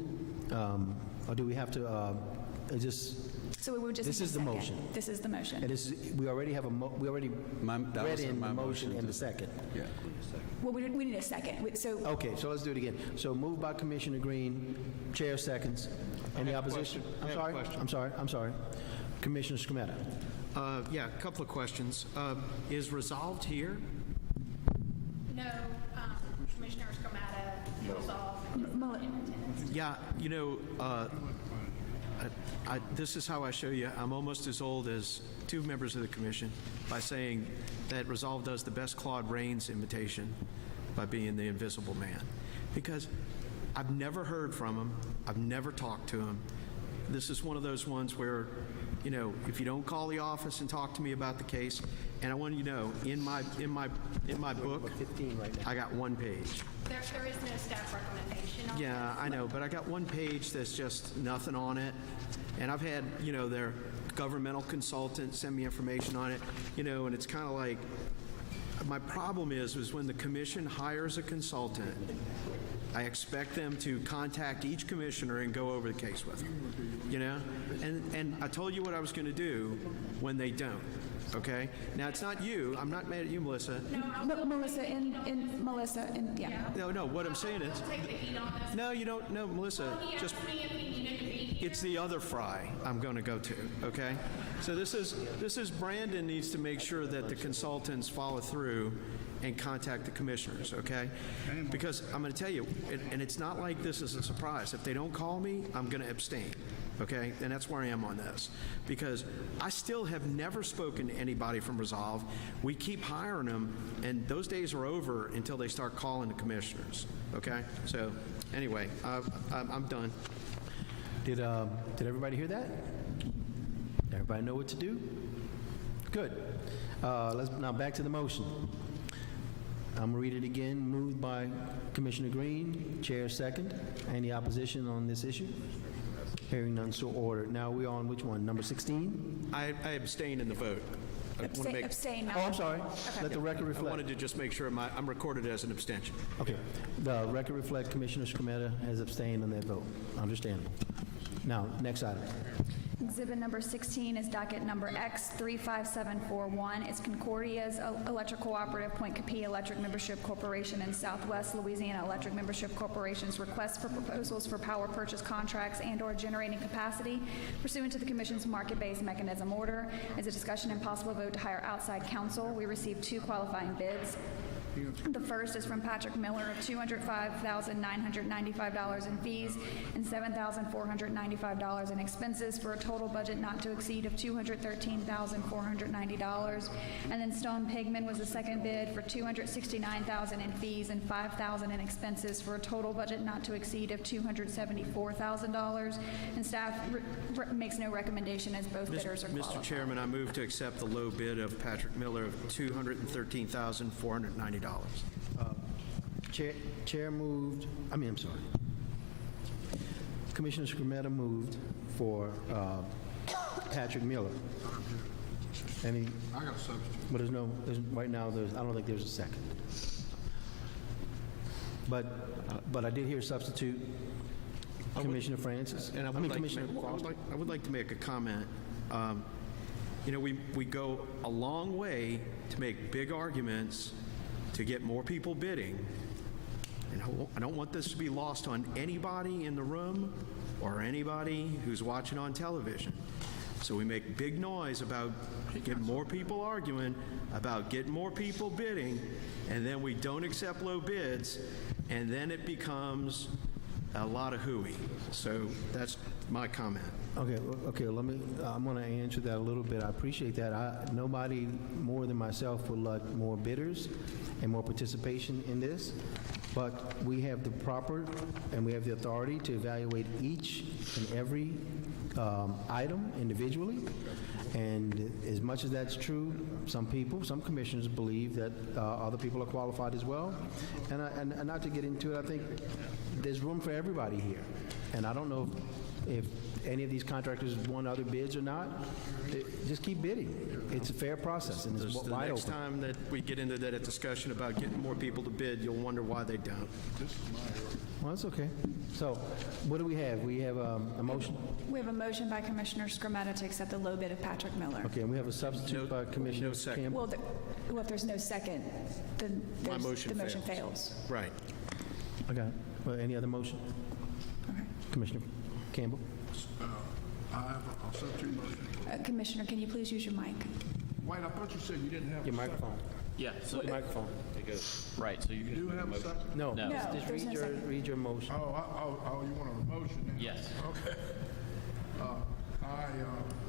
or do we have to, So we would just This need a is the second. motion. This is the motion. we already have we already that read was in my the motion motion and the to- second. Yeah. Well, we need a second. So Okay, so let's do it again. So moved by Commissioner Green, Chair seconds. Any opposition? I have a question. I'm sorry. Commissioner Scrumetta. Yeah, a couple of questions. Is resolved here? No, Commissioner Scrumata resolved. Yeah, this is how I show you I'm almost as old as two members of the commission by saying that Resolve does the best Claude Rains imitation by being the invisible man. Because I've never heard from him. I've never talked to him. This is one of those ones where, if you don't call the office and talk to me about the case, and I want you to know, in my book, I got one page. There is no staff recommendation on this. Yeah, I know, but I got one page that's just nothing on it. And I've had, their governmental consultant send me information on it, and it's kind of like, my problem is when the commission hires a consultant, I expect them to contact each commissioner and go over the case with them, And I told you what I was going to do when they don't, okay? Now, it's not you. I'm not mad at you, Melissa. Melissa, yeah. No, what I'm saying is... Take the heat on this. No, you don't. No, Melissa, He just... asked me if he needed to be here. It's the other fry I'm going to go to, okay? So this is Brandon needs to make sure that the consultants follow through and contact the commissioners, okay? Because I'm going to tell you, and it's not like this is a surprise. If they don't call me, I'm going to abstain, okay? And that's where I am on this. Because I still have never spoken to anybody from Resolve. We keep hiring them, and those days are over until they start calling the commissioners, okay? So anyway, I'm done. Did everybody hear that? Everybody know what to do? Good. Let's now back to the motion. I'm going to read it again. Moved by Commissioner Green, Chair second. Any opposition on this issue? Hearing none, so ordered. Now we're on which one? Number 16? I abstain in the vote. I wanna make- Abstain now. Oh, I'm sorry. Let the record I reflect. wanted to just make sure I'm recorded as an abstention. Okay. The record reflect Commissioner Scrumetta has abstained on that vote. Understandable. Now, next item. Exhibit number 16 is docket number X35741. It's Concordia's Electric Cooperative Point Capee Electric Membership Corporation and Southwest Louisiana Electric Membership Corporation's request for proposals for power purchase contracts and/or generating capacity pursuant to the Commission's market-based mechanism order. As a discussion and possible vote to hire outside counsel, we received 2 qualifying bids. The first is from Patrick Miller of $205,995 in fees and $7,495 in expenses for a total budget not to exceed of $213,490. And then Stone Pigman was the second bid for $269,000 in fees and $5,000 in expenses for a total budget not to exceed of $274,000. And staff makes no recommendation as both bidders are qualified. Mr. Chairman, I move to accept the low bid of Patrick Miller of $213,490. Chair moved, I'm sorry. Commissioner Scrumetta moved for Patrick Miller. Any? I got a substitute. But right now, I don't think there's a second. But I did hear substitute Commissioner Francis. And I would like to make a comment. We go a long way to make big arguments to get more people bidding. And I don't want this to be lost on anybody in the room or anybody who's watching on television. So we make big noise about getting more people arguing, about getting more people bidding, and then we don't accept low bids, and then it becomes a lot of hooey. So that's my comment. Okay, I'm going to answer that a little bit. I appreciate that. Nobody more than myself would like more bidders and more participation in this, but we have the proper and we have the authority to evaluate each and every item individually. And as much as that's true, some commissioners believe that other people are qualified as well. And not to get into it, I think there's room for everybody here. And I don't know if any of these contractors won other bids or not, just keep bidding. It's a fair process, and it's The wide next open. time that we get into that discussion about getting more people to bid, you'll wonder why they don't. Well, that's okay. So, what do we have? We have a motion? We have a motion by Commissioner Skrmetta to accept the low bid of Patrick Miller. Okay, and we have a substitute by Commissioner no second. Campbell? Well, if there's no second, then My motion the motion fails. fails. Right. Okay. Well, any other motion? Okay. Commissioner Campbell? I have a substitute motion. Commissioner, can you please use your mic? Wait, I thought you said you didn't have Your a second. microphone. Yeah, so Microphone. it goes, right, so you You do can, have a second? No. No. No, Just there's no second. read your motion. Oh, you want a motion now? Yes. Okay. I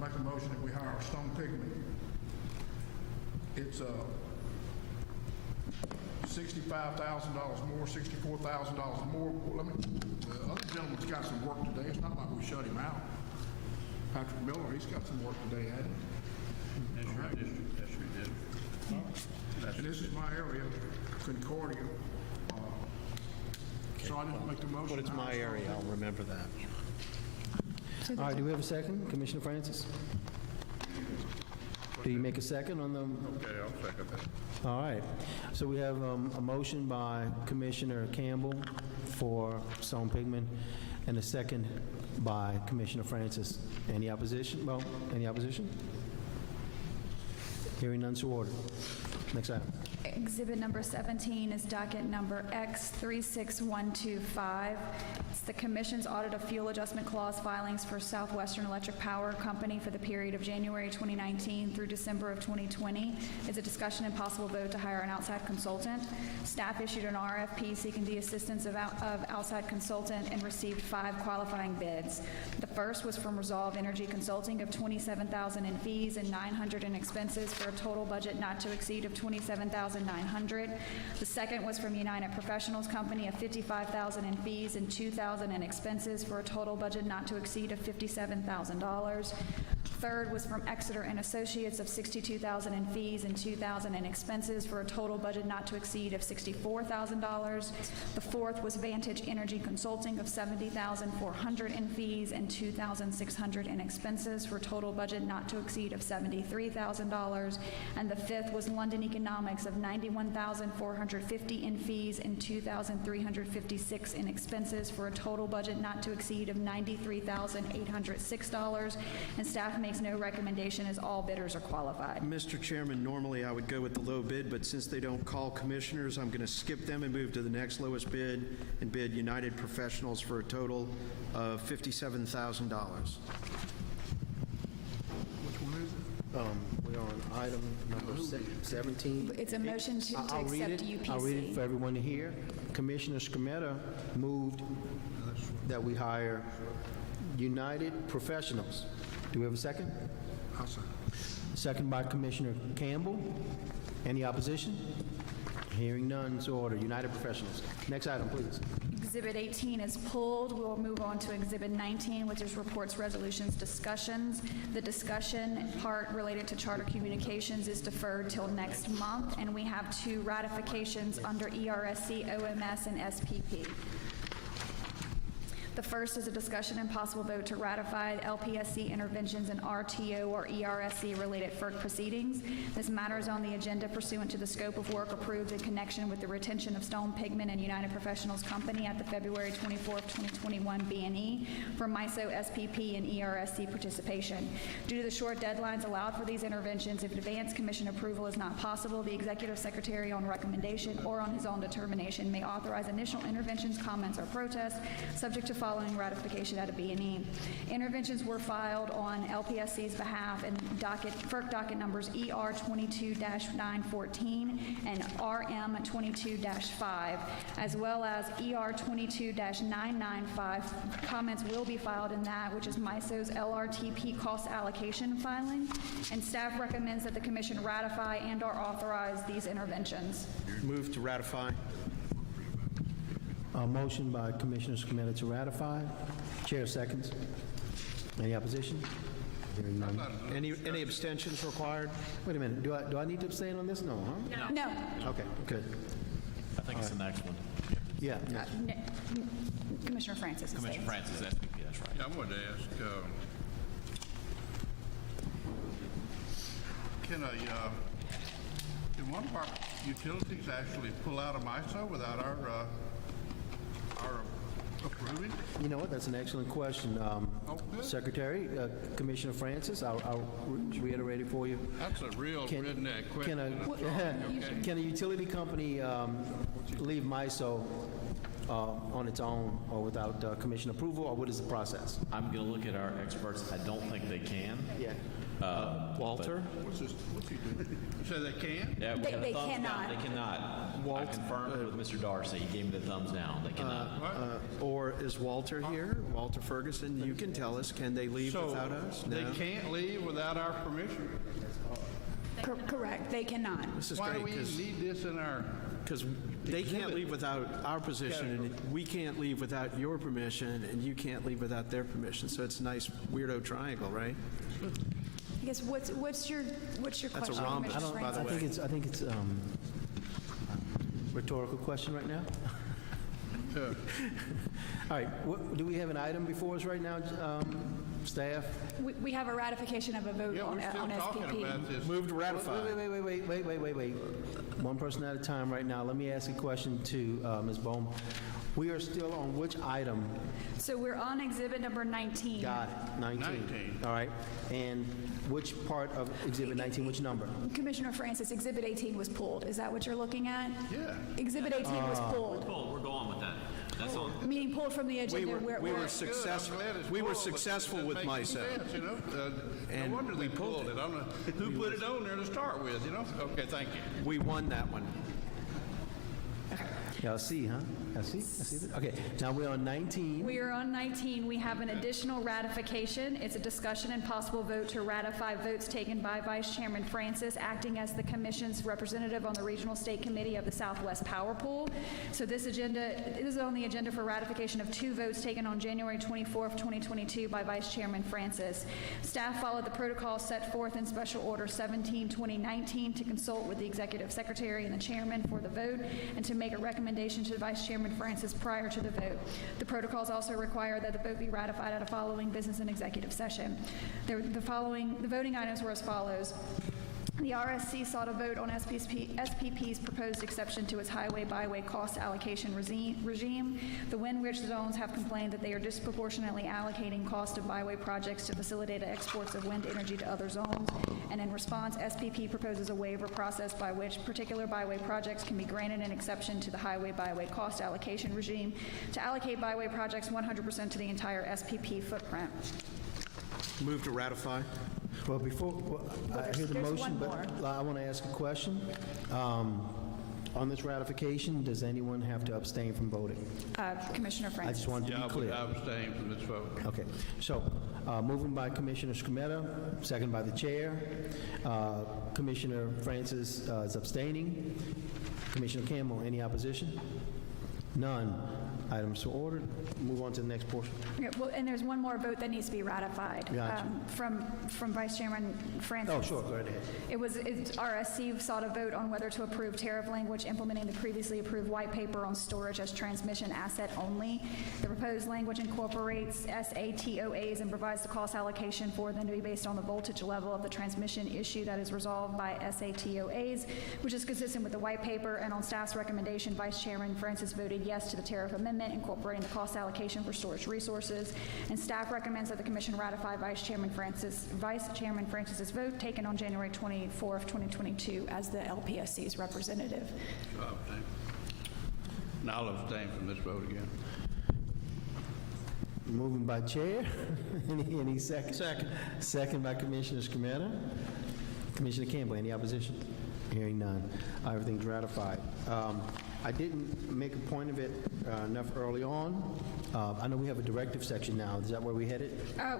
make a motion that we hire Stone Pigment. It's $65,000 more, $64,000 more. Well, the other gentleman's got some work today. It's not like we shut him out. Patrick Miller, he's got some work today, hasn't he? And this is my area, Concordia. So I didn't make the motion. But it's my area, I'll remember that. All right, do we have a second? Commissioner Francis? Do you make a second on the? Okay, I'll second that. All right. So we have a motion by Commissioner Campbell for Stone Pigment and a second by Commissioner Francis. Any opposition? Well, any opposition? Hearing none, so ordered. Next item. Exhibit number 17 is docket number X36125. It's the Commission's audit of fuel adjustment clause filings for Southwestern Electric Power Company for the period of January 2019 through December of 2020. It's a discussion and possible vote to hire an outside consultant. Staff issued an RFP seeking the assistance of outside consultant and received 5 qualifying bids. The first was from Resolve Energy Consulting of $27,000 in fees and $900 in expenses for a total budget not to exceed of $27,900. The second was from United Professionals Company of $55,000 in fees and $2,000 in expenses for a total budget not to exceed of $57,000. Third was from Exeter and Associates of $62,000 in fees and $2,000 in expenses for a total budget not to exceed of $64,000. The fourth was Vantage Energy Consulting of $70,400 in fees and $2,600 in expenses for a total budget not to exceed of $73,000. And the fifth was London Economics of $91,450 in fees and $2,356 in expenses for a total budget not to exceed of $93,806. And staff makes no recommendation as all bidders are qualified. Mr. Chairman, normally I would go with the low bid, but since they don't call commissioners, I'm going to skip them and move to the next lowest bid and bid United Professionals for a total of $57,000. Which one is it? We're on item number 17. It's a motion to I'll read accept it. UPC. I'll read it for everyone to hear. Commissioner Skrmetta moved that we hire United Professionals. Do we have a second? I'll second. Second by Commissioner Campbell. Any opposition? Hearing none, so ordered. United Professionals. Next item, please. Exhibit 18 is pulled. We'll move on to Exhibit 19, which is reports, resolutions, discussions. The discussion part related to Charter Communications is deferred till next month, and we have 2 ratifications under ERSC, OMS, and SPP. The first is a discussion and possible vote to ratify LPSC interventions in RTO or ERSC-related FERC proceedings. This matter is on the agenda pursuant to the scope of work approved in connection with the retention of Stone Pigment and United Professionals Company at the February 24, 2021 B&E for MISO, SPP, and ERSC participation. Due to the short deadlines allowed for these interventions, if advance commission approval is not possible, the Executive Secretary on recommendation or on his own determination may authorize initial interventions, comments, or protests, subject to following ratification at a B&E. Interventions were filed on LPSC's behalf in FERC docket numbers ER 22-914 and RM 22-5, as well as ER 22-995. Comments will be filed in that, which is MISO's LRTP cost allocation filing, and staff recommends that the Commission ratify and/or authorize these interventions. Move to ratify. A motion by Commissioner Skrmetta to ratify. Chair seconds. Any opposition? Hearing none. Any abstentions required? Wait a minute. Do I need to abstain on this? No, huh? No. Okay, good. I think it's the next one. Yeah. Commissioner Francis is Commissioner there. Francis, SPP. That's right. Yeah, I wanted to ask, can one of our utilities actually pull out of MISO without our approving? You know what, that's an excellent question. good. Secretary, Commissioner Francis, I'll reiterate it for you. That's a real redneck question. Can a utility company leave MISO on its own or without commission approval, or what is the process? I'm going to look at our experts. I don't think they can. Yeah. Walter? What's he doing? You say they can? Yeah, we got a They thumbs cannot. down. They cannot. I confirmed with Mr. Darcy. He gave me the thumbs down. They cannot. Or is Walter here? Walter Ferguson, you can tell us, can they leave So without us? they No? can't leave without our permission? Correct, they cannot. This is Why do great, we need this in our? because they can't leave without our position, and we can't leave without your permission, and you can't leave without their permission. So it's a nice weirdo triangle, right? I guess what's your question, That's a rhombus, Commissioner by the Francis? way. I think it's rhetorical question right now. All right, do we have an item before us right now, staff? We have a ratification of a vote Yeah, on we're still talking SPP. about this. Move to ratify. Wait. One person at a time right now. Let me ask a question to Ms. Bohm. We are still on which item? So we're on exhibit number 19. Got it, 19. All right, and which part of Exhibit 19, which number? Commissioner Francis, exhibit 18 was pulled. Is that what you're looking at? Yeah. Exhibit 18 was pulled, We're going with that. That's on. meaning pulled from the agenda. We were successful. We were successful with MISO. No And wonder they pulled it. I don't know who put it on there to start with, you know? Okay, thank you. We won that one. Y'all see, huh? I see that? Okay, now we're on 19. We are on 19. We have an additional ratification. It's a discussion and possible vote to ratify votes taken by Vice Chairman Francis, acting as the Commission's representative on the Regional State Committee of the Southwest Power Pool. So this is on the agenda for ratification of 2 votes taken on January 24th, 2022 by Vice Chairman Francis. Staff followed the protocol set forth in Special Order 17-2019 to consult with the Executive Secretary and the Chairman for the vote and to make a recommendation to Vice Chairman Francis prior to the vote. The protocols also require that the vote be ratified at a following business and executive session. The voting items were as follows. The RSC sought a vote on SPP's proposed exception to its highway-byway cost allocation regime. The wind-rich zones have complained that they are disproportionately allocating cost of byway projects to facilitate exports of wind energy to other zones. And in response, SPP proposes a waiver process by which particular byway projects can be granted an exception to the highway-byway cost allocation regime to allocate byway projects 100% to the entire SPP footprint. Move to ratify. Well, before, I hear the There's motion, one but I want to ask a question. On this ratification, does anyone have to abstain from voting? Commissioner I Francis. just wanted to Yeah, be clear. I abstain from this vote. Okay, so moving by Commissioner Scrumetta, second by the chair. Commissioner Francis is abstaining. Commissioner Campbell, any opposition? None. Items so ordered. Move on to the next portion. Okay, well, and there's one more vote that needs to be ratified. Gotcha. From Vice Chairman Francis. Oh, sure, go right ahead. RSC sought a vote on whether to approve tariff language implementing the previously approved white paper on storage as transmission asset only. The proposed language incorporates SATOAs and provides the cost allocation for them to be based on the voltage level of the transmission issue that is resolved by SATOAs, which is consistent with the white paper. And on staff's recommendation, Vice Chairman Francis voted yes to the tariff amendment incorporating the cost allocation for storage resources. And staff recommends that the Commission ratify Vice Chairman Francis's vote taken on January 24th, 2022 as the LPSC's representative. So I'll abstain. And I'll abstain from this vote again. Moving by chair. Any second? Second. Second by Commissioner Scrumetta. Commissioner Campbell, any opposition? Hearing none. Everything's ratified. I didn't make a point of it enough early on. I know we have a directive section now. Is that where we headed?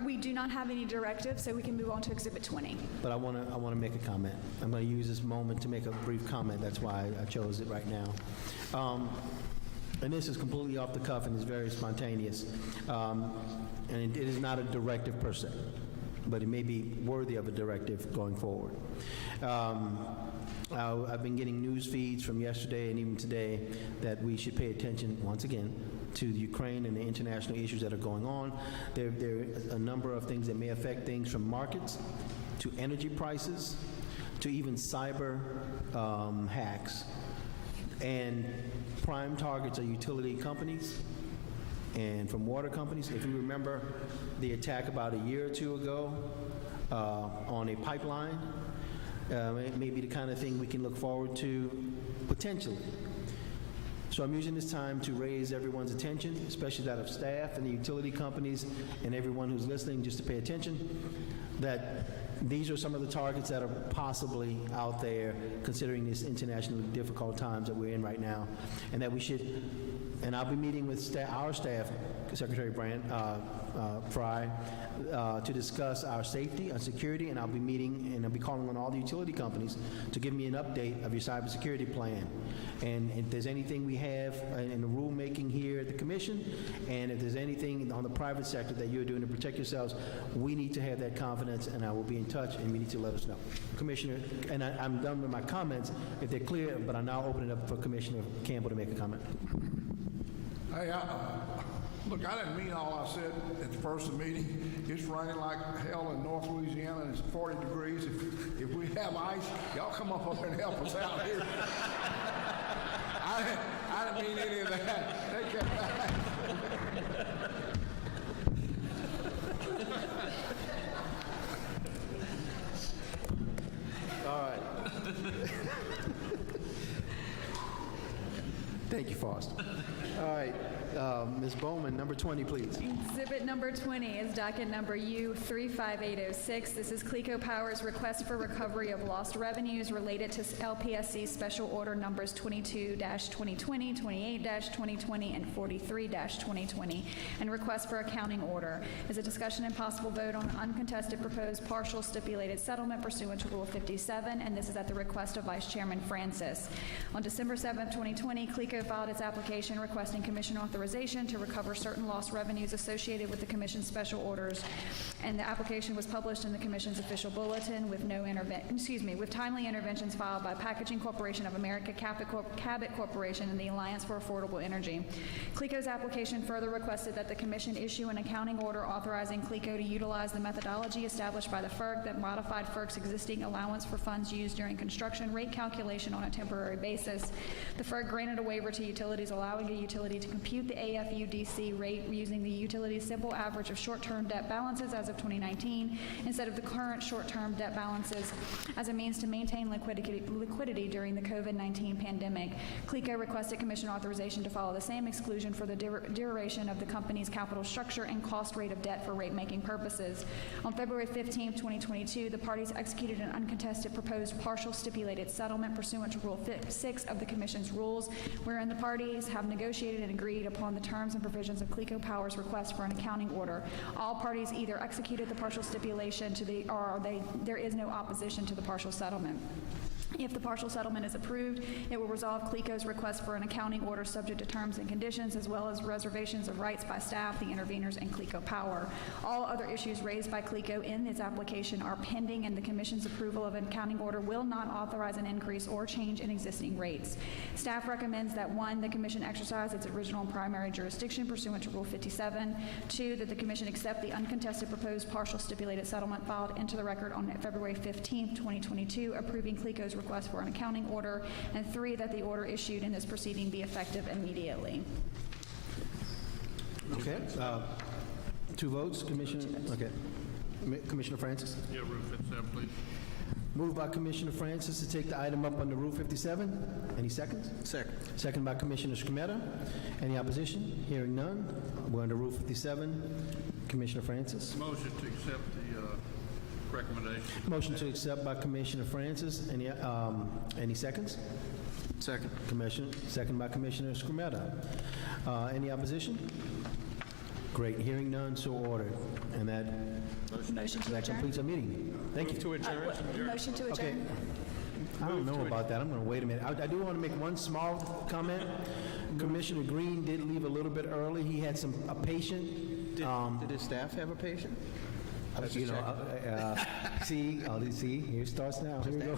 We do not have any directive, so we can move on to Exhibit 20. But I want to make a comment. I'm going to use this moment to make a brief comment. That's why I chose it right now. And this is completely off the cuff and is very spontaneous. And it is not a directive per se, but it may be worthy of a directive going forward. I've been getting news feeds from yesterday and even today that we should pay attention, once again, to Ukraine and the international issues that are going on. There are a number of things that may affect things from markets to energy prices to even cyber hacks. And prime targets are utility companies and from water companies. If you remember the attack about a year or two ago on a pipeline, it may be the kind of thing we can look forward to potentially. So I'm using this time to raise everyone's attention, especially that of staff and the utility companies and everyone who's listening, just to pay attention, that these are some of the targets that are possibly out there considering these internationally difficult times that we're in right now, and that we should, and I'll be meeting with our staff, Secretary Fry, to discuss our safety, our security, and I'll be meeting and I'll be calling on all the utility companies to give me an update of your cybersecurity plan. And if there's anything we have in the rulemaking here at the Commission, and if there's anything on the private sector that you're doing to protect yourselves, we need to have that confidence, and I will be in touch, and you need to let us know. Commissioner, and I'm done with my comments, if they're clear, but I now open it up for Commissioner Campbell to make a comment. Hey, look, I didn't mean all I said at the first of the meeting. It's raining like hell in North Louisiana, and it's 40 degrees. If we have ice, y'all come up there and help us out here. I didn't mean any of that. Take care. All right. Thank you, Foster. All right, Ms. Bowman, number 20, please. Exhibit number 20 is docket number U35806. This is CLECO Power's request for recovery of lost revenues related to LPSC special order numbers 22-2020, 28-2020, and 43-2020, and request for accounting order. Is a discussion and possible vote on uncontested proposed partial stipulated settlement pursuant to Rule 57, and this is at the request of Vice Chairman Francis. On December 7, 2020, CLECO filed its application requesting Commission authorization to recover certain lost revenues associated with the Commission's special orders, and the application was published in the Commission's official bulletin with with timely interventions filed by Packaging Corporation of America, Cabot Corporation, and the Alliance for Affordable Energy. CLECO's application further requested that the Commission issue an accounting order authorizing CLECO to utilize the methodology established by the FERC that modified FERC's existing allowance for funds used during construction rate calculation on a temporary basis. The FERC granted a waiver to utilities allowing a utility to compute the AFUDC rate using the utility's simple average of short-term debt balances as of 2019 instead of the current short-term debt balances as a means to maintain liquidity during the COVID-19 pandemic. CLECO requested Commission authorization to follow the same exclusion for the duration of the company's capital structure and cost rate of debt for rate-making purposes. On February 15, 2022, the parties executed an uncontested proposed partial stipulated settlement pursuant to Rule 6 of the Commission's rules, wherein the parties have negotiated and agreed upon the terms and provisions of CLECO Power's request for an accounting order. All parties either executed the partial stipulation there is no opposition to the partial settlement. If the partial settlement is approved, it will resolve CLECO's request for an accounting order subject to terms and conditions, as well as reservations of rights by staff, the interveners, and CLECO Power. All other issues raised by CLECO in its application are pending, and the Commission's approval of an accounting order will not authorize an increase or change in existing rates. Staff recommends that 1, the Commission exercise its original and primary jurisdiction pursuant to Rule 57, 2, that the Commission accept the uncontested proposed partial stipulated settlement filed into the record on February 15, 2022, approving CLECO's request for an accounting order, and 3, that the order issued in this proceeding be effective immediately. Okay. 2 votes, Commissioner. Okay. Commissioner Francis. Yeah, Rule 57, please. Moved by Commissioner Francis to take the item up under Rule 57. Any seconds? Second. Second by Commissioner Scremetta. Any opposition? Hearing none. We're under Rule 57. Commissioner Francis. Motion to accept the recommendation. Motion to accept by Commissioner Francis. Any seconds? Second. Second by Commissioner Scremetta. Any opposition? Great. Hearing none, so ordered. And that completes our meeting. Thank you. To adjourn. Motion to adjourn. Okay. I don't know about that. I'm going to wait a minute. I do want to make one small comment. Commissioner Green did leave a little bit early. He had a patient. Did his staff have a patient? See, here it starts now. Here we go.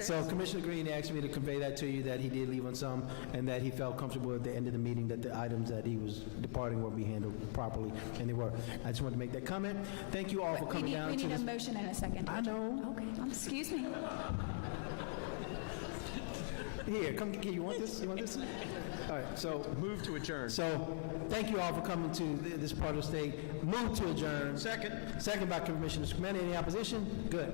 So Commissioner Green asked me to convey that to you, that he did leave on some, and that he felt comfortable at the end of the meeting that the items that he was departing will be handled properly, and they were. I just wanted to make that comment. Thank you all for coming down to We need this. a motion and a second. I know. Okay, excuse me. Here, come, you want this? You want this? All right, so. Move to adjourn. So, thank you all for coming to this part of the state. Move to adjourn. Second. Second by Commissioner Scametta. Any opposition? Good.